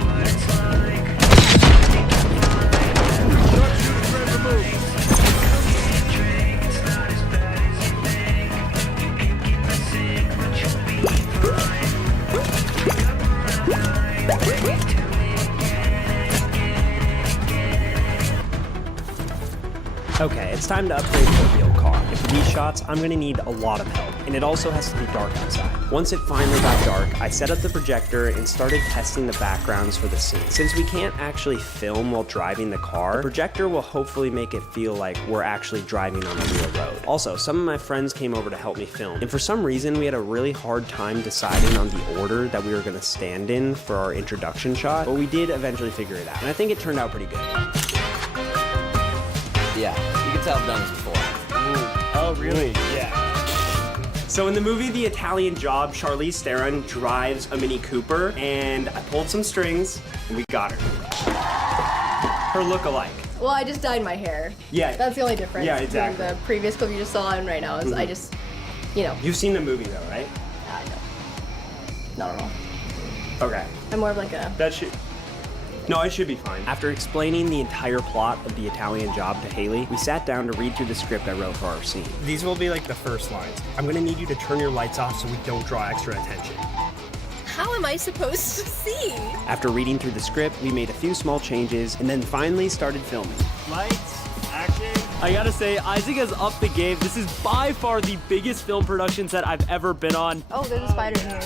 Okay, it's time to upgrade to a real car. And for these shots, I'm gonna need a lot of help, and it also has to be dark outside. Once it finally got dark, I set up the projector and started testing the backgrounds for the scene. Since we can't actually film while driving the car, the projector will hopefully make it feel like we're actually driving on a real road. Also, some of my friends came over to help me film, and for some reason, we had a really hard time deciding on the order that we were gonna stand in for our introduction shot, but we did eventually figure it out, and I think it turned out pretty good. Yeah, you can tell I've done this before. Oh, really? Yeah. So in the movie The Italian Job, Charlize Theron drives a Mini Cooper, and I pulled some strings, and we got her. Her look-alike. Well, I just dyed my hair. Yeah. That's the only difference. Yeah, exactly. Between the previous clip you just saw and right now is I just, you know. You've seen the movie though, right? No. Not at all. Okay. I'm more of like a... That should... No, it should be fine. After explaining the entire plot of The Italian Job to Haley, we sat down to read through the script I wrote for our scene. These will be like the first lines. I'm gonna need you to turn your lights off so we don't draw extra attention. How am I supposed to see? After reading through the script, we made a few small changes and then finally started filming. Lights, action. I gotta say, Isaac has upped the game. This is by far the biggest film production set I've ever been on. Oh, there's a spider in here.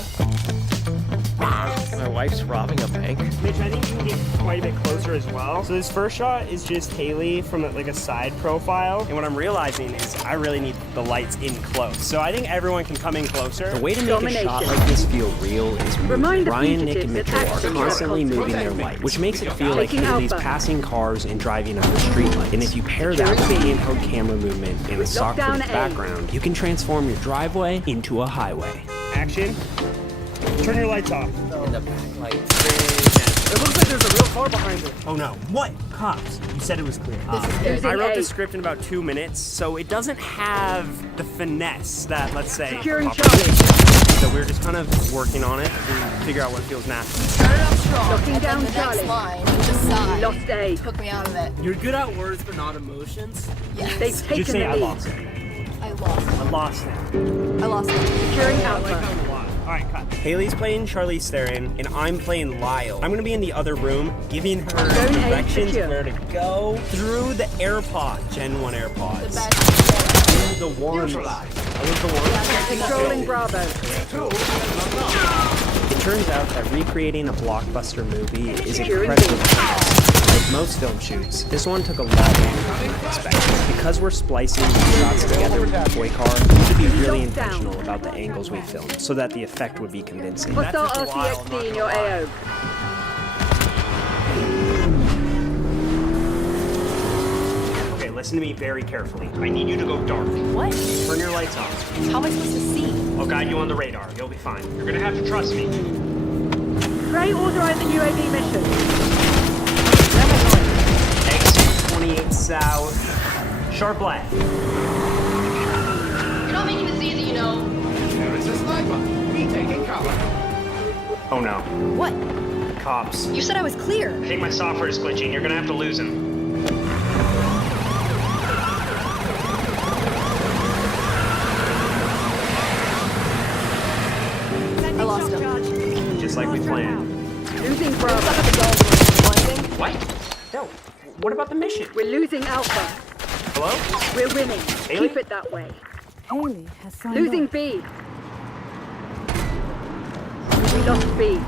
My wife's robbing a bank. Mitch, I think you can get quite a bit closer as well. So this first shot is just Haley from like a side profile. And what I'm realizing is I really need the lights in close. So I think everyone can come in closer. The way to make a shot like this feel real is movement. Ryan, Nick, and Mitchell are constantly moving their lights, which makes it feel like Haley's passing cars and driving under street lights. And if you pair that with handheld camera movement and a sock footage background, you can transform your driveway into a highway. Action. Turn your lights off. In the back lights. It looks like there's a real car behind it. Oh no. What? Cops. You said it was clear. I wrote the script in about 2 minutes, so it doesn't have the finesse that, let's say, Securing Charlie. So we're just kind of working on it and figure out what feels natural. Start it up strong. Locking and down then the next Charlie. line, just side. Lost A. Took me out of it. You're good at words, but not emotions. Yes. They've Just taken say the I lead. lost it. I lost. I lost it. I lost it. Securing I like Alpha. how you lost. All right, cut. Haley's playing Charlize Theron, and I'm playing Lyle. I'm gonna be in the other room, giving her Zone A directions secure. where to go through the AirPod, Gen 1 AirPods. The best. The ones. I was the one. Controlling Bravo. It turns out that recreating a blockbuster movie is Securing incredibly B. hard. Like most film shoots, this one took a lot longer than I expected. Because we're splicing these shots together with the toy car, we need to be really intentional about the angles we film so that the effect would be convincing. Hostile RCXD in your AO. Okay, listen to me very carefully. I need you to go dark. What? Turn your lights on. How am I supposed to see? I'll guide you on the radar. You'll be fine. You're gonna have to trust me. Gray authorizing UAV mission. Exit 28 south. Sharp left. You're not making this easy, you know. There is a sniper. Me taking cover. Oh no. What? Cops. You said I was clear. I think my software is glitching. You're gonna have to lose him. I lost him. Just like we planned. Losing Bravo. What? No. What about the mission? We're losing Alpha. Hello? We're winning. Haley? Keep it that way. Haley has signed Losing up. B. We lost B.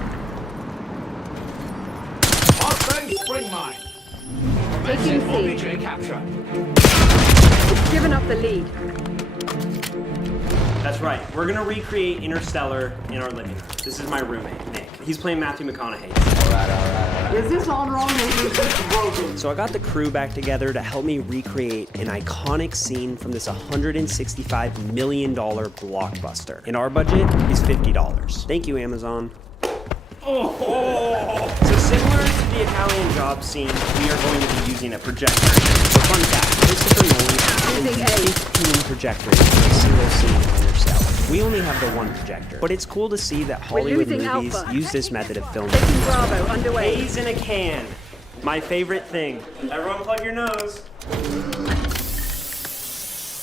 Offense spring mine. Taking C. OBJ capture. Given up the lead. That's right. We're gonna recreate Interstellar in our living room. This is my roommate, Nick. He's playing Matthew McConaughey. All right. Is this on wrong or is this broken? So I got the crew back together to help me recreate an iconic scene from this $165 million blockbuster. And our budget is $50. Thank you, Amazon. So similar to the Italian job scene, we are going to be using a projector. So fun fact, Christopher Nolan used 15 projectors in a single scene of Interstellar. We only have the one projector, but it's cool to see that Hollywood losing movies Alpha. use this method of filming. Taking Bravo underway. Haze in a can. My favorite thing. Everyone plug your nose.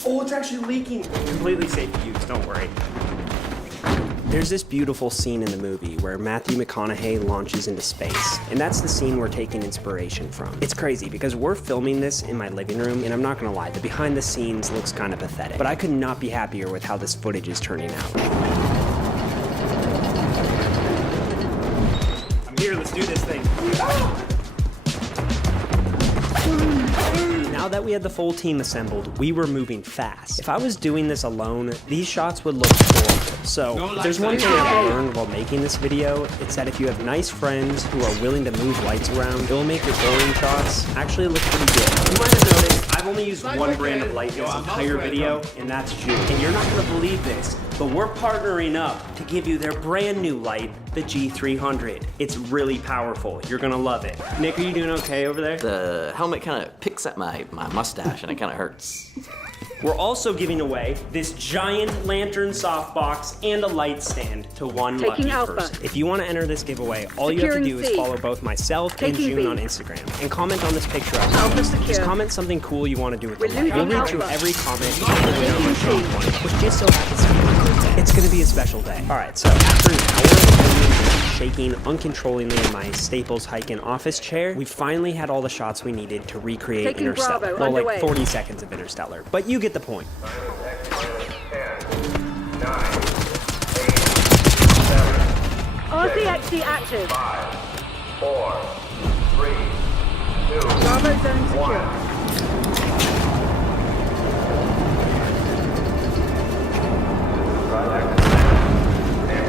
Oh, it's actually leaking. Completely safe to use, don't worry. There's this beautiful scene in the movie where Matthew McConaughey launches into space, and that's the scene we're taking inspiration from. It's crazy because we're filming this in my living room, and I'm not gonna lie, the behind the scenes looks kind of pathetic, but I could not be happier with how this footage is turning out. I'm here, let's do this thing. Now that we had the full team assembled, we were moving fast. If I was doing this alone, these shots would look horrible. So, if there's one thing I've learned while making this video, it's that if you have nice friends who are willing to move lights around, it will make your boring shots actually look pretty good. You might have noticed, I've only used one brand of light in this entire video, and that's June. And you're not gonna believe this, but we're partnering up to give you their brand new light, the G300. It's really powerful. You're gonna love it. Nick, are you doing okay over there? The helmet kind of picks at my mustache and it kind of hurts. We're also giving away this giant lantern softbox and a light stand to one Taking lucky Alpha. person. If you want to enter this giveaway, all you have to Securing do is C. follow both myself and Taking June B. on Instagram and comment on this picture. Alpha secure. Just comment something cool you want to do with We're the light. losing We'll read through Alpha. every comment and pick the winner on shot 1, which just so happens to be my birthday. It's going to be a special day. All right, so after an hour of filming, shaking uncontrollably in my Staples hiking office chair, we finally had all the shots we needed to recreate Taking Interstellar. Bravo, Well, like underway. 40 seconds of Interstellar, but you get the point. RCXD active. 5, 4, 3, 2, Bravo zone secure. Bravo launched.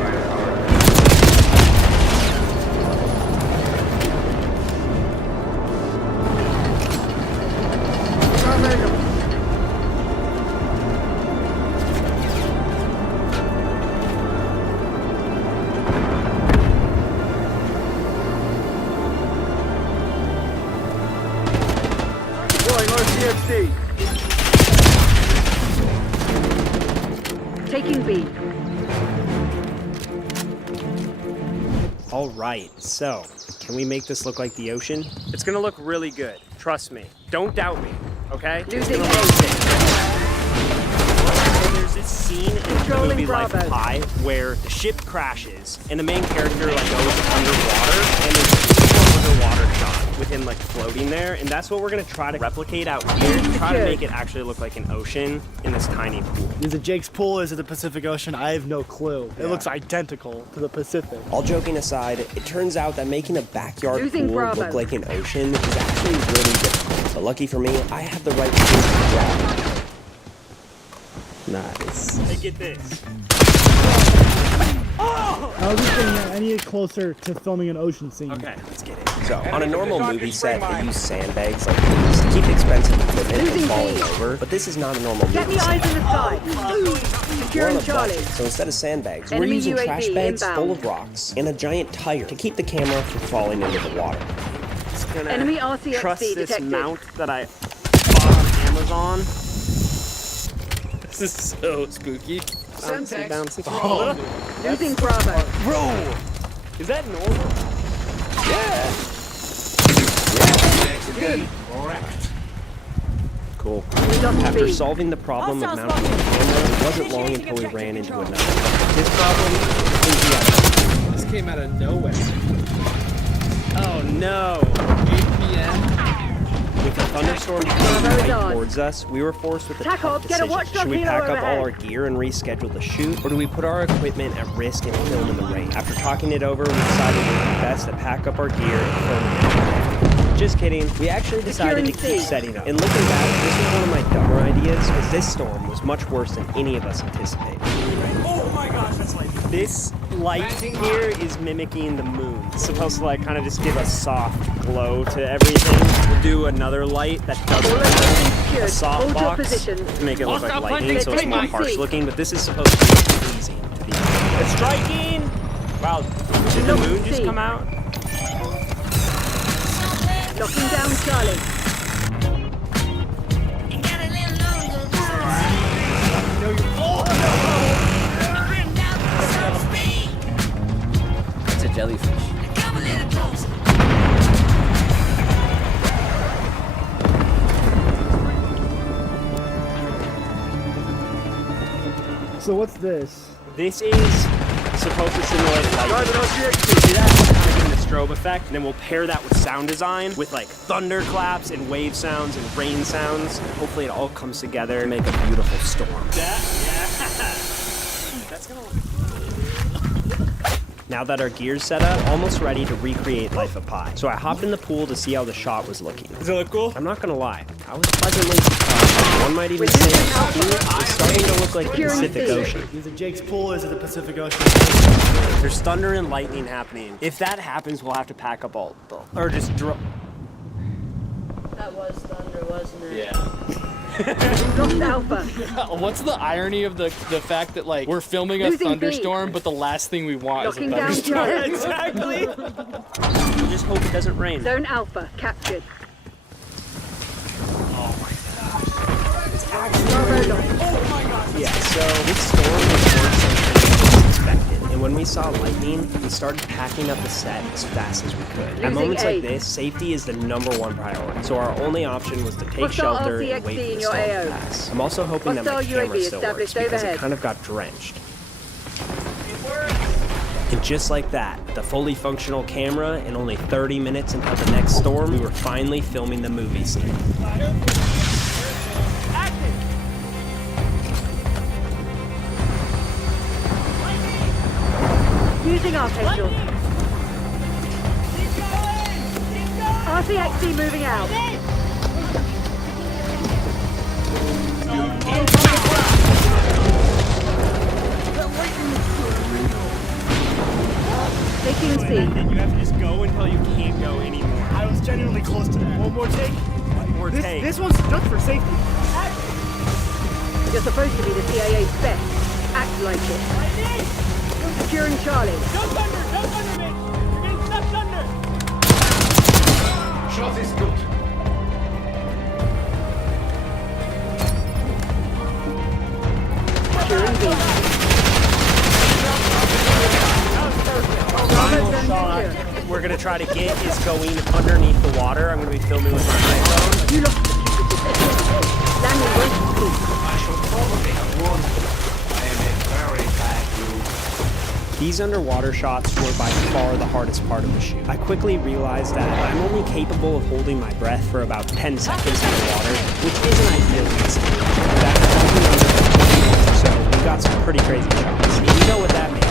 Deploying RCXD. Taking B. All right, so can we make this look like the ocean? It's gonna look really good. Trust me. Don't doubt me, okay? Losing It's A. gonna look sick. So there's this scene in the Controlling movie Life of Bravo. Pi where the ship crashes and the main character like goes underwater and there's people underwater shot with him like floating there, and that's what we're gonna try to replicate out here. Try to make it actually look like an ocean in this tiny pool. Is it Jake's pool? Is it the Pacific Ocean? I have no clue. It looks identical to the Pacific. All joking aside, it turns out that making a backyard Losing pool Bravo. look like an ocean is actually really difficult. But lucky for me, I have the right tools to job. Nice. Hey, get this. I was just saying that I need it closer to filming an ocean scene. Okay, let's get it. So, on a normal movie set, they use sandbags like these to keep expensive equipment from falling over, but this is not a normal Get movie me eyes set. in the sky. We're Securing on a Charlie. budget, so instead of sandbags, we're Enemy using UAV trash bags inbound. full of rocks and a giant tire to keep the camera from falling into the water. Just gonna Enemy RCXD trust this detected. mount that I bought on Amazon. This is so spooky. Bouncy, bouncy. Oh, Losing Bravo. Bro, is that normal? Yeah. Good. Cool. lost After speed. solving the problem of mounting the camera, it wasn't long until we ran into another. This problem is the other. This came out of nowhere. Oh no. 8 p.m. With the thunderstorm coming right towards us, we were forced with a Tack tough off, get a decision. watchdog Should we helo pack up overhead. all our gear and reschedule the shoot, or do we put our equipment at risk and film in the rain? After talking it over, we decided it would be best to pack up our gear and film in the rain. Just kidding. We actually decided to keep setting up. And looking back, this was one of my dumber ideas, because this storm was much worse than any of us anticipated. Oh my gosh, that's like this light here is mimicking the moon. It's supposed to like kind of just give a soft glow to everything. We'll do another light that doesn't have a soft Hold your box position. to make it look like Hostile lightning, so it's more planted. harsh looking, but this is supposed to be pleasing to the eye. It's striking! Wow, did the moon just come out? Locking down Charlie. It's a jellyfish. So what's this? This is supposed to simulate lightning. See that? Kind of giving the strobe effect, and then we'll pair that with sound design, with like thunderclaps and wave sounds and rain sounds. Hopefully it all comes together to make a beautiful storm. That's gonna Now that our gear's set up, almost ready to recreate Life of Pi. So I hopped in the pool to see how the shot was looking. Does it look cool? I'm not gonna lie, I was pleasantly surprised. One might even say it's starting to look like the Pacific Ocean. Is it Jake's pool? Is it the Pacific Ocean? There's thunder and lightning happening. If that happens, we'll have to pack up all or just drop. That was thunder, wasn't it? Yeah. Lost Alpha. What's the irony of the fact that like we're filming a Losing thunderstorm, but the last thing we want Locking is a down thunderstorm? Charlie. Exactly. We just hope it doesn't rain. Zone Alpha captured. Bravo lost. Yeah, so this storm was worse than expected. And when we saw lightning, we started packing up the set as fast as we could. At Losing moments like aid. this, safety is the #1 priority. So our only option was to take Hostile shelter and RCXD wait for in the your storm AO. to pass. I'm also hoping that my Hostile camera UAV still works established because overhead. it kind of got drenched. And just like that, the fully functional camera, and only 30 minutes until the next storm, we were finally filming the movie scene. Using Archangel. RCXD moving out. Taking C. And you have to just go until you can't go anymore. I was genuinely close to that. One more take. One more take. This one's just for safety. You're supposed to be the CIA's best. Act like it. Securing Charlie. No thunder, Mitch! You're getting stuck under! Shot is good. Securing B. Final shot we're gonna try to get is going underneath the water. I'm gonna be filming with my iPhone. You lost. Landing west speed. I shall probably have won. I am a very bad move. These underwater shots were by far the hardest part of the shoot. I quickly realized that I'm only capable of holding my breath for about 10 seconds underwater, which isn't ideal in this scene. That's something under 20 minutes, so we got some pretty crazy shots. You know what that means.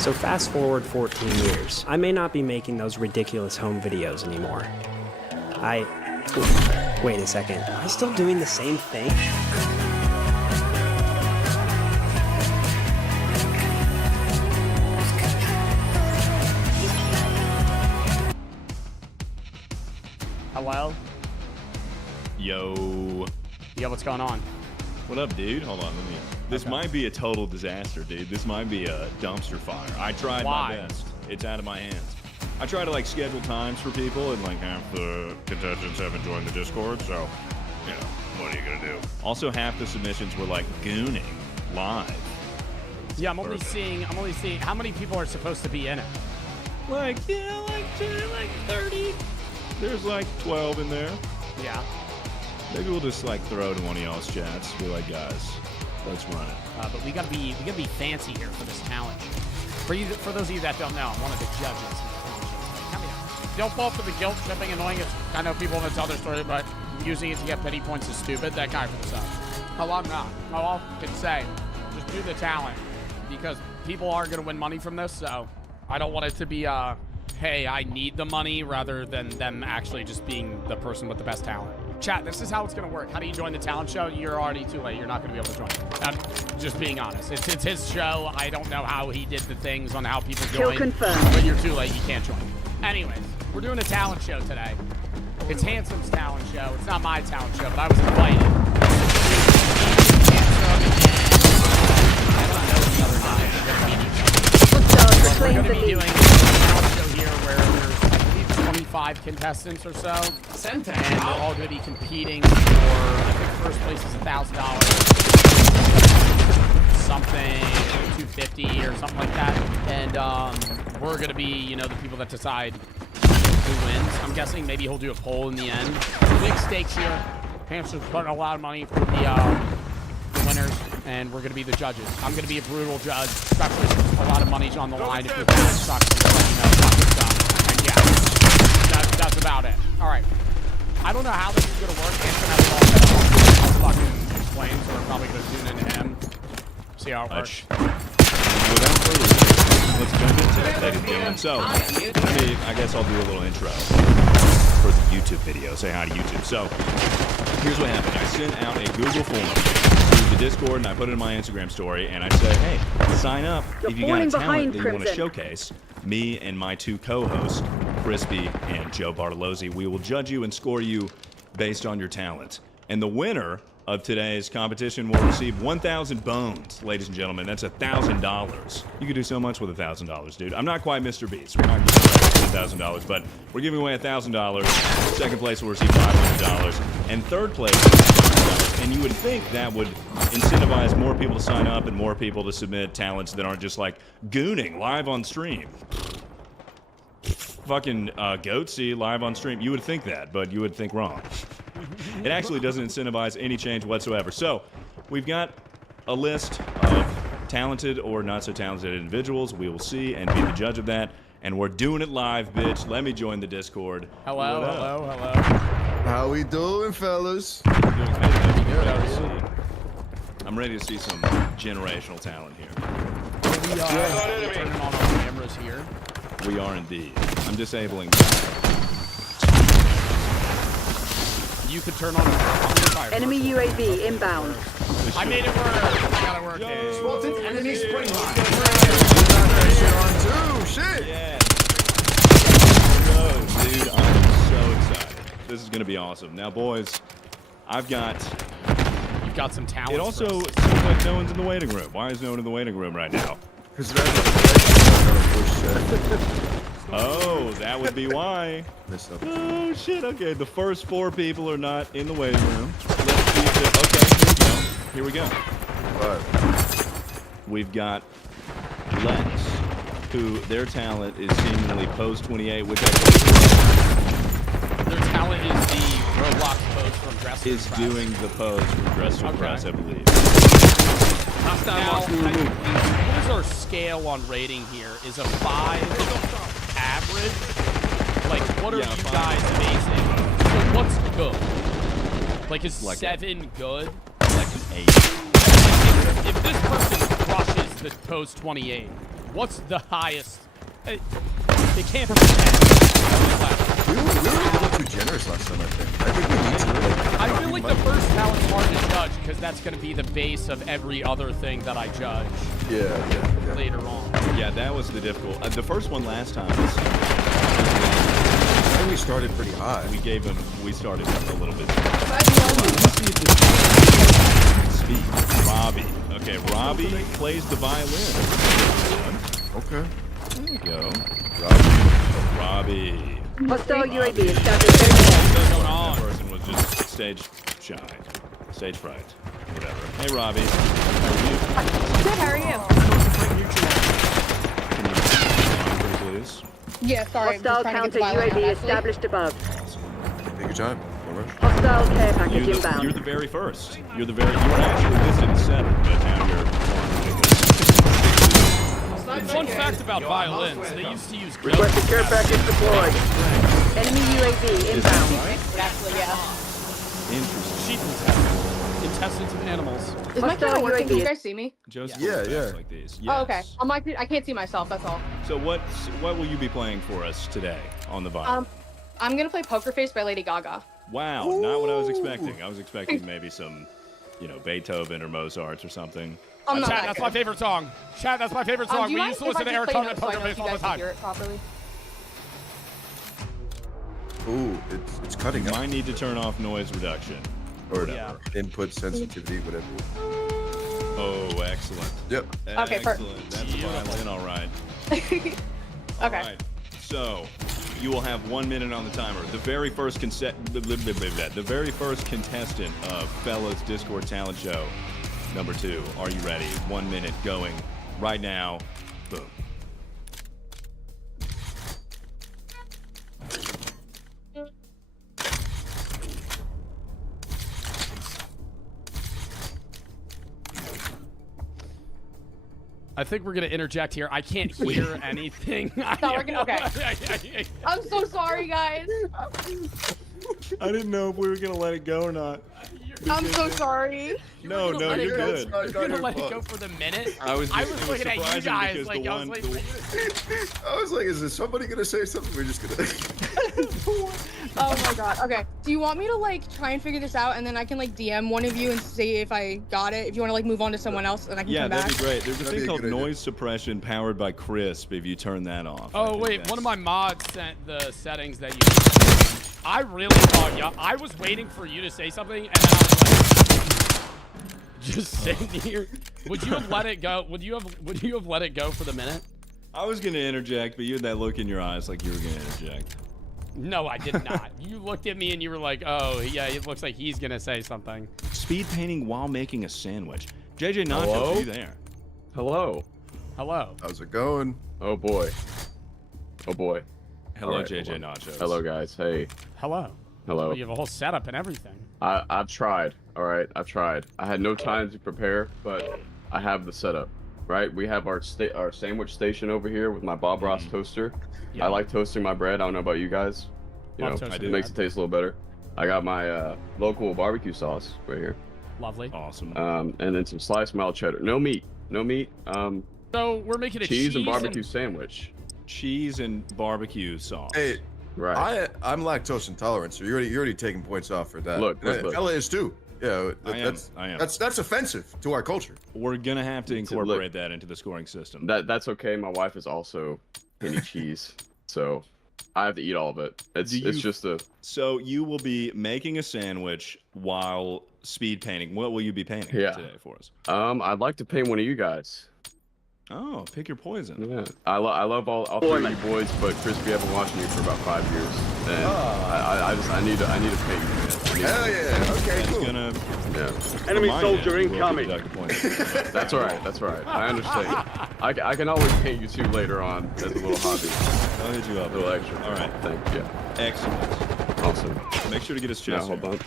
So fast forward 14 years. I may not be making those ridiculous home videos anymore. Wait a second. Am I still doing the same thing? Hello? Yo. Yo, what's going on? What up, dude? Hold on, let me... This Okay. might be a total disaster, dude. This might be a dumpster fire. I tried Why? my best. It's out of my hands. I try to, like, schedule times for people, and, like, half the contestants haven't joined the Discord, so, you know, what are you gonna do? Also, half the submissions were, like, gooning live. Yeah, I'm only seeing how many people are supposed to be in it. Like 30. There's, like, 12 in there. Yeah. Maybe we'll just, like, throw to one of y'all's chats. Be like, guys, let's run it. But we gotta be fancy here for this challenge. For those of you that don't know, I'm one of the judges. Come here. Don't fall for the guilt tripping annoying. I know people want to tell their story, but using it to get pity points is stupid. That guy for himself. Oh, I'm not. All I can say, just do the talent because people are gonna win money from this. So I don't want it to be hey, I need the money rather than them actually just being the person with the best talent. Chat, this is how it's going to work. How do you join the talent show? You're already too late. You're not going to be able to join. I'm just being honest. It's his show. I don't know how he did the things on how people join. Kill confirmed. But you're too late. You can't join. Anyways, we're doing a talent show today. It's Handsome's talent show. It's not my talent show, but I was invited. We're going to be doing a talent show here where there's, I believe, 25 contestants or so. And they're all going to be competing for, I think first place is $1,000. Something, $250 or something like that. And we're going to be, you know, the people that decide who wins. I'm guessing maybe he'll do a poll in the end. Big stakes here. Hamster's putting a lot of money for the winners, and we're going to be the judges. I'm going to be a brutal judge, especially since a lot of money's on the line. If your bad sucks, I'm letting you know fucking stuff. And yeah, that's about it. All right. I don't know how this is going to work. Hanson has it all set up. I'll fucking explain, so we're probably going to tune into him. See how it works. Without further ado, let's jump into it, ladies and gentlemen. So, I guess I'll do a little intro for the YouTube video. Say hi to YouTube. So, here's what happened. I sent out a Google form to the Discord, and I put it in my Instagram story, and I said, hey, sign up if you got a talent that you want to showcase. Me and my two co-hosts, Crispy and Joe Bartolozzi, we will judge you and score you based on your talent. And the winner of today's competition will receive 1,000 bones, ladies and gentlemen. That's $1,000. You could do so much with $1,000, dude. I'm not quite Mr. Beast. We're not giving away $1,000, but we're giving away $1,000. Second place will receive $500, and third place, $500. And you would think that would incentivize more people to sign up and more people to submit talents that aren't just like gooning live on stream. Fucking Goatsy live on stream. You would think that, but you would think wrong. It actually doesn't incentivize any change whatsoever. So, we've got a list of talented or not so talented individuals. We will see and be the judge of that. And we're doing it live, bitch. Let me join the Discord. Hello, hello. How we doing, fellas? I'm ready to see some generational talent here. We are turning on our cameras here. We are indeed. I'm disabling. You could turn on the Enemy UAV inbound. I made it work. I got it working. Spotted enemy spring line. Shit. Yeah. Dude, I'm so excited. This is gonna be awesome. Now, boys, You've got some talent. It also seems but no one's in the waiting room. Why is no one in the waiting room right now? Because that's Oh, that would be why. Oh shit. Okay, the first 4 people are not in the waiting room. Let's see if okay, here we go. We've got Lex, who their talent is seemingly pose 28, which I think Their talent is the Roblox pose from Dress to is Impress. doing the pose from Dress to Impress, I believe. Now, what is our scale on rating here? Is a 5 average? Like, what are you guys basing? So what's good? Like, is Like 7 good? Like an 8. If this person crushes the pose 28, what's the highest? It can't be 10. We were a little too generous last time, I think. I think we need to. I feel like the first talent's hard to judge because that's going to be the base of every other thing that I judge. Yeah. Later on. Yeah, that was the difficult. The first one last time was. I think we started pretty high. We started a little bit. Speed. Robbie. Okay, Robbie plays the violin. Okay. There you go. Robbie. Robbie. Hostile UAV established. What's going on? That person was just stage shy. Stage fright. Whatever. Hey, Robbie. How are you? Good, how are you? Can you please? Yeah, sorry. Hostile counter UAV established above. Take your time. No rush. Hostile care package inbound. You're the very first. You were actually listed in 7, but now you're. Fun fact about violins, they used to use Request a care package deployed. Enemy UAV inbound. Actually, yeah. Interesting. sheep intestines of animals. Is my camera working? Can you guys see me? Joseph yeah. Like these. Oh, okay. Yes. I can't see myself, that's all. So what will you be playing for us today on the violin? I'm gonna play Poker Face by Lady Gaga. Wow, not what I was expecting. I was expecting maybe some, Beethoven or Mozart or something. Chat, that's my favorite song. Chat, that's my favorite song. We used to listen to Eric Carmen Poker Face all the time. Hear it properly. Ooh, it's cutting. You might need to turn off noise reduction. Or input sensitivity, whatever. Oh, excellent. Yep. Okay, excellent. That's violin, all right. Okay. All right. So, you will have 1 minute on the timer. The very first contestant of Fella's Discord Talent Show, number 2. Are you ready? 1 minute going right now. Boom. I think we're gonna interject here. I can't hear anything. It's not working? Okay. I'm so sorry, guys. I didn't know if we were gonna let it go or not. I'm so sorry. No, you're good. You're gonna let it go for the minute? I was looking at you guys like I was like. I was like, is there somebody gonna say something? We're just gonna. Oh my god. Okay. Do you want me to try and figure this out, and then I can DM one of you and see if I got it? If you want to move on to someone else, and I can come back. Yeah, that'd be great. There's a thing called noise suppression powered by Crisp. If you turn that off. Oh wait, one of my mods sent the settings that you. I really thought I was waiting for you to say something, and then I was like, just sitting here. Would you have let it go? Would you have let it go for the minute? I was gonna interject, but you had that look in your eyes like you were gonna interject. No, I did not. You looked at me and you were like, "Oh, yeah, it looks like he's gonna say something." Speed painting while making a sandwich. JJ Nacho, are you there? Hello. Hello. How's it going? Oh boy. Oh boy. Hello, right, JJ Nachos. Hello, guys. Hey. Hello. Hello. Well, you have a whole setup and everything. I've tried. All right, I've tried. I had no time to prepare, but I have the setup. Right, we have our sandwich station over here with my Bob Ross toaster. I like toasting my bread. I don't know about you guys. You know, it makes it taste a little better. I got my local barbecue sauce right here. Lovely. Awesome. And then some sliced mild cheddar. No meat. No meat. So we're making a cheese and barbecue sandwich. Cheese and barbecue sauce. Hey, right. I'm lactose intolerant, so you're already taking points off for that. Look. Fella is too. Yeah, I am. That's offensive to our culture. We're gonna have to incorporate that into the scoring system. That's okay. My wife is also any cheese, so I have to eat all of it. It's just a. So you will be making a sandwich while speed painting. What will you be painting today for us? I'd like to paint one of you guys. Oh, pick your poison. Yeah, I love all three of you boys, but Crispy, I've been watching you for about 5 years, and I need to paint you, man. Hell yeah! Okay, cool. Enemy soldier incoming. That's all right. That's all right. I understand. I can always paint you two later on as a little hobby. I'll hit you up. A little extra. All right. Thank you. Excellent. Awesome. Make sure to get his chest. Hold on.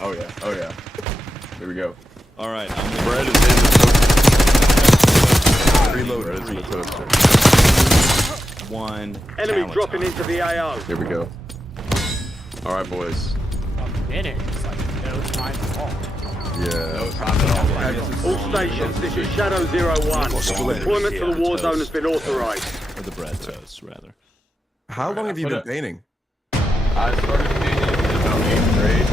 Oh yeah. Oh yeah. Here we go. All right. Bread is in the toaster. Reload. Bread is in the toaster. One. Enemy dropping into the AO. Here we go. All right, boys. A minute. It's like no time at all. Yeah. No time at all. All stations, this is Shadow 01. Deployment to the war zone has been authorized. Or the bread toast, rather. How long have you been painting? I started painting in about 8th grade.